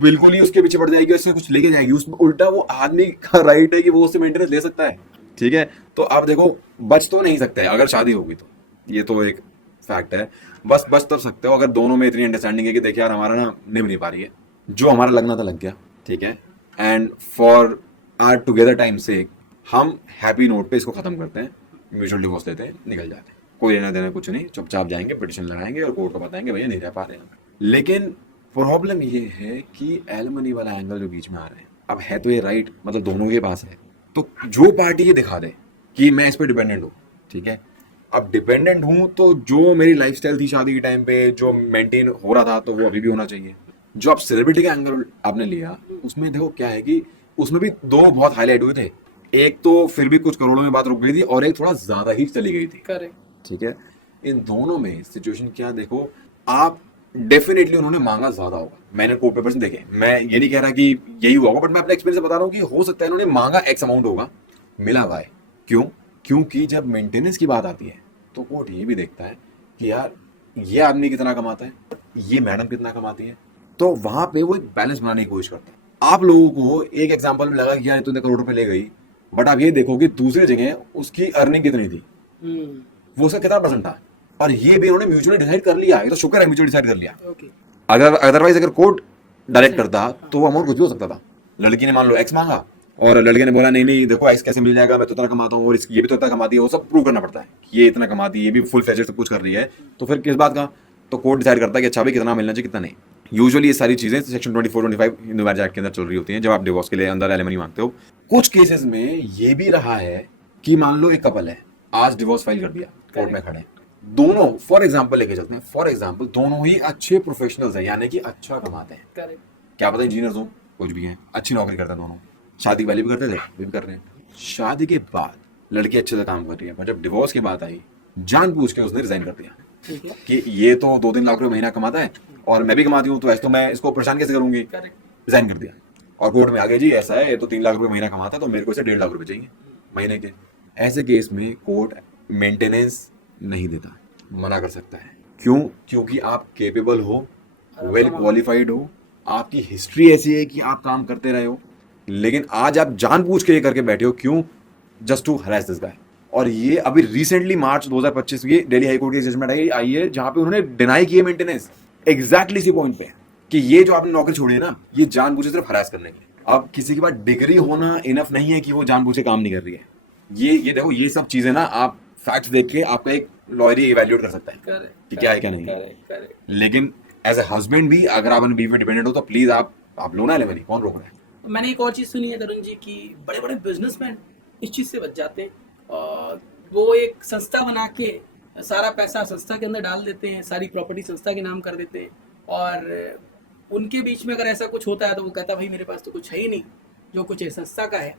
बिल्कुल ही उसके पीछे पड़ जाएगी और इससे कुछ लेके जाएगी, उसमें उल्टा वो आदमी का राइट है कि वो उससे मेंटेनेंस ले सकता है। ठीक है, तो आप देखो बच तो नहीं सकते अगर शादी होगी तो, ये तो एक फैक्ट है। बस बच तब सकते हो अगर दोनों में इतनी अंडरस्टैंडिंग है कि देखिए यार हमारा ना निभ नहीं पा रही है, जो हमारा लगना था लग गया, ठीक है, and for our together time से हम हैप्पी नोट पे इसको खत्म करते हैं, म्यूचुअल डिवोर्स लेते हैं, निकल जाते हैं, कोई लेना देना कुछ नहीं, चुपचाप जाएंगे, पिटिशन लगाएंगे और कोर्ट को बताएंगे भैया नहीं रह पा रहे हैं। लेकिन प्रॉब्लम ये है कि एलिमनी वाला एंगल जो बीच में आ रहा है, अब है तो ये राइट, मतलब दोनों के पास है, तो जो पार्टी ये दिखा दे कि मैं इस पर डिपेंडेंट हूँ, ठीक है, अब डिपेंडेंट हूँ तो जो मेरी लाइफस्टाइल थी शादी के टाइम पे जो मेंटेन हो रहा था तो वो अभी भी होना चाहिए। जो आप सेलिब्रिटी का एंगल आपने लिया, उसमें देखो क्या है कि उसमें भी दो बहुत हाईलाइट हुए थे, एक तो फिर भी कुछ करोड़ों में बात रुक गई थी और एक थोड़ा ज्यादा ही चली गई थी। करेक्ट, ठीक है, इन दोनों में सिचुएशन क्या देखो, आप डेफिनेटली उन्होंने मांगा ज्यादा होगा, मैंने कोर्ट पेपर्स में देखे, मैं ये नहीं कह रहा कि यही हुआ होगा, बट मैं अपने एक्सपीरियंस से बता रहा हूँ कि हो सकता है इन्होंने मांगा एक्स अमाउंट होगा, मिला वाई। क्यों? क्योंकि जब मेंटेनेंस की बात आती है तो कोर्ट ये भी देखता है कि यार ये आदमी कितना कमाता है, ये मैडम कितना कमाती है, तो वहां पे वो एक बैलेंस बनाने की कोशिश करता है। आप लोगों को एक एग्जांपल में लगा कि यार तूने करोड़ रुपए ले गई, बट आप ये देखो कि दूसरी जगह उसकी अर्निंग कितनी थी, वो उसका कितना परसेंट था, और ये भी उन्होंने म्यूचुअली डिसाइड कर लिया, ये तो शुक्र है म्यूचुअली डिसाइड कर लिया। अगर अदरवाइज अगर कोर्ट डायरेक्ट करता तो अमाउंट कुछ भी हो सकता था। लड़की ने मान लो एक्स मांगा और लड़के ने बोला नहीं नहीं देखो एक्स कैसे मिल जाएगा, मैं तो इतना कमाता हूँ और ये भी तो इतना कमाती है, वो सब प्रूव करना पड़ता है कि ये इतना कमाती है, ये भी फुल फ्लेजेड सब कुछ कर रही है, तो फिर किस बात का, तो कोर्ट डिसाइड करता है कि अच्छा भाई कितना मिलना चाहिए कितना नहीं। यूजुअली ये सारी चीजें सेक्शन 24-25 हिंदू मैरिज एक्ट के अंदर चल रही होती हैं जब आप डिवोर्स के लिए अंदर एलिमनी मांगते हो। कुछ केसेस में ये भी रहा है कि मान लो एक कपल है, आज डिवोर्स फाइल कर दिया, कोर्ट में खड़े हैं दोनों, फॉर एग्जाम्पल लेके चलते हैं, फॉर एग्जाम्पल दोनों ही अच्छे प्रोफेशनल्स हैं, यानी कि अच्छा कमाते हैं, करेक्ट, क्या पता इंजीनियर्स हो, कुछ भी हैं, अच्छी नौकरी करते हैं दोनों, शादी पहले भी करते थे, अभी भी कर रहे हैं। शादी के बाद लड़की अच्छे से काम कर रही है, पर जब डिवोर्स की बात आई जानबूझ के उसने रिजाइन कर दिया ठीक है, कि ये तो 2-3 लाख रुपए महीना कमाता है और मैं भी कमाती हूँ, तो ऐसे तो मैं इसको परेशान कैसे करूंगी, करेक्ट, रिजाइन कर दिया। और कोर्ट में आगे जी ऐसा है, ये तो 3 लाख रुपए महीना कमाता है, तो मेरे को इसे 1.5 लाख रुपए चाहिए महीने के। ऐसे केस में कोर्ट मेंटेनेंस नहीं देता, मना कर सकता है। क्यों? क्योंकि आप केपेबल हो, वेल क्वालिफाइड हो, आपकी हिस्ट्री ऐसी है कि आप काम करते रहे हो, लेकिन आज आप जानबूझ के ये करके बैठे हो, क्यों? Just to harass this guy. और ये अभी रिसेंटली मार्च 2025 की दिल्ली हाई कोर्ट की जजमेंट आई है, जहां पे उन्होंने डिनाई किए मेंटेनेंस एग्जैक्टली इसी पॉइंट पे कि ये जो आपने नौकरी छोड़ी है ना, ये जानबूझ सिर्फ हरास करने के लिए। अब किसी के पास डिग्री होना इनफ नहीं है कि वो जानबूझ के काम नहीं कर रही है। ये देखो, ये सब चीजें ना आप फैक्ट्स देख के आपका एक लॉयर इवैल्यूएट कर सकता है करेक्ट, कि क्या है क्या नहीं है। Correct, correct. लेकिन एज ए हस्बैंड भी अगर आप अपनी बीवी पे डिपेंडेंट हो तो प्लीज आप लो ना लेवनी, कौन रोक रहा है? मैंने एक और चीज़ सुनी है तरुण जी कि बड़े बड़े बिजनेसमैन इस चीज़ से बच जाते हैं, और वो एक संस्था बना के सारा पैसा संस्था के अंदर डाल देते हैं, सारी प्रॉपर्टी संस्था के नाम कर देते हैं, और उनके बीच में अगर ऐसा कुछ होता है तो वो कहता है भाई मेरे पास तो कुछ है ही नहीं, जो कुछ है संस्था का है,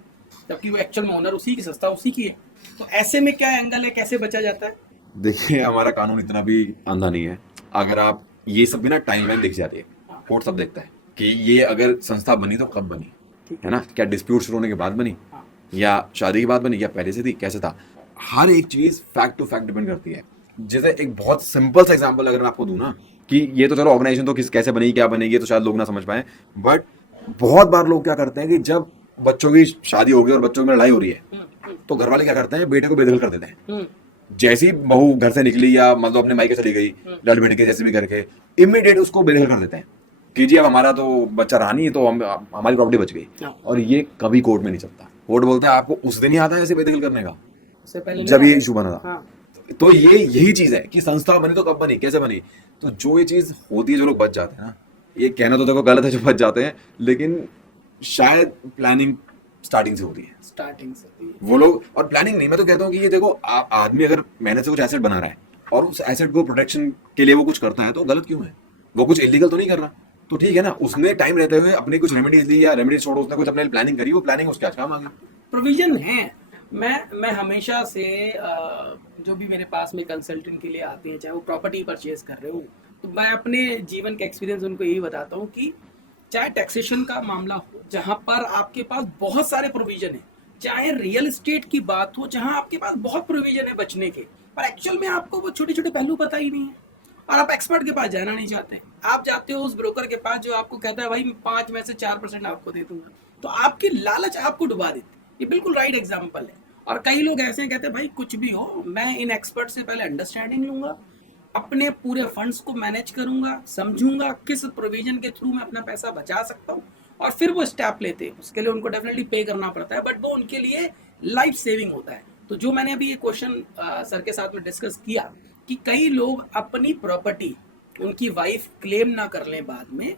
जबकि वो एक्चुअल में ओनर उसी की, संस्था उसी की है। तो ऐसे में क्या एंगल है, कैसे बचा जाता है? देखिए, हमारा कानून इतना भी अंधा नहीं है। अगर आप ये सब भी ना टाइमलाइन दिख जाती है, कोर्ट सब देखता है कि ये अगर संस्था बनी तो कब बनी, है ना, क्या डिस्प्यूट शुरू होने के बाद बनी, या शादी के बाद बनी, या पहले से थी, कैसे था। हर एक चीज फैक्ट टू फैक्ट डिपेंड करती है। जैसे एक बहुत सिंपल सा एग्जांपल अगर मैं आपको दूं ना, कि ये तो चलो ऑर्गेनाइजेशन तो कैसे बनेगी क्या बनेगी तो शायद लोग ना समझ पाए, बट बहुत बार लोग क्या करते हैं कि जब बच्चों की शादी हो गई और बच्चों में लड़ाई हो रही है तो घर वाले क्या करते हैं, बेटे को बेदखल कर देते हैं। जैसी बहू घर से निकली या मतलब अपने मायके चली गई, लड़ भिड़ के जैसे भी करके इमीडिएट उसको बेदखल कर देते हैं कि जी अब हमारा तो बच्चा रहा नहीं, तो हमारी प्रॉपर्टी बच गई। और ये कभी कोर्ट में नहीं चलता। कोर्ट बोलते हैं आपको उस दिन ही आता है ऐसे बेदखल करने का, उससे पहले जब नहीं ये आता। इशू बना था। हाँ, तो ये यही चीज है कि संस्था बनी तो कब बनी, कैसे बनी। तो जो ये चीज होती है, जो लोग बच जाते हैं ना, ये कहना तो देखो गलत है जो बच जाते हैं, लेकिन शायद प्लानिंग स्टार्टिंग से होती है स्टार्टिंग से भी। वो लोग। और प्लानिंग नहीं, मैं तो कहता हूँ कि ये देखो, आदमी अगर मेहनत से कुछ एसेट बना रहा है और उस एसेट को प्रोटेक्शन के लिए वो कुछ करता है तो गलत क्यों है? वो कुछ इलीगल तो नहीं कर रहा, तो ठीक है ना। उसने टाइम रहते हुए अपनी कुछ रेमेडीज ली, या रेमेडीज छोड़ो, उसने कुछ अपने प्लानिंग करी, वो प्लानिंग उसके आज काम आ गई। प्रोविजन है। मैं हमेशा से जो भी मेरे पास में कंसल्टेंट के लिए आते हैं, चाहे वो प्रॉपर्टी परचेज कर रहे हो, तो मैं अपने जीवन का एक्सपीरियंस उनको यही बताता हूँ कि चाहे टैक्सेशन का मामला हो, जहाँ पर आपके पास बहुत सारे प्रोविजन है, चाहे रियल एस्टेट की बात हो जहाँ आपके पास बहुत प्रोविजन है बचने के, पर एक्चुअल में आपको वो छोटे छोटे पहलू पता ही नहीं है, और आप एक्सपर्ट के पास जाना नहीं चाहते। आप जाते हो उस ब्रोकर के पास जो आपको कहता है भाई मैं 5 में से 4% आपको दे दूंगा, तो आपकी लालच आपको डुबा देती है। ये बिल्कुल राइट एग्जाम्पल है। और कई लोग ऐसे हैं, कहते हैं भाई कुछ भी हो, मैं इन एक्सपर्ट से पहले अंडरस्टैंडिंग लूंगा, अपने पूरे फंड्स को मैनेज करूंगा, समझूंगा किस प्रोविजन के थ्रू मैं अपना पैसा बचा सकता हूँ, और फिर वो स्टेप लेते हैं। उसके लिए उनको डेफिनेटली पे करना पड़ता है, बट वो उनके लिए लाइफ सेविंग होता है। तो जो मैंने अभी ये क्वेश्चन सर के साथ में डिस्कस किया कि कई लोग अपनी प्रॉपर्टी उनकी वाइफ क्लेम ना कर लें, बाद में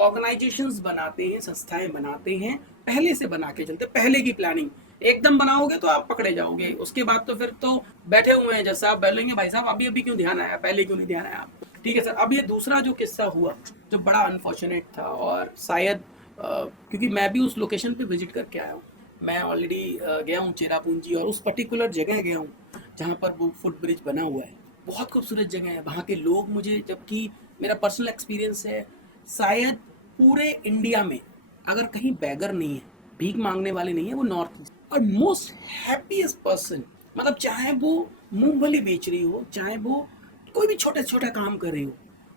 ऑर्गेनाइजेशंस बनाते हैं, संस्थाएं बनाते हैं, पहले से बना के चलते, पहले की प्लानिंग एकदम बनाओगे तो आप पकड़े जाओगे। उसके बाद तो फिर तो बैठे हुए हैं, जैसा आप बोलेंगे भाई साहब अभी अभी क्यों ध्यान आया, पहले क्यों नहीं ध्यान आया आपको। ठीक है सर। अब ये दूसरा जो किस्सा हुआ जो बड़ा अनफॉर्चुनेट था, और शायद क्योंकि मैं भी उस लोकेशन पे विजिट करके आया हूँ, मैं ऑलरेडी गया हूँ चेरापूंजी, और उस पर्टिकुलर जगह गया हूँ जहाँ पर वो फुट ब्रिज बना हुआ है। बहुत खूबसूरत जगह है। वहाँ के लोग मुझे, जबकि मेरा पर्सनल एक्सपीरियंस है, शायद पूरे इंडिया में अगर कहीं बैगर नहीं है, भीख मांगने वाले नहीं है, वो नॉर्थ ईस्ट, और मोस्ट हैप्पीएस्ट पर्सन, मतलब चाहे वो मूंगफली बेच रही हो, चाहे वो कोई भी छोटा छोटा काम कर रही हो,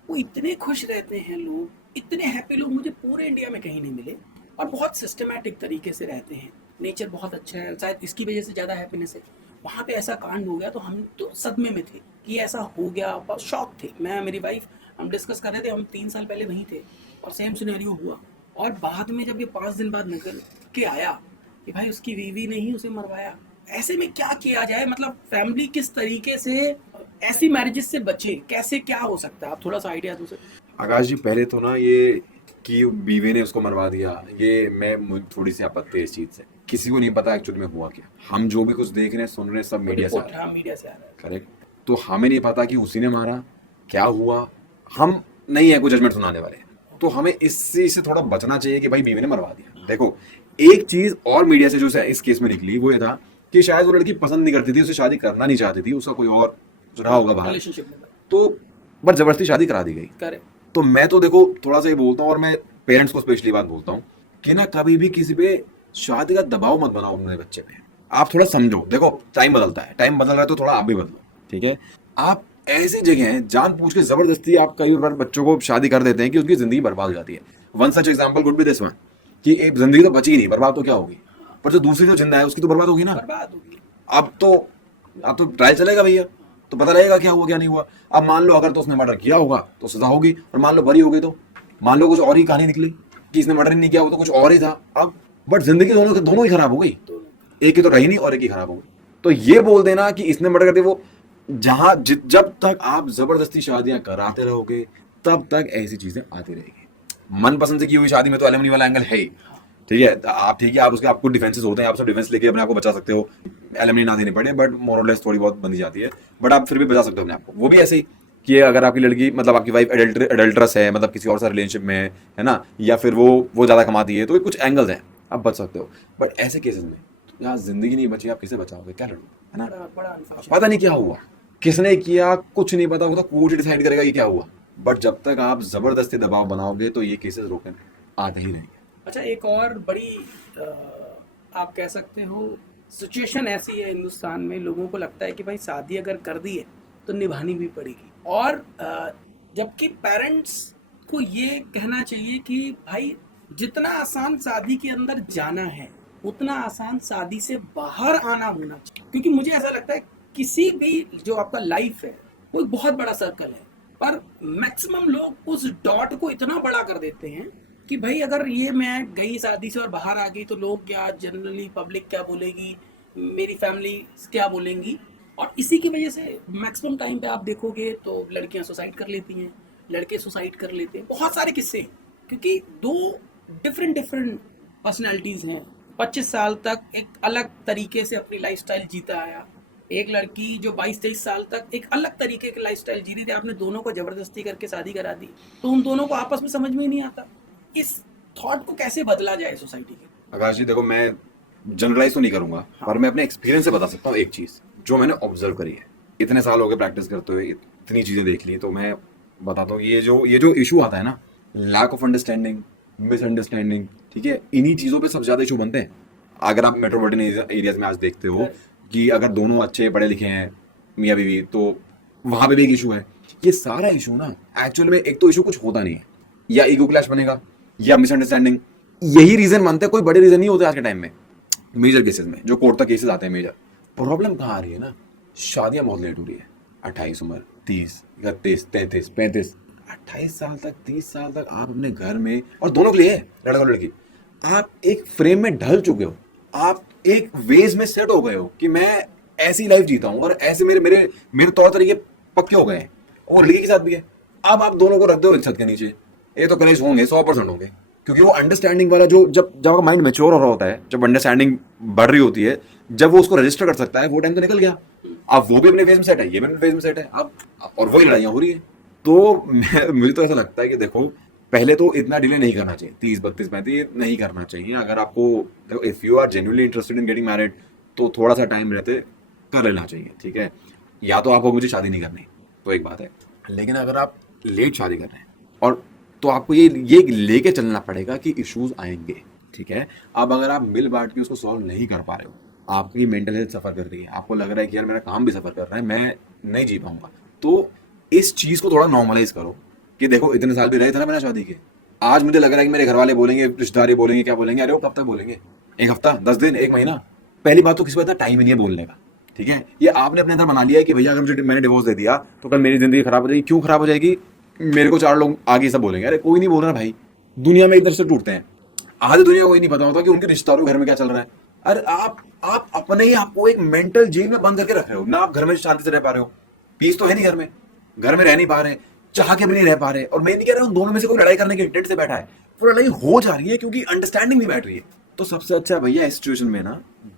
वो इतने खुश रहते हैं लोग, इतने हैप्पी लोग मुझे पूरे इंडिया में कहीं नहीं मिले, और बहुत सिस्टमैटिक तरीके से रहते हैं। नेचर बहुत अच्छा है, शायद इसकी वजह से ज़्यादा हैप्पीनेस है। वहाँ पे ऐसा कांड हो गया तो हम तो सदमे में थे कि ऐसा हो गया, बहुत शॉक थे। मैं, मेरी वाइफ, हम डिस्कस कर रहे थे, हम 3 साल पहले वहीं थे और सेम सिनेरियो हुआ। और बाद में जब ये 5 दिन बाद निकल के आया कि भाई उसकी बीवी ने ही उसे मरवाया, ऐसे में क्या किया जाए, मतलब फैमिली किस तरीके से ऐसी मैरिजेस से बचे, कैसे क्या हो सकता है, आप थोड़ा सा आइडिया दो सर। आकाश जी, पहले तो ना ये कि बीवी ने उसको मरवा दिया, ये मैं थोड़ी सी आपत्ति है इस चीज से। किसी को नहीं पता एक्चुअली में हुआ क्या। हम जो भी कुछ देख रहे हैं सुन रहे हैं सब मीडिया से आ रिपोर्ट, रहा है, हाँ मीडिया से आ रहा है। करेक्ट। तो हमें नहीं पता कि उसी ने मारा, क्या हुआ, हम नहीं है कोई जजमेंट सुनाने वाले। तो हमें इससे से थोड़ा बचना चाहिए कि भाई बीवी ने मरवा दिया। देखो एक चीज और मीडिया से जो इस केस में निकली वो ये था कि शायद वो लड़की पसंद नहीं करती थी, उसे शादी करना नहीं चाहती थी, उसका कोई और रहा होगा बाहर, रिलेशनशिप में तो बस जबरदस्ती शादी करा दी गई। करे। तो मैं तो देखो थोड़ा सा ये बोलता हूँ, और मैं पेरेंट्स को स्पेशली बात बोलता हूँ कि ना कभी भी किसी पे शादी का दबाव मत बनाओ अपने बच्चे पे। आप थोड़ा समझो, देखो टाइम बदलता है, टाइम बदल रहा है तो थोड़ा आप भी बदलो, ठीक है। आप ऐसी जगह हैं जानबूझ के जबरदस्ती आप कई बार बच्चों को शादी कर देते हैं कि उसकी जिंदगी बर्बाद हो जाती है। One such example could be this one कि एक जिंदगी तो बची ही नहीं, बर्बाद तो क्या होगी, पर जो दूसरी जो जिंदा है उसकी तो बर्बाद होगी ना। बर्बाद होगी। अब तो ट्रायल चलेगा भैया, तो पता लगेगा क्या हुआ क्या नहीं हुआ। अब मान लो अगर तो उसने मर्डर किया होगा तो सजा होगी, और मान लो बरी हो गई तो मान लो कुछ और ही कहानी निकली कि इसने मर्डर नहीं किया वो तो कुछ और ही था। अब बट जिंदगी दोनों ही खराब हो गई, एक की तो रही नहीं और एक ही खराब हो गई। तो ये बोल देना कि इसने मर्डर कर दिया, वो जब तक आप जबरदस्ती शादियां कराते रहोगे तब तक ऐसी चीजें आती रहेगी। मनपसंद से की हुई शादी में तो एलिमनी वाला एंगल है ही, ठीक है। आप ठीक है, आप उसके आपको डिफेंसेस होते हैं, आप सब डिफेंस लेके अपने आप को बचा सकते हो, एलिमनी ना देनी पड़े, बट मोर और लेस थोड़ी बहुत बंदी जाती है, बट आप फिर भी बचा सकते हो अपने आप को। वो भी ऐसे ही कि अगर आपकी लड़की मतलब आपकी वाइफ एडल्ट्रस है, मतलब किसी और सा रिलेशनशिप में है ना, या फिर वो ज़्यादा कमाती है, तो कुछ एंगल्स हैं, आप बच सकते हो। बट ऐसे केसेस में यहाँ जिंदगी नहीं बची, आप किसे बचाओगे, क्या लड़ोगे, है ना। पता नहीं क्या हुआ, किसने किया, कुछ नहीं पता, वो तो कोर्ट डिसाइड करेगा ये क्या हुआ। बट जब तक आप जबरदस्ती दबाव बनाओगे तो ये केसेस रोकने आते ही रहेंगे। अच्छा, एक और बड़ी आप कह सकते हो सिचुएशन ऐसी है हिंदुस्तान में, लोगों को लगता है कि भाई शादी अगर कर दी है तो निभानी भी पड़ेगी, और जबकि पेरेंट्स को ये कहना चाहिए कि भाई जितना आसान शादी के अंदर जाना है उतना आसान शादी से बाहर आना होना चाहिए। क्योंकि मुझे ऐसा लगता है किसी भी जो आपका लाइफ है वो एक बहुत बड़ा सर्कल है, पर मैक्सिमम लोग उस डॉट को इतना बड़ा कर देते हैं कि भाई अगर ये मैं गई शादी से और बाहर आ गई तो लोग क्या, जनरली पब्लिक क्या बोलेगी, मेरी फैमिली क्या बोलेंगी, और इसी की वजह से मैक्सिमम टाइम पे आप देखोगे तो लड़कियां सुसाइड कर लेती हैं, लड़के सुसाइड कर लेते हैं। बहुत सारे किस्से, क्योंकि दो डिफरेंट पर्सनैलिटीज़ हैं। 25 साल तक एक अलग तरीके से अपनी लाइफस्टाइल जीता आया, एक लड़की जो 22-23 साल तक एक अलग तरीके की लाइफस्टाइल जी रही थी, आपने दोनों को जबरदस्ती करके शादी करा दी, तो उन दोनों को आपस में समझ में ही नहीं आता। इस थॉट को कैसे बदला जाए सोसाइटी के? आकाश जी देखो, मैं जनरलाइज तो नहीं करूंगा, पर मैं अपने एक्सपीरियंस से बता सकता हूँ एक चीज जो मैंने ऑब्जर्व करी है। इतने साल हो गए प्रैक्टिस करते हुए, इतनी चीजें देख ली, तो मैं बताता हूँ ये जो इशू आता है ना, लैक ऑफ अंडरस्टैंडिंग, मिसअंडरस्टैंडिंग, ठीक है, इन्हीं चीजों पे सबसे ज्यादा इशू बनते हैं। अगर आप मेट्रोपॉलिटन एरियाज में आज देखते हो कि अगर दोनों अच्छे पढ़े लिखे हैं मियाँ बीवी, तो वहां पे भी एक इशू है। ये सारा इशू ना एक्चुअल में एक तो इशू कुछ होता नहीं है, या ईगो क्लैश बनेगा या मिसअंडरस्टैंडिंग, यही रीजन बनते हैं, कोई बड़े रीजन नहीं होते आज के टाइम में। मेजर केसेस में जो कोर्ट तक केसेस आते हैं, मेजर प्रॉब्लम कहाँ आ रही है ना, शादियां बहुत लेट हो रही है। 28 उम्र, 30, 31, 33, 35, 28 साल तक, 30 साल तक आप अपने घर में, और दोनों के लिए लड़का और लड़की, आप एक फ्रेम में ढल चुके हो, आप एक वेज में सेट हो गए हो कि मैं ऐसी लाइफ जीता हूं और ऐसे मेरे मेरे मेरे तौर तरीके पक्के हो गए हैं, और लड़की के साथ भी है। अब आप दोनों को रख दो एक छत के नीचे, ये तो कलेश होंगे, 100% होंगे, क्योंकि वो अंडरस्टैंडिंग वाला जो जब आपका माइंड मैच्योर हो रहा होता है, जब अंडरस्टैंडिंग बढ़ रही होती है, जब वो उसको रजिस्टर कर सकता है, वो टाइम तो निकल गया। अब वो भी अपने फेज में सेट है, ये भी अपने फेज में सेट है, अब और वही लड़ाइयाँ हो रही है। तो मुझे तो ऐसा लगता है कि देखो, पहले तो इतना डिले नहीं करना चाहिए, 30, 32, 35 नहीं करना चाहिए। अगर आपको if you are genuinely interested in getting married तो थोड़ा सा टाइम रहते कर लेना चाहिए, ठीक है। या तो आपको मुझे शादी नहीं करनी तो एक बात है, लेकिन अगर आप लेट शादी कर रहे हैं और तो आपको ये लेके चलना पड़ेगा कि इश्यूज आएंगे, ठीक है। अब अगर आप मिल बांट के उसको सॉल्व नहीं कर पा रहे हो, आपकी मेंटल हेल्थ सफ़र कर रही है, आपको लग रहा है कि यार मेरा काम भी सफ़र कर रहा है, मैं नहीं जी पाऊंगा, तो इस चीज़ को थोड़ा नॉर्मलाइज करो कि देखो इतने साल भी रहे थे ना बिना शादी के। आज मुझे लग रहा है कि मेरे घर वाले बोलेंगे, रिश्तेदार बोलेंगे, क्या बोलेंगे, अरे वो कब तक बोलेंगे, 1 हफ्ता, 10 दिन, 1 महीना। पहली बात तो किसी को इतना टाइम ही नहीं है बोलने का, ठीक है। ये आपने अपने अंदर बना लिया है कि भैया अगर मैंने डिवोर्स दे दिया तो कल मेरी जिंदगी खराब हो जाएगी। क्यों खराब हो जाएगी? मेरे को 4 लोग आगे सब बोलेंगे। अरे कोई नहीं बोल रहा भाई, दुनिया में एक तरह से टूटते हैं, आधी दुनिया को ही नहीं पता होता कि उनके रिश्तेदारों घर में क्या चल रहा है। अरे आप अपने ही आपको एक मेंटल जेल में बंद करके रख रहे हो ना, आप घर में शांति से रह पा रहे हो, पीस तो है नहीं घर में रह नहीं पा रहे, चाह के भी नहीं रह पा रहे। और मैं नहीं कह रहा हूँ दोनों में से कोई लड़ाई करने के इंटेंट से बैठा है, वो लड़ाई हो जा रही है क्योंकि अंडरस्टैंडिंग नहीं बैठ रही है। तो सबसे अच्छा भैया इस सिचुएशन में ना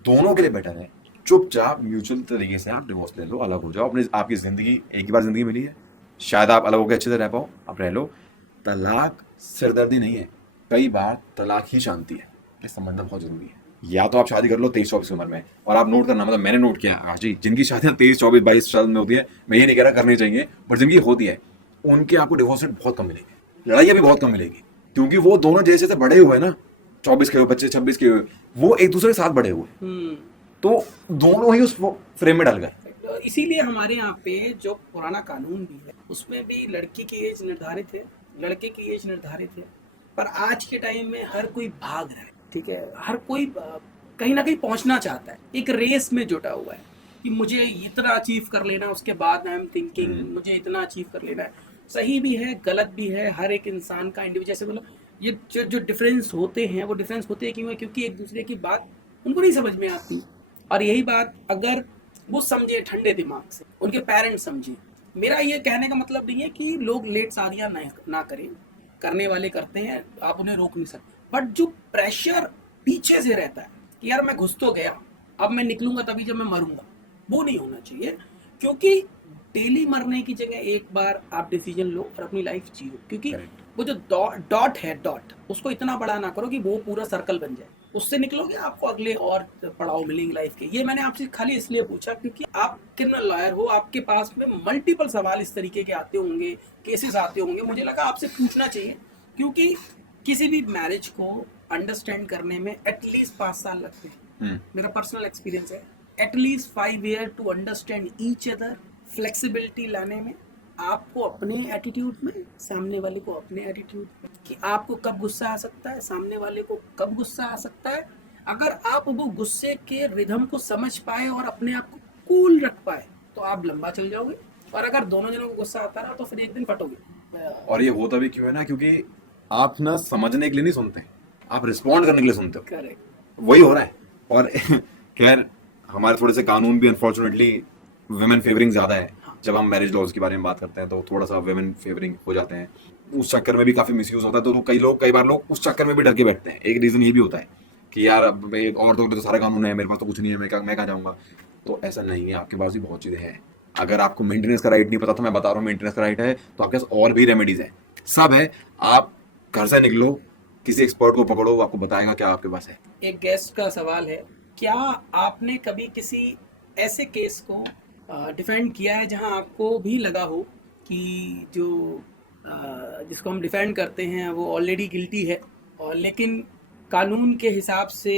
दोनों के लिए बेटर है चुपचाप म्यूचुअल तरीके से आप डिवोर्स ले लो, अलग हो जाओ। अपने आपकी जिंदगी एक ही बार जिंदगी मिली है, शायद आप अलग होकर अच्छे से रह पाओ, आप रह लो। तलाक सिरदर्दी नहीं है, कई बार तलाक ही शांति है। ये समझना बहुत जरूरी है। या तो आप शादी कर लो 23-24 की उम्र में, और आप नोट करना, मतलब मैंने नोट किया आकाश जी, जिनकी शादियां 23-24-22 साल में होती है, मैं ये नहीं कह रहा करनी चाहिए, पर जिनकी होती है उनके आपको डिवोर्स रेट बहुत कम मिलेंगे, लड़ाइयाँ भी बहुत कम मिलेगी, क्योंकि वो दोनों जैसे जैसे बड़े हुए ना, 24 के हुए बच्चे, 26 के हुए, वो एक दूसरे के साथ बड़े हुए, तो दोनों ही उस फ्रेम में डल गए। इसीलिए हमारे यहाँ पे जो पुराना कानून भी है उसमें भी लड़की की एज निर्धारित है, लड़के की एज निर्धारित है। पर आज के टाइम में हर कोई भाग रहा है, ठीक है, हर कोई कहीं ना कहीं पहुंचना चाहता है, एक रेस में जुटा हुआ है कि मुझे इतना अचीव कर लेना, उसके बाद आई एम थिंकिंग मुझे इतना अचीव कर लेना है। सही भी है, गलत भी है, हर एक इंसान का इंडिविजुअल, जैसे बोलो ये जो डिफरेंस होते हैं वो डिफरेंस होते हैं क्यों है, क्योंकि एक दूसरे की बात उनको नहीं समझ में आती। और यही बात अगर वो समझे ठंडे दिमाग से, उनके पेरेंट्स समझे। मेरा ये कहने का मतलब नहीं है कि लोग लेट शादियां ना करें, करने वाले करते हैं, आप उन्हें रोक नहीं सकते, बट जो प्रेशर पीछे से रहता है कि यार मैं घुस तो गया, अब मैं निकलूंगा तभी जब मैं मरूंगा, वो नहीं होना चाहिए। क्योंकि डेली मरने की जगह एक बार आप डिसीजन लो और अपनी लाइफ जियो। क्योंकि वो जो डॉट है, डॉट उसको इतना बड़ा ना करो कि वो पूरा सर्कल बन जाए, उससे निकलोगे आपको अगले और पड़ाव मिलेंगे लाइफ के। ये मैंने आपसे खाली इसलिए पूछा क्योंकि आप क्रिमिनल लॉयर हो, आपके पास में मल्टीपल सवाल इस तरीके के आते होंगे, केसेस आते होंगे, मुझे लगा आपसे पूछना चाहिए। क्योंकि किसी भी मैरिज को अंडरस्टैंड करने में एटलीस्ट 5 साल लगते हैं, मेरा पर्सनल एक्सपीरियंस है, at least 5 year to understand each other. Flexibility लाने में, आपको अपने एटीट्यूड में, सामने वाले को अपने एटीट्यूड में, कि आपको कब गुस्सा आ सकता है, सामने वाले को कब गुस्सा आ सकता है। अगर आप वो गुस्से के रिदम को समझ पाए और अपने आप को कूल रख पाए तो आप लंबा चल जाओगे। और अगर दोनों जनों को गुस्सा आता रहा तो फिर एक दिन फटोगे। और ये होता भी क्यों है ना, क्योंकि आप ना समझने के लिए नहीं सुनते, आप रिस्पॉन्ड करने के लिए सुनते हो। करेक्ट, वही हो रहा है। और खैर हमारे थोड़े से कानून भी अनफॉर्चुनेटली वुमेन फेवरिंग ज्यादा है। जब हम मैरिज लॉज के बारे में बात करते हैं तो थोड़ा सा वुमेन फेवरिंग हो जाते हैं, उस चक्कर में भी काफी मिसयूज होता है। तो कई बार लोग उस चक्कर में भी डर के बैठते हैं। एक रीजन ये भी होता है कि यार अब एक औरतों के तो सारा कानून है, मेरे पास तो कुछ नहीं है, मैं कहाँ जाऊंगा। तो ऐसा नहीं है, आपके पास भी बहुत चीजें हैं। अगर आपको मेंटेनेंस का राइट नहीं पता तो मैं बता रहा हूँ, मेंटेनेंस का राइट है तो आपके पास और भी रेमेडीज है, सब है। आप घर से निकलो, किसी एक्सपर्ट को पकड़ो, वो आपको बताएगा क्या आपके पास है। एक गेस्ट का सवाल है, क्या आपने कभी किसी ऐसे केस को डिफेंड किया है जहां आपको भी लगा हो कि जो जिसको हम डिफेंड करते हैं वो ऑलरेडी गिल्टी है, और लेकिन कानून के हिसाब से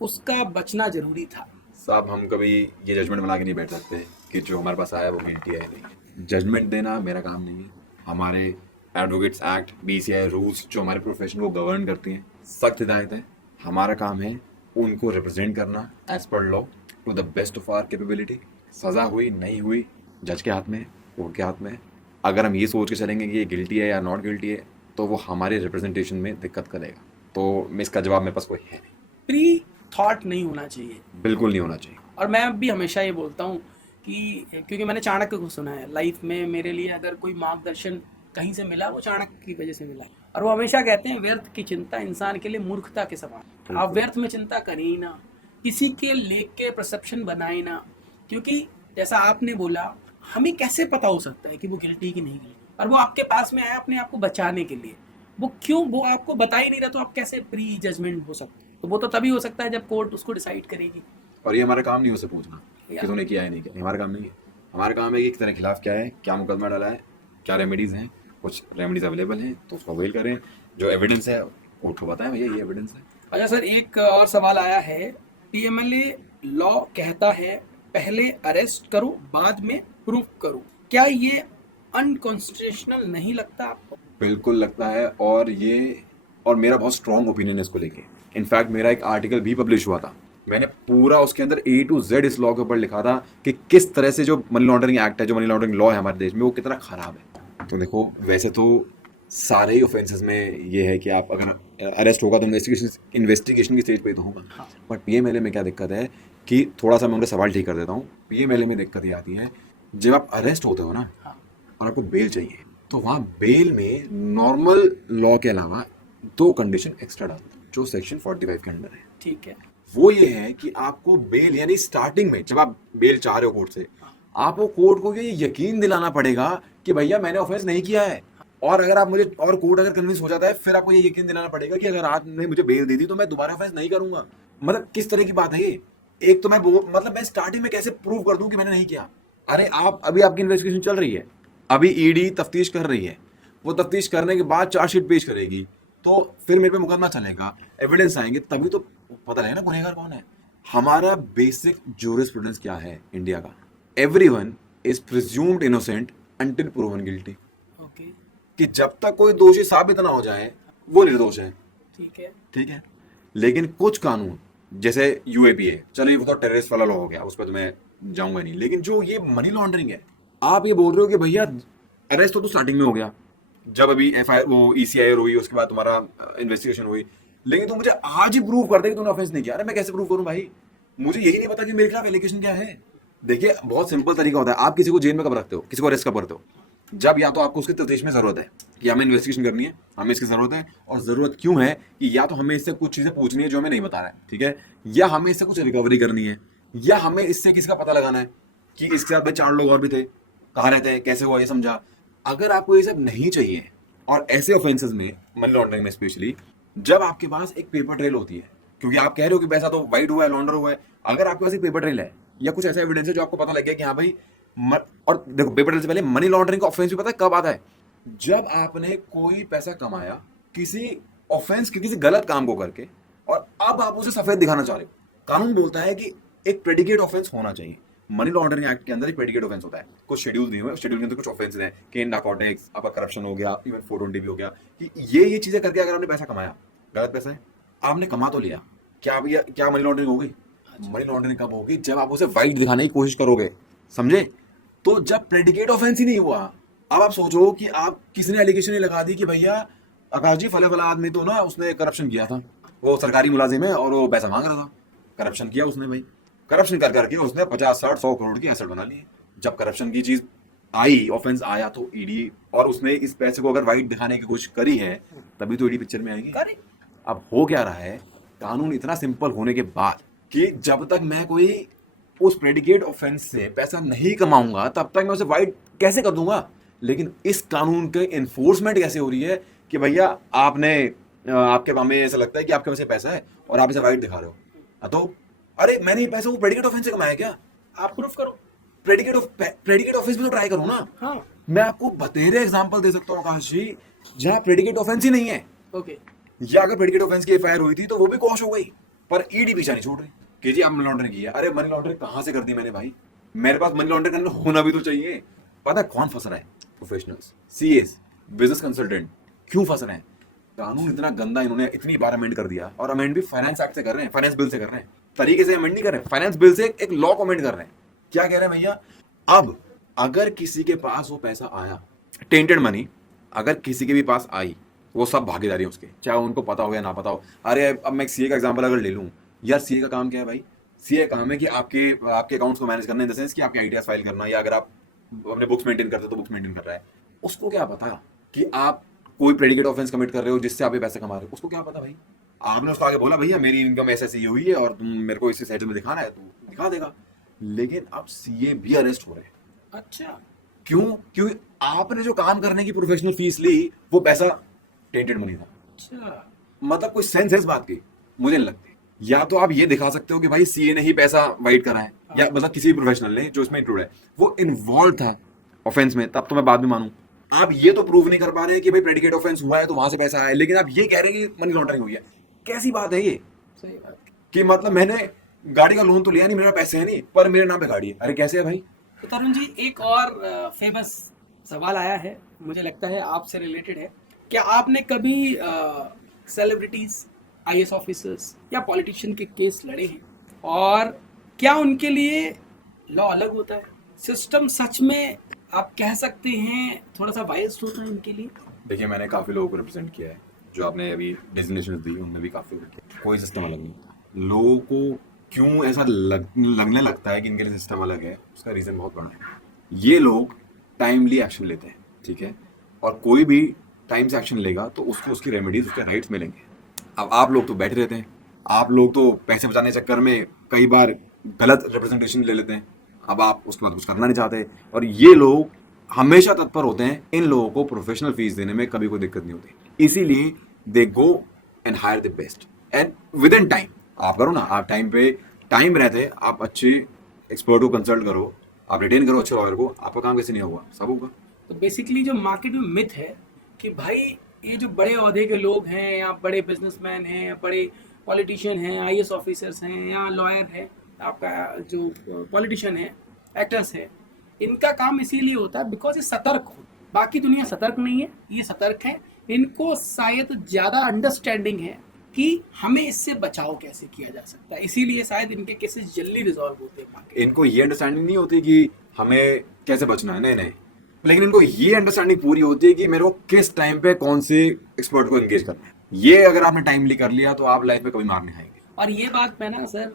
उसका बचना जरूरी था? साहब हम कभी ये जजमेंट बना के नहीं बैठ सकते कि जो हमारे पास आया वो गिल्टी है नहीं। जजमेंट देना मेरा काम नहीं है। हमारे एडवोकेट्स एक्ट, BCI रूल्स जो हमारे प्रोफेशन को गवर्न करती हैं, सख्त हिदायत है। हमारा काम है उनको रिप्रेजेंट करना as per law to the best of our capability. सजा हुई नहीं हुई जज के हाथ में, कोर्ट के हाथ में। अगर हम ये सोच के चलेंगे कि ये गिल्टी है या नॉट गिल्टी है तो वो हमारे रिप्रेजेंटेशन में दिक्कत करेगा। तो इसका जवाब मेरे पास कोई है नहीं। प्री थॉट नहीं होना चाहिए, बिल्कुल नहीं होना चाहिए। और मैं भी हमेशा ये बोलता हूँ कि क्योंकि मैंने चाणक्य को सुना है लाइफ में, मेरे लिए अगर कोई मार्गदर्शन कहीं से मिला वो चाणक्य की वजह से मिला। और वो हमेशा कहते हैं व्यर्थ की चिंता इंसान के लिए मूर्खता के समान। आप व्यर्थ में चिंता करिए ना, किसी के लेके परसेप्शन बनाए ना। क्योंकि जैसा आपने बोला, हमें कैसे पता हो सकता है कि वो गिल्टी की नहीं गिल्टी, और वो आपके पास में आया अपने आप को बचाने के लिए। वो क्यों, वो आपको बता ही नहीं रहा, तो आप कैसे प्री जजमेंट हो सकते? तो वो तो तभी हो सकता है जब कोर्ट उसको डिसाइड करेगी। और ये हमारा काम नहीं उसे पूछना कि तूने किया है नहीं किया, हमारा काम नहीं है। हमारा काम है कि तेरे खिलाफ क्या है, क्या मुकदमा डाला है, क्या रेमेडीज हैं। कुछ रेमेडीज अवेलेबल हैं तो उसको अवेल करें। जो एविडेंस है कोर्ट को बताएं भैया ये एविडेंस है। अच्छा सर, एक और सवाल आया है, PMLA लॉ कहता है पहले अरेस्ट करो बाद में प्रूफ करो, क्या ये अनकॉन्स्टिट्यूशनल नहीं लगता आपको? बिल्कुल लगता है। और मेरा बहुत स्ट्रॉन्ग ओपिनियन है इसको लेके। इनफैक्ट मेरा एक आर्टिकल भी पब्लिश हुआ था, मैंने पूरा उसके अंदर A to Z इस लॉ के ऊपर लिखा था कि किस तरह से जो मनी लॉन्ड्रिंग एक्ट है, जो मनी लॉन्ड्रिंग लॉ है हमारे देश में, वो कितना खराब है। तो देखो, वैसे तो सारे ही ऑफेंसेस में ये है कि आप अगर अरेस्ट होगा तो इन्वेस्टिगेशन की स्टेज पे तो होगा। हाँ। बट PMLA में क्या दिक्कत है कि थोड़ा सा मैं उनका सवाल ठीक कर देता हूँ। PMLA में दिक्कत ये आती है जब आप अरेस्ट होते हो ना, हाँ। और आपको बेल चाहिए, तो वहाँ बेल में नॉर्मल लॉ के अलावा 2 कंडीशन एक्स्ट्रा डालते हैं जो सेक्शन 45 के अंडर है। ठीक है। वो ये है कि आपको बेल, यानी स्टार्टिंग में जब आप बेल चाह रहे हो कोर्ट से, आपको कोर्ट को ये यकीन दिलाना पड़ेगा कि भैया मैंने ऑफेंस नहीं किया है। और अगर आप मुझे, और कोर्ट अगर कन्विंस हो जाता है, फिर आपको ये यकीन दिलाना पड़ेगा कि अगर आपने मुझे बेल दे दी तो मैं दोबारा ऑफेंस नहीं करूंगा। मतलब किस तरह की बात है ये? एक तो मतलब मैं स्टार्टिंग में कैसे प्रूव कर दूं कि मैंने नहीं किया? अरे आप, अभी आपकी इन्वेस्टिगेशन चल रही है, अभी ईडी तफ्तीश कर रही है, वो तफ्तीश करने के बाद चार्जशीट पेश करेगी, तो फिर मेरे पे मुकदमा चलेगा, एविडेंस आएंगे, तभी तो पता लगेगा ना गुनहगार कौन है। हमारा बेसिक जूरिस्प्रूडेंस क्या है इंडिया का? Everyone is presumed innocent until proven guilty. Okay. कि जब तक कोई दोषी साबित ना हो जाए वो निर्दोष है। ठीक है। ठीक है। लेकिन कुछ कानून जैसे यूएपीए, चलो ये तो टेररिस्ट वाला लॉ हो गया, उस पर तो मैं जाऊंगा नहीं, लेकिन जो ये मनी लॉन्ड्रिंग है, आप ये बोल रहे हो कि भैया अरेस्ट तो स्टार्टिंग में हो गया, जब अभी एफआईआर वो ईसीआईआर हुई, उसके बाद तुम्हारा इन्वेस्टिगेशन हुई, लेकिन तुम मुझे आज ही प्रूव कर दे कि तुमने ऑफेंस नहीं किया। अरे मैं कैसे प्रूव करूं भाई? मुझे यही नहीं पता कि मेरे खिलाफ एलिगेशन क्या है। देखिए बहुत सिंपल तरीका होता है। आप किसी को जेल में कब रखते हो, किसी को अरेस्ट कब करते हो? जब या तो आपको उसके तफ्तीश में जरूरत है कि हमें इन्वेस्टिगेशन करनी है, हमें इसकी जरूरत है, और जरूरत क्यों है कि या तो हमें इससे कुछ चीजें पूछनी है जो हमें नहीं बता रहा है, ठीक है, या हमें इससे कुछ रिकवरी करनी है, या हमें इससे किसी का पता लगाना है कि इसके साथ भाई 4 लोग और भी थे, कहाँ रहते हैं, कैसे हुआ, ये समझा। अगर आपको ये सब नहीं चाहिए, और ऐसे ऑफेंसेस में, मनी लॉन्ड्रिंग में स्पेशली, जब आपके पास एक पेपर ट्रेल होती है, क्योंकि आप कह रहे हो कि पैसा तो वाइट हुआ है, लॉन्डर हुआ है, अगर आपके पास एक पेपर ट्रेल है या कुछ ऐसा एविडेंस है जो आपको पता लग गया कि हाँ भाई और देखो पेपर ट्रेल से पहले मनी लॉन्ड्रिंग का ऑफेंस भी पता है कब आता है? जब आपने कोई पैसा कमाया किसी ऑफेंस के, किसी गलत काम को करके, और अब आप उसे सफेद दिखाना चाह रहे हो। कानून बोलता है कि एक प्रेडिकेट ऑफेंस होना चाहिए। मनी लॉन्ड्रिंग एक्ट के अंदर एक प्रेडिकेट ऑफेंस होता है, कुछ शेड्यूल दिए हुए हैं, शेड्यूल के अंदर कुछ ऑफेंस हैं कि नारकोटिक्स, आपका करप्शन हो गया, इवन 420 भी हो गया, कि ये चीजें करके अगर आपने पैसा कमाया, गलत पैसा है, आपने कमा तो लिया, क्या मनी लॉन्ड्रिंग हो गई? मनी लॉन्ड्रिंग कब होगी? जब आप उसे वाइट दिखाने की कोशिश करोगे, समझे? तो जब प्रेडिकेट ऑफेंस ही नहीं हुआ, अब आप सोचो कि आप किसी ने एलिगेशन ही लगा दी कि भैया आकाश जी फला फला आदमी तो ना उसने करप्शन किया था, वो सरकारी मुलाजिम है और वो पैसा मांग रहा था, करप्शन किया उसने भाई, करप्शन कर करके उसने 50, 60, 100 करोड़ की एसेट बना ली। जब करप्शन की चीज आई, ऑफेंस आया, तो ईडी, और उसने इस पैसे को अगर वाइट दिखाने की कोशिश करी है, तभी तो ईडी पिक्चर में आएगी। अब हो क्या रहा है, कानून इतना सिंपल होने के बाद कि जब तक मैं कोई उस प्रेडिकेट ऑफेंस से पैसा नहीं कमाऊंगा, तब तक मैं उसे वाइट कैसे कर दूंगा? लेकिन इस कानून के इन्फोर्समेंट कैसे हो रही है कि भैया आपने, आपके हमें ऐसा लगता है कि आपके पास पैसा है और आप इसे वाइट दिखा रहे हो, तो अरे मैंने ये पैसा वो प्रेडिकेट ऑफेंस से कमाया क्या? आप प्रूफ करो। प्रेडिकेट ऑफेंस में तो ट्राई करो ना। हाँ। मैं आपको बतेरे एग्जांपल दे सकता हूँ आकाश जी, जहाँ प्रेडिकेट ऑफेंस ही नहीं है। ओके। या अगर प्रेडिकेट ऑफेंस की एफआईआर हुई थी तो वो भी कॉश हो गई, पर ईडी पीछा नहीं छोड़ रही कि जी आप मनी लॉन्ड्रिंग की है। अरे मनी लॉन्ड्रिंग कहाँ से कर दी मैंने भाई? मेरे पास मनी लॉन्ड्रिंग करने होना भी तो चाहिए। पता है कौन फंस रहा है? Professionals, CS, business consultant. क्यों फंस रहे हैं? कानून इतना गंदा इन्होंने इतनी बार अमेंड कर दिया, और अमेंड भी फाइनेंस एक्ट से कर रहे हैं, फाइनेंस बिल से कर रहे हैं, तरीके से अमेंड नहीं कर रहे हैं, फाइनेंस बिल से एक लॉ को अमेंड कर रहे हैं। क्या कह रहे हैं भैया? अब अगर किसी के पास वो पैसा आया, टेंटेड मनी अगर किसी के भी पास आई, वो सब भागीदारी है उसके, चाहे उनको पता हो या ना पता हो। अरे अब मैं सीए का एग्जांपल अगर ले लूं, यार सीए का काम क्या है भाई? सीए काम है कि आपके अकाउंट्स को मैनेज करना, इन द सेंस कि आपके आईटीआर फाइल करना, या अगर आप अपने बुक्स मेंटेन करते हो तो बुक्स मेंटेन कर रहा है। उसको क्या पता कि आप कोई प्रेडिकेट ऑफेंस कमिट कर रहे हो जिससे आप ये पैसे कमा रहे हो? उसको क्या पता भाई? आपने उसको आगे बोला भैया मेरी इनकम ऐसे ये हुई है और तुम मेरे को इसी साइड में दिखाना है, तो दिखा देगा। लेकिन अब सीए भी अरेस्ट हो रहे हैं। अच्छा, क्यों? क्योंकि आपने जो काम करने की प्रोफेशनल फीस ली, वो पैसा टेंटेड मनी था। अच्छा, मतलब कोई सेंस है इस बात की? मुझे नहीं लगती। या तो आप ये दिखा सकते हो कि भाई सीए ने ही पैसा वाइट करा है, या मतलब किसी भी प्रोफेशनल ने जो इसमें इंक्लूड है वो इन्वॉल्व था ऑफेंस में, तब तो मैं बाद में मानूं। आप ये तो प्रूव नहीं कर पा रहे हैं कि भाई प्रेडिकेट ऑफेंस हुआ है तो वहां से पैसा आया, लेकिन आप ये कह रहे हैं कि मनी लॉन्ड्रिंग हुई है। कैसी बात है ये? सही बात कि मतलब मैंने गाड़ी का लोन तो लिया नहीं, मेरा पैसे है नहीं, पर मेरे नाम पे गाड़ी है। अरे कैसे है भाई? तो तरुण जी, एक और फेमस सवाल आया है, मुझे लगता है आपसे रिलेटेड है। क्या आपने कभी सेलिब्रिटीज, आईएएस ऑफिसर्स या पॉलिटिशियन के केस लड़े हैं, और क्या उनके लिए लॉ अलग होता है? सिस्टम सच में आप कह सकते हैं थोड़ा सा बायस्ड होता है इनके लिए? देखिए मैंने काफी लोगों को रिप्रेजेंट किया है, जो आपने अभी डेजिग्नेशन दी उनमें भी काफी किया। कोई सिस्टम अलग नहीं होता। लोगों को क्यों ऐसा लगने लगता है कि इनके लिए सिस्टम अलग है, उसका रीजन बहुत बड़ा है। ये लोग टाइमली एक्शन लेते हैं, ठीक है, और कोई भी टाइम से एक्शन लेगा तो उसको उसकी रेमेडीज, उसके राइट्स मिलेंगे। अब आप लोग तो बैठे रहते हैं, आप लोग तो पैसे बचाने के चक्कर में कई बार गलत रिप्रेजेंटेशन ले लेते हैं, अब आप उसके बाद कुछ करना नहीं चाहते, और ये लोग हमेशा तत्पर होते हैं, इन लोगों को प्रोफेशनल फीस देने में कभी कोई दिक्कत नहीं होती, इसीलिए they go and hire the best and within time. आप करो ना, आप टाइम पे टाइम रहते आप अच्छे एक्सपर्ट को कंसल्ट करो, आप रिटेन करो अच्छे लॉयर को, आपका काम कैसे नहीं होगा, सब होगा। तो बेसिकली जो मार्केट में मिथ है कि भाई ये जो बड़े ओहदे के लोग हैं या बड़े बिजनेसमैन हैं या बड़े पॉलिटिशियन हैं, आईएएस ऑफिसर्स हैं या लॉयर है, आपका जो पॉलिटिशियन है, एक्टर्स है, इनका काम इसीलिए होता है बिकॉज ये सतर्क हो। बाकी दुनिया सतर्क नहीं है, ये सतर्क है। इनको शायद ज़्यादा अंडरस्टैंडिंग है कि हमें इससे बचाव कैसे किया जा सकता है, इसीलिए शायद इनके केसेस जल्दी रिजॉल्व होते हैं मार्केट। इनको ये अंडरस्टैंडिंग नहीं होती कि हमें कैसे बचना है, नहीं नहीं, लेकिन इनको ये अंडरस्टैंडिंग पूरी होती है कि मेरे को किस टाइम पे कौन से एक्सपर्ट को एंगेज करना है। ये अगर आपने टाइमली कर लिया तो आप लाइफ में कभी मार नहीं खाएंगे। और ये बात मैं ना सर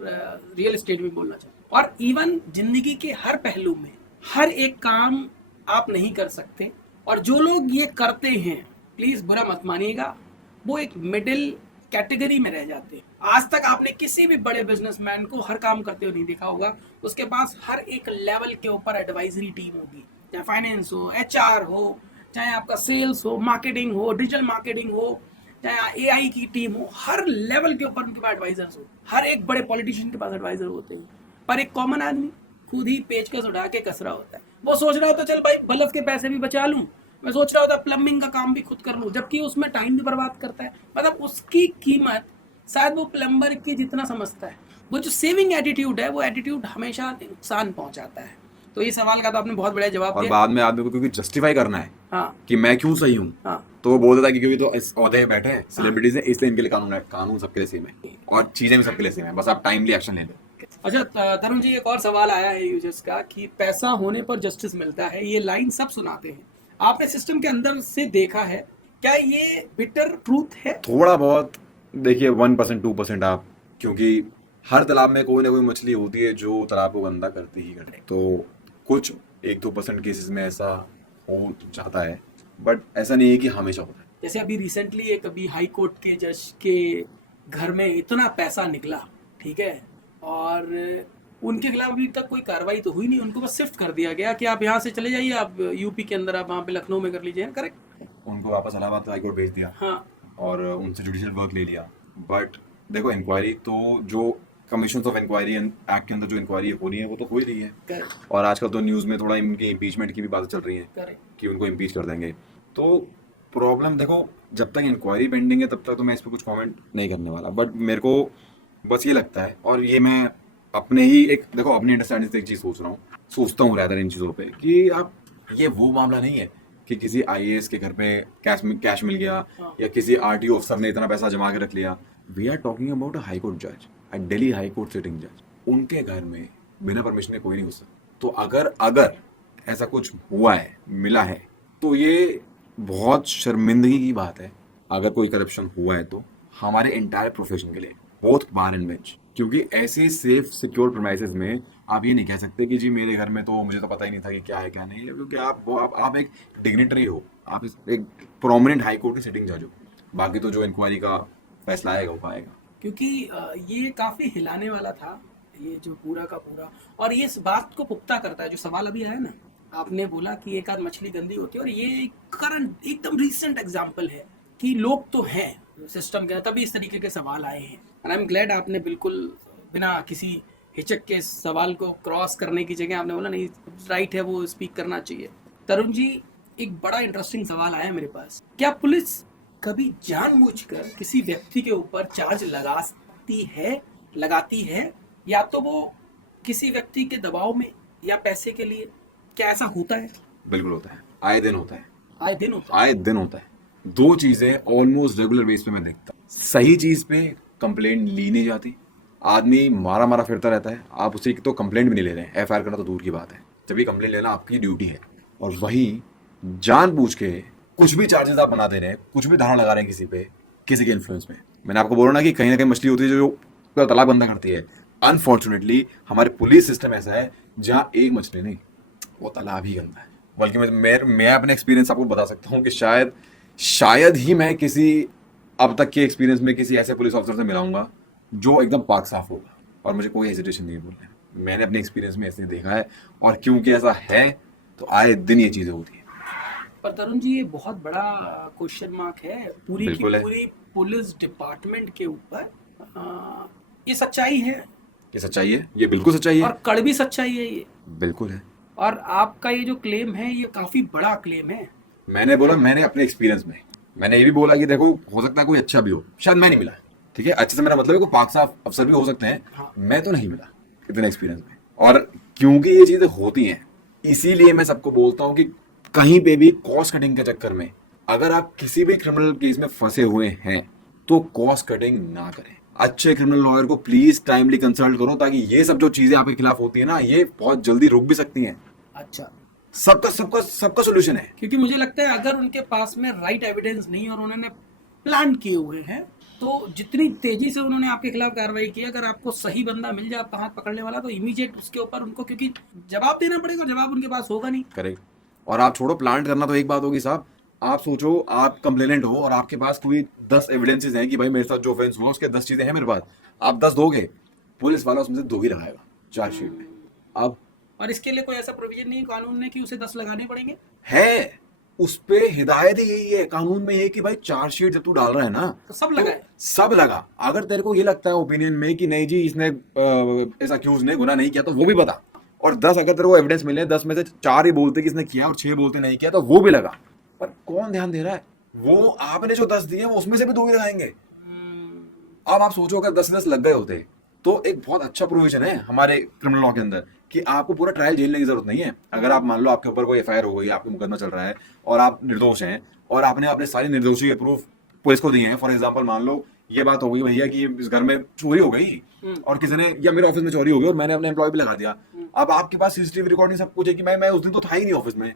रियल एस्टेट में बोलना चाहता हूँ, और इवन जिंदगी के हर पहलू में हर एक काम आप नहीं कर सकते, और जो लोग ये करते हैं प्लीज बुरा मत मानिएगा, वो एक मिडिल कैटेगरी में रह जाते हैं। आज तक आपने किसी भी बड़े बिजनेसमैन को हर काम करते हुए नहीं देखा होगा, उसके पास हर एक लेवल के ऊपर एडवाइजरी टीम होगी, चाहे फाइनेंस हो, एचआर हो, चाहे आपका सेल्स हो, मार्केटिंग हो, डिजिटल मार्केटिंग हो, चाहे एआई की टीम हो, हर लेवल के ऊपर उनके पास एडवाइजर्स हो। हर एक बड़े पॉलिटिशियन के पास एडवाइजर होते हैं, पर एक कॉमन आदमी खुद ही पेचकस उठा के कस रहा होता है। वो सोच रहा होता चल भाई बल्ब के पैसे भी बचा लूं, मैं सोच रहा होता प्लम्बिंग का काम भी खुद कर लूं, जबकि उसमें टाइम भी बर्बाद करता है। मतलब उसकी कीमत शायद वो प्लम्बर की जितना समझता है। वो जो सेविंग एटीट्यूड है, वो एटीट्यूड हमेशा नुकसान पहुंचाता है। तो ये सवाल का तो आपने बहुत बड़ा जवाब और दिया। बाद में आदमी को क्योंकि जस्टिफाई करना है हाँ कि मैं क्यों सही हूँ, हाँ तो वो बोल देता है कि क्योंकि तो इस ओहदे में बैठे हैं सेलिब्रिटीज हैं, इसलिए इनके लिए कानून है, कानून सबके लिए सेम है और चीजें भी सबके लिए सेम है, बस आप टाइमली एक्शन ले लो। अच्छा तरुण जी, एक और सवाल आया है यूजर्स का कि पैसा होने पर जस्टिस मिलता है, ये लाइन सब सुनाते हैं, आपने सिस्टम के अंदर से देखा है, क्या ये बिटर ट्रूथ है? थोड़ा बहुत देखिए 1% 2% आप, क्योंकि हर तालाब में कोई ना कोई मछली होती है जो तालाब को गंदा करती ही करती है, तो कुछ 1-2% केसेस में ऐसा हो जाता है, बट ऐसा नहीं है कि हमेशा होता है। जैसे अभी रिसेंटली एक अभी हाई कोर्ट के जज के घर में इतना पैसा निकला, ठीक है, और उनके खिलाफ अभी तक कोई कार्रवाई तो हुई नहीं, उनको बस शिफ्ट कर दिया गया कि आप यहाँ से चले जाइए, आप यूपी के अंदर, आप वहाँ पे लखनऊ में कर लीजिए, करेक्ट? उनको वापस इलाहाबाद हाई कोर्ट भेज दिया, हाँ, और उनसे जुडिशियल वर्क ले लिया। बट देखो इंक्वायरी तो जो कमीशन ऑफ इंक्वायरी एक्ट के अंदर जो इंक्वायरी हो रही है वो तो हो ही रही है, करेक्ट और आजकल तो न्यूज़ में थोड़ा इनकी इम्पीचमेंट की भी बातें चल रही हैं करेक्ट। कि उनको इम्पीच कर देंगे। तो प्रॉब्लम देखो, जब तक इंक्वायरी पेंडिंग है तब तक तो मैं इस पर कुछ कमेंट नहीं करने वाला, बट मेरे को बस ये लगता है, और ये मैं अपने ही एक देखो अपनी अंडरस्टैंडिंग से एक चीज़ सोचता हूँ रैदर इन चीज़ों पे, कि आप ये वो मामला नहीं है कि किसी आईएएस के घर पे कैश मिल गया या किसी आरटीओ अफसर ने इतना पैसा जमा के रख लिया। We are talking about a high court जज, a Delhi high court sitting जज, उनके घर में बिना परमिशन के कोई नहीं घुस सकता। तो अगर ऐसा कुछ हुआ है, मिला है, तो ये बहुत शर्मिंदगी की बात है। अगर कोई करप्शन हुआ है तो हमारे इंटायर प्रोफेशन के लिए, बोथ बार एंड बेंच, क्योंकि ऐसे सेफ सिक्योर प्रीमाइसेस में आप ये नहीं कह सकते कि जी मेरे घर में तो मुझे तो पता ही नहीं था कि क्या है क्या नहीं है, क्योंकि आप एक डिग्निटरी हो, आप एक प्रोमिनेंट हाई कोर्ट के सिटिंग जज हो, बाकी तो जो इंक्वायरी का फैसला आएगा वो पाएगा। क्योंकि ये काफ़ी हिलाने वाला था ये जो पूरा का पूरा, और ये इस बात को पुख्ता करता है जो सवाल अभी आया ना, आपने बोला कि एक आध मछली गंदी होती है, और ये करंट एकदम रीसेंट एग्जांपल है कि लोग तो हैं सिस्टम के, तभी इस तरीके के सवाल आए हैं। एंड आई एम ग्लैड आपने बिल्कुल बिना किसी हिचक के सवाल को क्रॉस करने की जगह आपने बोला नहीं, राइट है, वो स्पीक करना चाहिए। तरुण जी, एक बड़ा इंटरेस्टिंग सवाल आया मेरे पास, क्या पुलिस कभी जानबूझकर किसी व्यक्ति के ऊपर चार्ज लगाती है, या तो वो किसी व्यक्ति के दबाव में या पैसे के लिए, क्या ऐसा होता है? बिल्कुल होता है, आए दिन होता है, आए दिन होता है। दो चीजें ऑलमोस्ट रेगुलर बेस पे मैं देखता हूँ। सही चीज पे कंप्लेंट ली नहीं जाती, आदमी मारा फिरता रहता है, आप उसे तो कंप्लेंट भी नहीं ले रहे हैं, एफआईआर करना तो दूर की बात है, जब भी कंप्लेंट लेना आपकी ड्यूटी है, और वही जानबूझ के कुछ भी चार्जेस आप बना दे रहे हैं, कुछ भी धारणा लगा रहे हैं किसी पे, किसी के इन्फ्लुएंस में। मैंने आपको बोला ना कि कहीं ना कहीं मछली होती है जो पूरा तालाब गंदा करती है। अनफॉर्चुनेटली हमारे पुलिस सिस्टम ऐसा है जहाँ एक मछली नहीं, वो तालाब ही गंदा है। बल्कि मैं अपने एक्सपीरियंस आपको बता सकता हूँ कि शायद ही मैं किसी अब तक के एक्सपीरियंस में किसी ऐसे पुलिस ऑफिसर से मिलाऊंगा जो एकदम पाक साफ होगा, और मुझे कोई हेजिटेशन नहीं है बोलने में। मैंने अपने एक्सपीरियंस में ऐसे देखा है, और क्योंकि ऐसा है तो आए दिन ये चीजें होती हैं। पर तरुण जी, ये बहुत बड़ा क्वेश्चन मार्क है पूरी की बिल्कुल है। पूरी पुलिस डिपार्टमेंट के ऊपर। ये सच्चाई है ये सच्चाई है, ये बिल्कुल सच्चाई है, और कड़वी सच्चाई है ये। बिल्कुल है। और आपका ये जो क्लेम है ये काफी बड़ा क्लेम है। मैंने बोला, मैंने अपने एक्सपीरियंस में मैंने ये भी बोला कि देखो, हो सकता है कोई अच्छा भी हो, शायद मैं नहीं मिला, ठीक है, अच्छे से मेरा मतलब है कोई पाक साफ अफसर भी हो सकते हैं, हाँ। मैं तो नहीं मिला इतने एक्सपीरियंस में। और क्योंकि ये चीजें होती हैं, इसीलिए मैं सबको बोलता हूँ कि कहीं पे भी कॉस्ट कटिंग के चक्कर में अगर आप किसी भी क्रिमिनल केस में फंसे हुए हैं तो कॉस्ट कटिंग ना करें। अच्छे क्रिमिनल लॉयर को प्लीज टाइमली कंसल्ट करो, ताकि ये सब जो चीजें आपके खिलाफ होती है ना, ये बहुत जल्दी रुक भी सकती हैं। अच्छा, सबका सबका सबका सोल्यूशन है। क्योंकि मुझे लगता है अगर उनके पास में राइट एविडेंस नहीं और उन्होंने प्लान किए हुए हैं, तो जितनी तेजी से उन्होंने आपके खिलाफ कार्रवाई की, अगर आपको सही बंदा मिल जाता हाथ पकड़ने वाला, तो इमीडिएट उसके ऊपर उनको, क्योंकि जवाब देना पड़ेगा, जवाब उनके पास होगा नहीं। करेक्ट। और आप छोड़ो प्लांट करना तो एक बात होगी साहब, आप सोचो आप कंप्लेनेंट हो और आपके पास कोई 10 एविडेंसेस हैं कि भाई मेरे साथ जो ऑफेंस हुआ उसके 10 चीजें हैं मेरे पास, आप 10 दोगे, पुलिस वाला उसमें से 2 ही लगाएगा चार्जशीट में। अब और इसके लिए कोई ऐसा प्रोविजन नहीं है कानून में कि उसे 10 लगाने पड़ेंगे? है, उस पे हिदायत ही यही है कानून में, ये कि भाई चार्जशीट जब तू डाल रहा है ना, तो सब लगाए। सब लगा। अगर तेरे को ये लगता है ओपिनियन में कि नहीं जी इसने इस अक्यूज ने गुनाह नहीं किया, तो वो भी बता। और 10 अगर तेरे को एविडेंस मिले, 10 में से 4 ही बोलते कि इसने किया और 6 बोलते नहीं किया, तो वो भी लगा। पर कौन ध्यान दे रहा है? वो आपने जो 10 दिए वो उसमें से भी 2 ही लगाएंगे। अब आप सोचो अगर 10 से 10 लग गए होते तो एक बहुत अच्छा प्रोविजन है हमारे क्रिमिनल लॉ के अंदर कि आपको पूरा ट्रायल झेलने की जरूरत नहीं है। अगर आप मान लो आपके ऊपर कोई एफआईआर हो गई, आपका मुकदमा चल रहा है और आप निर्दोष हैं और आपने अपने सारी निर्दोषी के प्रूफ पुलिस को दिए हैं, फॉर एग्जाम्पल मान लो ये बात हो गई भैया कि इस घर में चोरी हो गई और किसी ने, या मेरे ऑफिस में चोरी हो गई और मैंने अपने एम्प्लॉय भी लगा दिया। अब आपके पास सीसीटीवी रिकॉर्डिंग सब कुछ है कि मैं उस दिन तो था ही नहीं ऑफिस में,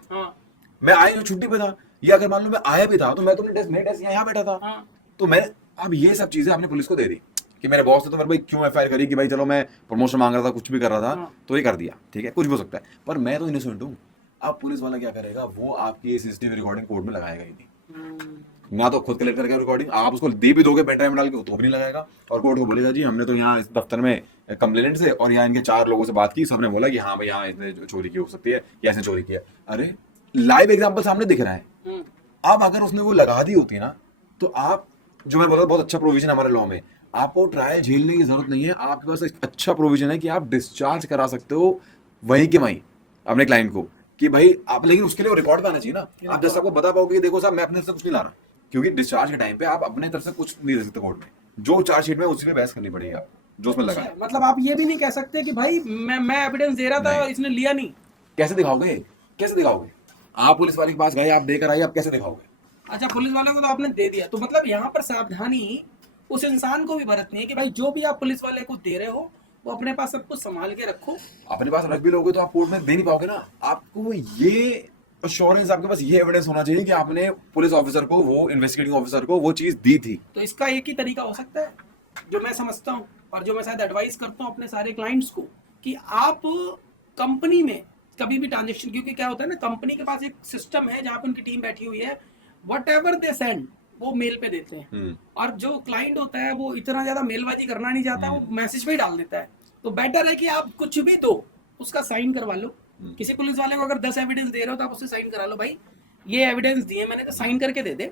मैं आया छुट्टी पे था, या अगर मान लो मैं आया भी था तो मैं तो मेरे डेस्क यहाँ बैठा था। तो मैं अब ये सब चीजें आपने पुलिस को दे दी कि मेरे बॉस ने तो मेरे भाई क्यों एफआईआर करी कि भाई चलो मैं प्रमोशन मांग रहा था, कुछ भी कर रहा था तो ये कर दिया, ठीक है, कुछ भी हो सकता है, पर मैं तो इनोसेंट हूँ। अब पुलिस वाला क्या करेगा, वो आपकी सीसीटीवी रिकॉर्डिंग कोर्ट में लगाएगा ही नहीं, ना तो खुद कलेक्ट करेगा रिकॉर्डिंग, आप उसको दे भी दोगे पेन ड्राइव में डाल के तो भी नहीं लगाएगा, और कोर्ट को बोलेगा जी हमने तो यहाँ इस दफ्तर में कंप्लेनेंट से और यहाँ इनके 4 लोगों से बात की, सबने बोला कि हाँ भाई यहाँ इसने चोरी की हो सकती है या इसने चोरी किया। अरे लाइव एग्जाम्पल सामने दिख रहा है। अब अगर उसने वो लगा दी होती ना, तो आप, जो मैं बोला बहुत अच्छा प्रोविजन हमारे लॉ में, आपको ट्रायल झेलने की जरूरत नहीं है, आपके पास एक अच्छा प्रोविजन है कि आप डिस्चार्ज करा सकते हो वहीं के वहीं अपने क्लाइंट को, कि भाई आप, लेकिन उसके लिए वो रिकॉर्ड पे आना चाहिए ना। आप जैसे आपको बता पाओगे कि देखो साहब मैं अपने तरफ से कुछ नहीं ला रहा, क्योंकि डिस्चार्ज के टाइम पे आप अपने तरफ से कुछ नहीं दे सकते कोर्ट में, जो चार्जशीट में उसी पे बहस करनी पड़ेगी आप, जो उसमें लगा है। मतलब आप ये भी नहीं कह सकते कि भाई मैं एविडेंस दे रहा था, इसने लिया नहीं। कैसे दिखाओगे, कैसे दिखाओगे? आप पुलिस वाले के पास गए, आप देकर आइए, आप कैसे दिखाओगे? अच्छा, पुलिस वाले को तो आपने दे दिया, तो मतलब यहाँ पर सावधानी उस इंसान को भी बरतनी है कि भाई जो भी आप पुलिस वाले को दे रहे हो वो अपने पास सब कुछ संभाल के रखो। अपने पास रख भी लोगे तो आप कोर्ट में दे नहीं पाओगे ना। आपको ये अश्योरेंस, आपके पास ये एविडेंस होना चाहिए कि आपने पुलिस ऑफिसर को, वो इन्वेस्टिगेटिंग ऑफिसर को वो चीज दी थी। तो इसका एक ही तरीका हो सकता है जो मैं समझता हूँ और जो मैं शायद एडवाइस करता हूँ अपने सारे क्लाइंट्स को, कि आप कंपनी में कभी भी ट्रांजेक्शन, क्योंकि क्या होता है ना, कंपनी के पास एक सिस्टम है जहाँ पर उनकी टीम बैठी हुई है, वट एवर दे सेंड वो मेल पे देते हैं, और जो क्लाइंट होता है वो इतना ज्यादा मेलबाजी करना नहीं चाहता, वो मैसेज पे ही डाल देता है। तो बेटर है कि आप कुछ भी दो उसका साइन करवा लो। किसी पुलिस वाले को अगर 10 एविडेंस दे रहे हो तो आप उससे साइन करा लो, भाई ये एविडेंस दिए मैंने, तो साइन करके दे दे,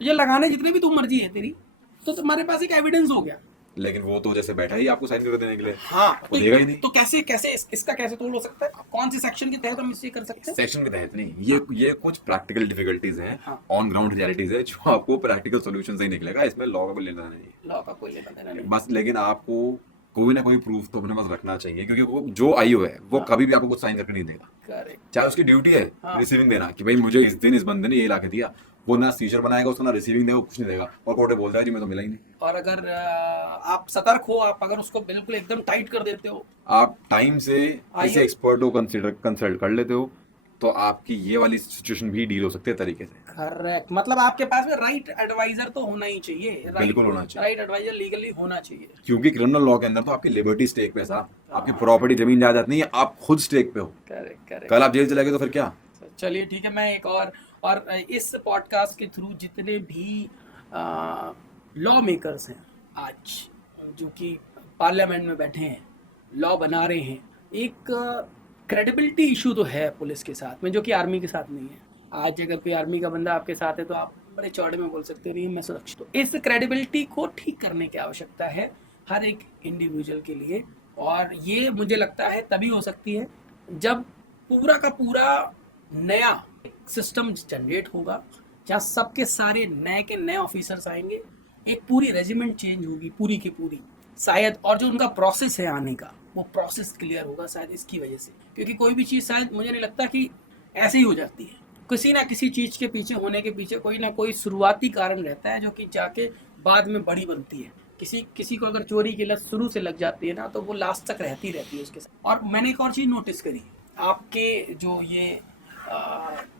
तुझे लगाने जितनी भी तू मर्जी है तेरी, तो तुम्हारे पास एक एविडेंस हो गया। लेकिन वो तो जैसे बैठा ही आपको साइन कर देने के लिए, हाँ, वो देगा ही नहीं। तो कैसे कैसे इसका कैसे तोड़ हो सकता है? कौन से सेक्शन के तहत हम इसे कर सकते हैं? सेक्शन के तहत नहीं, ये कुछ प्रैक्टिकल डिफिकल्टीज हैं, हाँ। ऑन ग्राउंड रियलिटीज है, जो आपको प्रैक्टिकल सॉल्यूशन से ही निकलेगा, इसमें लॉ का कोई लेना नहीं है, लॉ का कोई लेना देना नहीं। बस। लेकिन आपको कोई ना कोई प्रूफ तो अपने पास रखना चाहिए, क्योंकि वो जो आईओ है वो कभी भी आपको कुछ साइन करके नहीं देगा, करेक्ट। चाहे उसकी ड्यूटी है रिसीविंग देना कि भाई मुझे इस दिन इस बंदे ने ये ला के दिया, वो ना सीजर बनाएगा उसको, ना रिसीविंग देगा, कुछ नहीं देगा, और कोर्ट बोलता है जी मैं तो मिला ही नहीं। और अगर आप सतर्क हो, आप अगर उसको बिल्कुल एकदम टाइट कर देते हो, आप टाइम से किसी एक्सपर्ट को कंसल्ट कर लेते हो, तो आपकी ये वाली सिचुएशन भी डील हो सकती है तरीके से। करेक्ट। मतलब आपके पास में राइट एडवाइजर तो होना ही चाहिए, बिल्कुल होना चाहिए, राइट एडवाइजर लीगली होना चाहिए, क्योंकि क्रिमिनल लॉ के अंदर तो आपकी लिबर्टी स्टेक पे है साहब, आपकी प्रॉपर्टी जमीन जायदाद नहीं है, आप खुद स्टेक पे हो। करेक्ट। कल आप जेल चले गए तो फिर क्या? चलिए ठीक है, मैं एक और इस पॉडकास्ट के थ्रू जितने भी लॉ मेकर्स हैं आज, जो कि पार्लियामेंट में बैठे हैं, लॉ बना रहे हैं, एक क्रेडिबिलिटी इशू तो है पुलिस के साथ में, जो कि आर्मी के साथ नहीं है। आज अगर कोई आर्मी का बंदा आपके साथ है तो आप बड़े चौड़े में बोल सकते नहीं मैं सुरक्षित। तो इस क्रेडिबिलिटी को ठीक करने की आवश्यकता है हर एक इंडिविजुअल के लिए, और ये मुझे लगता है तभी हो सकती है जब पूरा का पूरा नया सिस्टम जनरेट होगा, जहाँ सबके सारे नए के नए ऑफिसर्स आएंगे, एक पूरी रेजिमेंट चेंज होगी पूरी की पूरी शायद, और जो उनका प्रोसेस है आने का वो प्रोसेस क्लियर होगा शायद इसकी वजह से। क्योंकि कोई भी चीज़ शायद मुझे नहीं लगता कि ऐसे ही हो जाती है, किसी ना किसी चीज़ के पीछे होने के पीछे कोई ना कोई शुरुआती कारण रहता है जो कि जाके बाद में बड़ी बनती है। किसी को अगर चोरी की लत शुरू से लग जाती है ना तो वो लास्ट तक रहती है उसके साथ। और मैंने एक और चीज़ नोटिस करी, आपके जो ये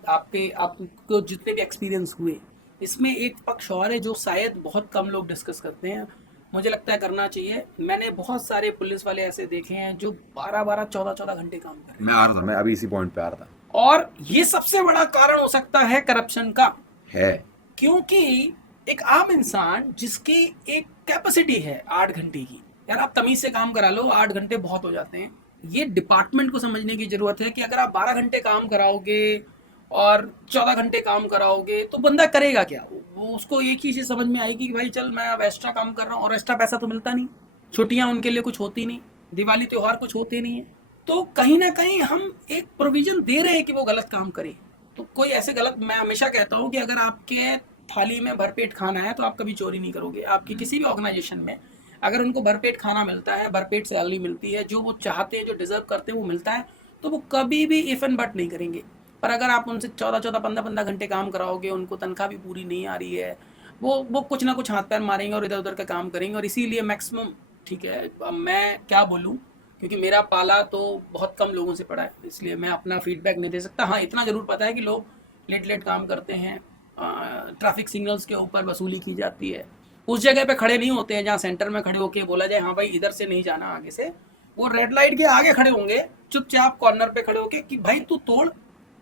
आपको जितने भी एक्सपीरियंस हुए, इसमें एक पक्ष और है जो शायद बहुत कम लोग डिस्कस करते हैं, मुझे लगता है करना चाहिए। मैंने बहुत सारे पुलिस वाले ऐसे देखे हैं जो 12-12, 14-14 घंटे काम कर रहे हैं। मैं अभी इसी पॉइंट पे आ रहा था। और ये सबसे बड़ा कारण हो सकता है करप्शन का, है क्योंकि एक आम इंसान जिसकी एक कैपेसिटी है 8 घंटे की, यार आप तमीज से काम करा लो, 8 घंटे बहुत हो जाते हैं। ये डिपार्टमेंट को समझने की जरूरत है कि अगर आप 12 घंटे काम कराओगे और 14 घंटे काम कराओगे तो बंदा करेगा क्या? वो उसको एक ही चीज समझ में आएगी कि भाई चल मैं अब एक्स्ट्रा काम कर रहा हूँ, और एक्स्ट्रा पैसा तो मिलता नहीं, छुट्टियां उनके लिए कुछ होती नहीं, दिवाली त्योहार कुछ होते नहीं है। तो कहीं ना कहीं हम एक प्रोविजन दे रहे हैं कि वो गलत काम करे। तो कोई ऐसे गलत, मैं हमेशा कहता हूँ कि अगर आपके थाली में भरपेट खाना है तो आप कभी चोरी नहीं करोगे। आपकी किसी भी ऑर्गेनाइजेशन में अगर उनको भरपेट खाना मिलता है, भरपेट सैलरी मिलती है, जो वो चाहते हैं, जो डिजर्व करते हैं वो मिलता है, तो वो कभी भी इफ एंड बट नहीं करेंगे। पर अगर आप उनसे 14-14, 15-15 घंटे काम कराओगे, उनको तनख्वाह भी पूरी नहीं आ रही है, वो कुछ ना कुछ हाथ पैर मारेंगे और इधर उधर का काम करेंगे। और इसीलिए मैक्सिमम, ठीक है अब मैं क्या बोलूँ, क्योंकि मेरा पाला तो बहुत कम लोगों से पड़ा है, इसलिए मैं अपना फीडबैक नहीं दे सकता। हाँ, इतना ज़रूर पता है कि लोग लेट काम करते हैं, ट्रैफिक सिग्नल्स के ऊपर वसूली की जाती है, उस जगह पे खड़े नहीं होते हैं जहाँ सेंटर में खड़े होके बोला जाए हाँ भाई इधर से नहीं जाना आगे से, वो रेड लाइट के आगे खड़े होंगे चुपचाप कॉर्नर पे खड़े होके कि भाई तू तोड़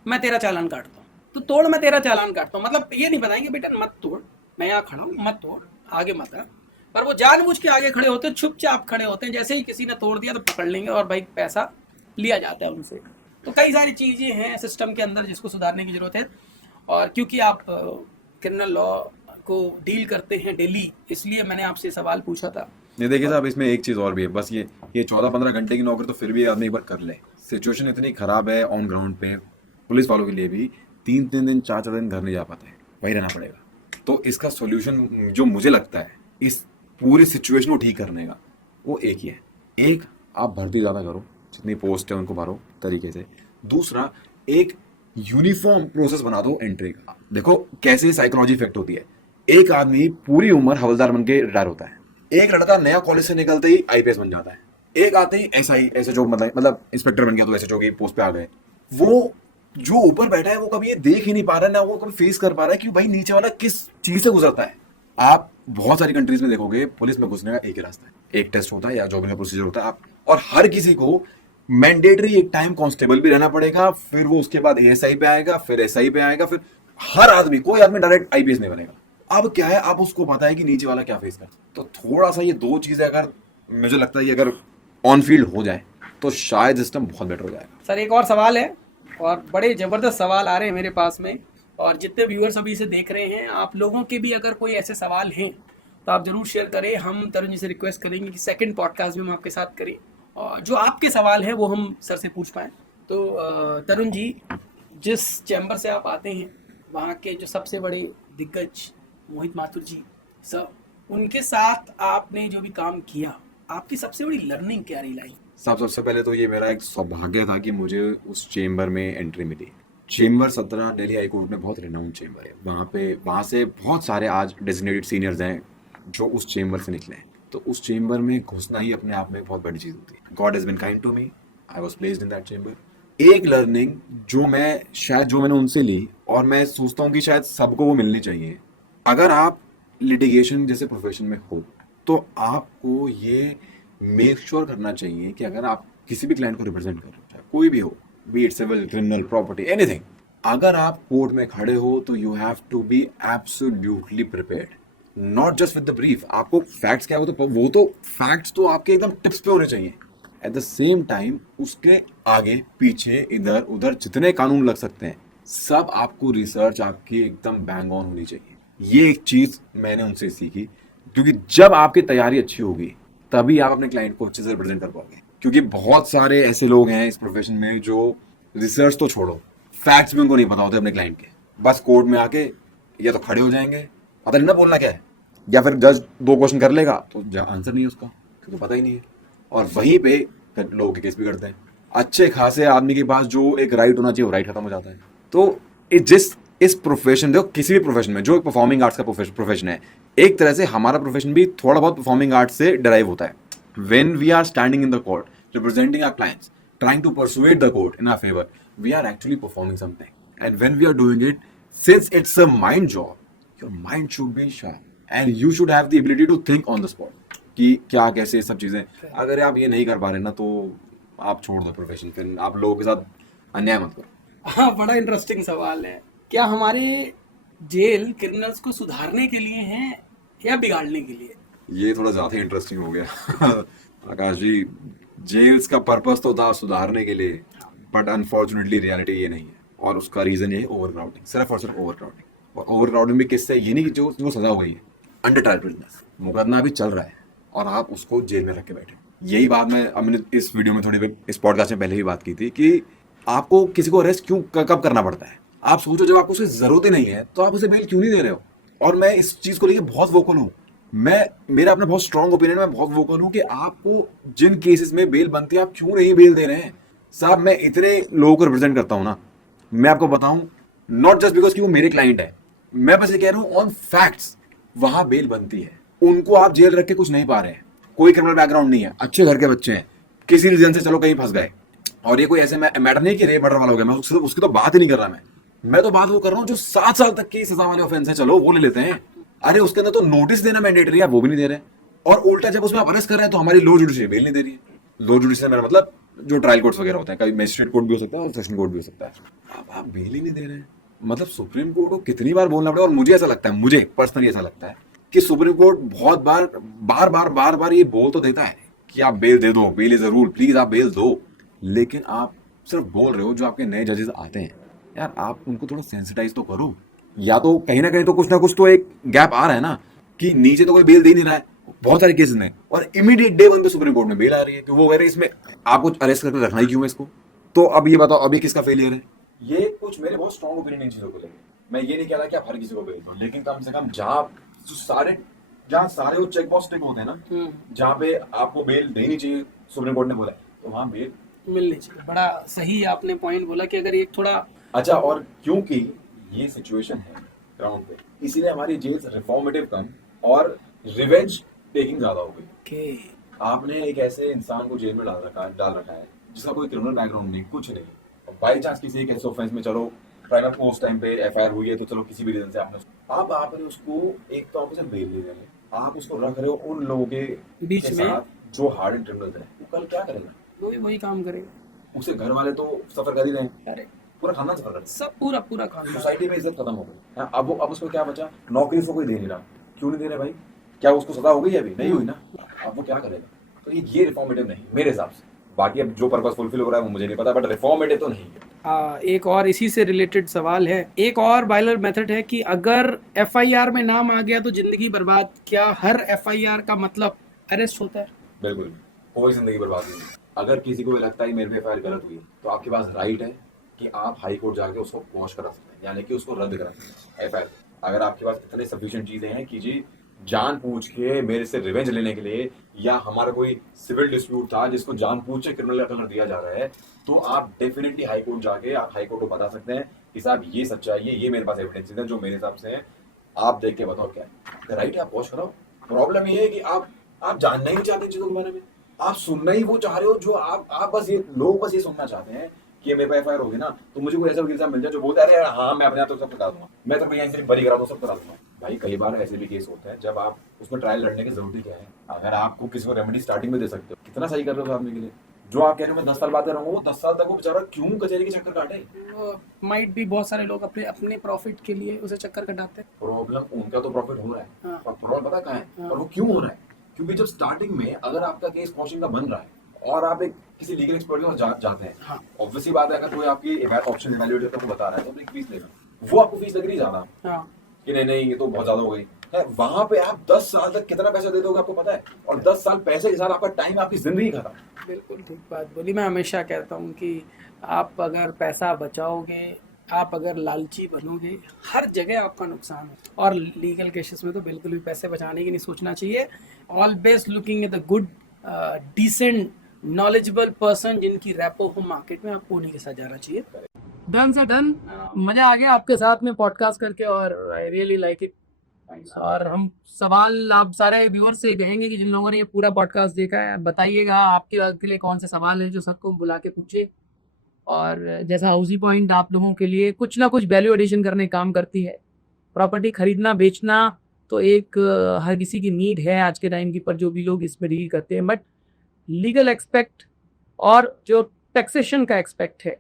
मैं तेरा चालान काटता हूँ, तू तोड़ मैं तेरा चालान काटता हूँ। मतलब ये नहीं बताएंगे बेटा मत तोड़, मैं यहाँ खड़ा हूँ, मत तोड़, आगे मत आ। पर वो जानबूझ के आगे खड़े होते हैं, चुपचाप खड़े होते हैं, जैसे ही किसी ने तोड़ दिया तो पकड़ लेंगे और भाई पैसा लिया जाता है उनसे। तो कई सारी चीज़ें हैं सिस्टम के अंदर जिसको सुधारने की जरूरत है। और क्योंकि आप क्रिमिनल लॉ को डील करते हैं डेली, इसलिए मैंने आपसे सवाल पूछा था। नहीं देखिए साहब, इसमें एक चीज़ और भी है, बस ये 14-15 घंटे की नौकरी तो फिर भी आदमी एक बार कर ले। सिचुएशन इतनी ख़राब है ऑन ग्राउंड पे, पुलिस वालों के लिए भी 3-3 दिन 4-4 दिन घर नहीं जा पाते, वही रहना पड़ेगा। तो इसका सोल्यूशन जो मुझे लगता है इस पूरी सिचुएशन को ठीक करने का, वो एक ही है। एक, आप भर्ती ज़्यादा करो, जितनी पोस्ट है उनको भरो तरीके से। दूसरा, एक यूनिफॉर्म प्रोसेस बना दो एंट्री का। देखो कैसे साइकोलॉजी इफेक्ट होती है, एक आदमी पूरी उम्र हवलदार बन के रिटायर होता है, एक लड़का नया कॉलेज से निकलते ही आईपीएस बन जाता है, एक आते ही एसआई एसएचओ मतलब इंस्पेक्टर बन गया तो एसएचओ की पोस्ट पे आ गए। वो जो ऊपर बैठा है वो कभी ये देख ही नहीं पा रहा है, ना वो कभी फेस कर पा रहा है कि भाई नीचे वाला किस चीज से गुजरता है। आप बहुत सारी कंट्रीज में देखोगे पुलिस में घुसने का एक ही रास्ता है, एक टेस्ट होता है या जॉबिंग का प्रोसीजर होता है। आप और हर किसी को मैंडेटरी एक टाइम कांस्टेबल भी रहना पड़ेगा, फिर वो उसके बाद एएसआई पे आएगा, फिर एसआई पे आएगा, फिर हर आदमी, कोई आदमी डायरेक्ट आईपीएस नहीं बनेगा। अब क्या है, अब उसको पता है कि नीचे वाला क्या फेस कर, तो थोड़ा सा ये दो चीजें अगर मुझे लगता है ये अगर ऑन फील्ड हो जाए तो शायद सिस्टम बहुत बेटर हो जाएगा। सर एक और सवाल है, और बड़े ज़बरदस्त सवाल आ रहे हैं मेरे पास में, और जितने व्यूअर्स अभी इसे देख रहे हैं, आप लोगों के भी अगर कोई ऐसे सवाल हैं तो आप ज़रूर शेयर करें। हम तरुण जी से रिक्वेस्ट करेंगे कि सेकंड पॉडकास्ट भी हम आपके साथ करें और जो आपके सवाल हैं वो हम सर से पूछ पाएँ। तो तरुण जी, जिस चैम्बर से आप आते हैं वहाँ के जो सबसे बड़े दिग्गज मोहित माथुर जी सर, उनके साथ आपने जो भी काम किया, आपकी सबसे बड़ी लर्निंग क्या रही लाइफ? सबसे पहले तो ये मेरा एक सौभाग्य था कि मुझे उस चेम्बर में एंट्री मिली। चेम्बर 17 दिल्ली हाई कोर्ट में बहुत रिनाउंड चेम्बर है, वहाँ से बहुत सारे आज डेजिग्नेटेड सीनियर्स हैं जो उस चेम्बर से निकले हैं। तो उस चेम्बर में घुसना ही अपने आप में बहुत बड़ी चीज़ होती है। God has been kind to me, I was placed in that chamber. एक लर्निंग जो मैंने उनसे ली, और मैं सोचता हूँ कि शायद सबको वो मिलनी चाहिए। अगर आप लिटिगेशन जैसे प्रोफेशन में हो तो आपको ये मेक श्योर करना चाहिए कि अगर आप किसी भी क्लाइंट को रिप्रेजेंट कर रहे हो, चाहे कोई भी हो, be it civil, criminal, property, anything, अगर आप कोर्ट में खड़े हो तो you have to be absolutely prepared. Not just with the brief. आपको फैक्ट्स क्या है, वो तो फैक्ट्स तो आपके एकदम टिप्स पे होने चाहिए। एट द सेम टाइम उसके आगे पीछे इधर उधर जितने कानून लग सकते हैं सब आपको रिसर्च आपकी एकदम बैंग ऑन होनी चाहिए। ये एक चीज मैंने उनसे सीखी, क्योंकि जब आपकी तैयारी अच्छी होगी तभी आप अपने क्लाइंट को अच्छे से रिप्रेजेंट कर पाओगे। क्योंकि बहुत सारे ऐसे लोग हैं इस प्रोफेशन में जो रिसर्च तो छोड़ो, फैक्ट्स भी उनको नहीं पता होते अपने क्लाइंट के। बस कोर्ट में आके या तो खड़े हो जाएंगे, पता नहीं ना बोलना क्या है, या फिर जज 2 क्वेश्चन कर लेगा तो आंसर नहीं है उसका, क्योंकि पता ही नहीं है, और वहीं पे फिर लोगों के केस भी करते हैं। अच्छे खासे आदमी के पास जो एक राइट होना चाहिए वो राइट खत्म हो जाता है। तो इस प्रोफेशन, देखो किसी भी प्रोफेशन में जो एक परफॉर्मिंग आर्ट्स का प्रोफेशन है, एक तरह से हमारा प्रोफेशन भी थोड़ा बहुत परफॉर्मिंग आर्ट्स से डिराइव होता है। When we are standing in the court representing our clients, trying to persuade the court in our favor, we are actually performing something. And when we are doing it, since it's a mind job, your mind should be sharp and you should have the ability to think on the spot कि क्या कैसे सब चीजें। अगर आप ये नहीं कर पा रहे ना तो आप छोड़ दो प्रोफेशन, फिर आप लोगों के साथ अन्याय मत करो। हाँ, बड़ा इंटरेस्टिंग सवाल है। क्या हमारे जेल क्रिमिनल्स को सुधारने के लिए है या बिगाड़ने के लिए? ये थोड़ा ज्यादा ही इंटरेस्टिंग हो गया आकाश जी। जेल्स का पर्पस तो था सुधारने के लिए, बट अनफॉर्चुनेटली रियलिटी ये नहीं है, और उसका रीजन ये ओवर क्राउडिंग, सिर्फ और सिर्फ ओवर क्राउडिंग। और ओवर क्राउडिंग भी किससे, ये नहीं कि जो सजा हो गई है, अंडर ट्रायल प्रिजनर्स, मुकदमा भी चल रहा है और आप उसको जेल में रख के बैठे। यही बात मैंने इस वीडियो में थोड़ी इस पॉडकास्ट में पहले भी बात की थी कि आपको किसी को अरेस्ट क्यों कब करना पड़ता है। आप सोचो, जब आपको उसकी जरूरत ही नहीं है तो आप उसे बेल क्यों नहीं दे रहे हो। और मैं इस चीज को लेकर बहुत वोकल हूँ, मेरा अपना बहुत स्ट्रॉन्ग ओपिनियन, मैं बहुत वोकल हूँ कि आपको जिन केसेस में बेल बनती है आप क्यों नहीं बेल दे रहे हैं। साहब, मैं इतने लोगों को रिप्रेजेंट करता हूँ ना, मैं आपको बताऊं, नॉट जस्ट बिकॉज कि वो मेरे क्लाइंट है, मैं बस ये कह रहा हूँ ऑन फैक्ट्स वहां बेल बनती है। उनको आप जेल रख के कुछ नहीं पा रहे हैं, कोई क्रिमिनल बैकग्राउंड नहीं है, अच्छे घर के बच्चे हैं, किसी रीजन से चलो कहीं फंस गए, और ये कोई ऐसे मैटर नहीं कि रेप मर्डर वाला हो गया, मैं उसकी तो बात ही नहीं कर रहा। मैं तो बात वो कर रहा हूँ जो 7 साल तक की सजा वाले ऑफेंस है, चलो वो ले लेते हैं। अरे उसके अंदर तो नोटिस देना मैंडेटरी है, वो भी नहीं दे रहे। और उल्टा जब उसमें आप अरेस्ट कर रहे हैं तो हमारी लो जुडिशियरी बेल नहीं दे रही है। लो जुडिशियरी मेरा मतलब जो ट्रायल कोर्ट्स वगैरह होते हैं, कभी मजिस्ट्रेट कोर्ट भी हो सकता है और सेशन कोर्ट भी हो सकता है, आप बेल ही नहीं दे रहे हैं। मतलब सुप्रीम कोर्ट को कितनी बार बोलना पड़ेगा। और मुझे ऐसा लगता है, मुझे पर्सनली ऐसा लगता है कि सुप्रीम कोर्ट बहुत बार ये बोल तो देता है कि आप बेल दे दो, bail is a rule, please आप बेल दो, लेकिन आप सिर्फ बोल रहे हो। जो आपके नए जजेस आते हैं यार, आप उनको थोड़ा सेंसिटाइज तो करो, या तो कहीं ना कहीं तो कुछ ना कुछ तो एक गैप आ रहा है ना, कि नीचे तो कोई बेल दे नहीं रहा है बहुत सारे केसेस में, और इमीडिएट डे 1 पे सुप्रीम कोर्ट में बेल आ रही है कि वो कह रहे इसमें आपको अरेस्ट करके रखना ही क्यों है इसको। तो अब ये बताओ, अभी किसका फेलियर है। ये कुछ मेरे बहुत स्ट्रॉन्ग ओपिनियन इन चीजों को लेकर। मैं ये नहीं कह रहा कि आप हर किसी को बेल दो, लेकिन कम से कम जहाँ सारे वो चेक बॉक्स टिक होते हैं ना, जहाँ पे आपको बेल देनी चाहिए, सुप्रीम कोर्ट ने बोला है, तो वहाँ बेल मिलनी चाहिए। बड़ा सही आपने पॉइंट बोला कि अगर एक थोड़ा अच्छा, और क्योंकि ये सिचुएशन है ग्राउंड पे, इसीलिए हमारी जेल्स रिफॉर्मेटिव कम और रिवेंज टेकिंग ज्यादा हो गई। आपने एक ऐसे इंसान को जेल में डाल रखा है जिसका कोई क्रिमिनल बैकग्राउंड नहीं, कुछ नहीं, बाई चांस किसी एक ऐसे ऑफेंस में चलो प्राइमर उस टाइम पे एफआईआर हुई है, तो चलो किसी भी रीजन से आपने उसको एक तो ऑफिसर बेल नहीं दे रहे, आप उसको रख रहे हो उन लोगों के बीच में जो हार्ड एंड क्रिमिनल्स हैं। वो कल क्या करेगा? वही काम करेगा। उसके घर वाले तो सफर कर ही रहे हैं, अरे पूरा खानदान सफर कर रहा है, सब पूरा काम। सोसाइटी में इज्जत खत्म हो गई। अब उसको क्या बचा? नौकरी उसको कोई दे नहीं रहा, क्यों नहीं दे रहे भाई? क्या उसको सजा हो गई है? अभी नहीं हुई ना, अब वो क्या करेगा? तो ये रिफॉर्मेटिव नहीं मेरे हिसाब से। बाकी अब जो पर्पस फुलफिल हो रहा है वो मुझे नहीं पता, बट रिफॉर्मेटिव तो नहीं है। एक और इसी से रिलेटेड सवाल है, एक और बायलर मेथड है कि अगर एफआईआर में नाम आ गया तो जिंदगी बर्बाद। क्या हर एफआईआर का मतलब अरेस्ट होता है? बिल्कुल, कोई जिंदगी बर्बाद नहीं। अगर किसी को लगता है मेरे पे एफआईआर गलत हुई तो आपके पास राइट है कि आप हाई कोर्ट जाके उसको क्वॉश करा सकते हैं, यानी कि उसको रद्द करा सकते हैं एफआईआर। अगर आपके पास इतने सफिशिएंट चीजें हैं कि जी जानबूझ के मेरे से रिवेंज लेने के लिए, या हमारा कोई सिविल डिस्प्यूट था जिसको जानबूझ के क्रिमिनल कर दिया जा रहा है, तो आप डेफिनेटली हाई कोर्ट जाके आप हाई कोर्ट को बता सकते हैं कि साहब ये सच्चाई है, ये मेरे पास एविडेंस है जो मेरे हिसाब से है, आप देख के बताओ क्या है। राइट है, आप वॉच कराओ। प्रॉब्लम ये है कि आप जानना ही नहीं चाहते चीजों के बारे में, आप सुनना ही वो चाह रहे हो जो आप बस ये लोग बस ये सुनना चाहते हैं कि मेरे पे एफआईआर होगी ना तो मुझे कोई ऐसा वकील साहब मिल जाए जो बोलता है अरे हाँ मैं अपने आप तो सब करा दूंगा, मैं तो भैया इनसे बरी करा दूँ, सब करा दूंगा। भाई कई बार ऐसे भी केस होता है जब आप उसमें ट्रायल लड़ने की जरूरत क्या है? अगर आपको किसी को रेमेडी स्टार्टिंग में दे सकते हो, कितना सही कर रहे हो आदमी के लिए। जो आप कह रहे हो मैं 10 साल बाद रहूंगा, वो 10 साल तक वो बेचारा क्यों कचहरी के चक्कर काटे? माइट भी बहुत सारे लोग अपने अपने प्रॉफिट के लिए उसे चक्कर कटाते हैं। प्रॉब्लम उनका तो प्रॉफिट हो रहा है, हाँ। पर प्रॉब्लम पता कहाँ है? हाँ। और वो क्यों हो रहा है? क्योंकि जब स्टार्टिंग में अगर आपका केस क्वेश्चन का बन रहा है और आप एक किसी लीगल एक्सपर्ट के पास जाते हैं, हाँ। ऑब्वियसली बात है, अगर कोई आपकी ऑप्शन इवैल्यूएटर को बता रहा है तो एक फीस लेना, वो आपको फीस लग रही है ज्यादा हाँ। कि नहीं नहीं ये तो बहुत ज्यादा हो गई है, वहां पे आप 10 साल तक कितना पैसा दे दोगे आपको पता है? और 10 साल पैसे के साथ आपका टाइम, आपकी जिंदगी खत्म। बिल्कुल ठीक बात बोली। मैं हमेशा कहता हूँ कि आप अगर पैसा बचाओगे, आप अगर लालची बनोगे, हर जगह आपका नुकसान है। और लीगल केसेस में तो बिल्कुल भी पैसे बचाने की नहीं सोचना चाहिए। Always looking at the good decent knowledgeable person जिनकी रैपो हो मार्केट में, आपको उन्हीं के साथ जाना चाहिए। डन से डन, मज़ा आ गया आपके साथ में पॉडकास्ट करके और आई रियली लाइक इट। और हम सवाल आप सारे व्यूअर्स से कहेंगे कि जिन लोगों ने ये पूरा पॉडकास्ट देखा है, बताइएगा आपके लिए कौन से सवाल है जो सबको बुला के पूछे। और जैसा हाउसी पॉइंट आप लोगों के लिए कुछ ना कुछ वैल्यू एडिशन करने का काम करती है। प्रॉपर्टी खरीदना बेचना तो एक हर किसी की नीड है आज के टाइम की, पर जो भी लोग इसमें डील करते हैं, बट लीगल एक्सपेक्ट और जो टैक्सेशन का एक्सपेक्ट है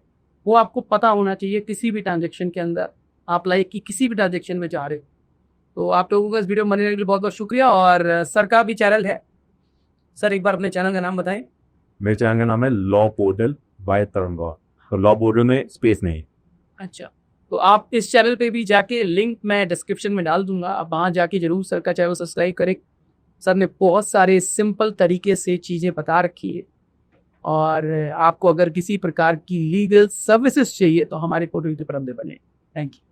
वो आपको पता होना चाहिए किसी भी ट्रांजेक्शन के अंदर। आप लाइक की किसी भी ट्रांजेक्शन में जा रहे हो तो आप लोगों का इस वीडियो में बनने के लिए बहुत बहुत शुक्रिया। और सर का भी चैनल है, सर एक बार अपने चैनल का नाम बताएं। मेरे चैनल का नाम है लॉ पोर्टल बाय तरुण गौर, तो लॉ पोर्टल में स्पेस नहीं। अच्छा, तो आप इस चैनल पे भी जाके, लिंक मैं डिस्क्रिप्शन में डाल दूंगा, आप वहाँ जाके जरूर सर का चैनल सब्सक्राइब करें। सर ने बहुत सारे सिंपल तरीके से चीज़ें बता रखी है। और आपको अगर किसी प्रकार की लीगल सर्विसेज चाहिए तो हमारे पोर्टल पर बने। Thank you.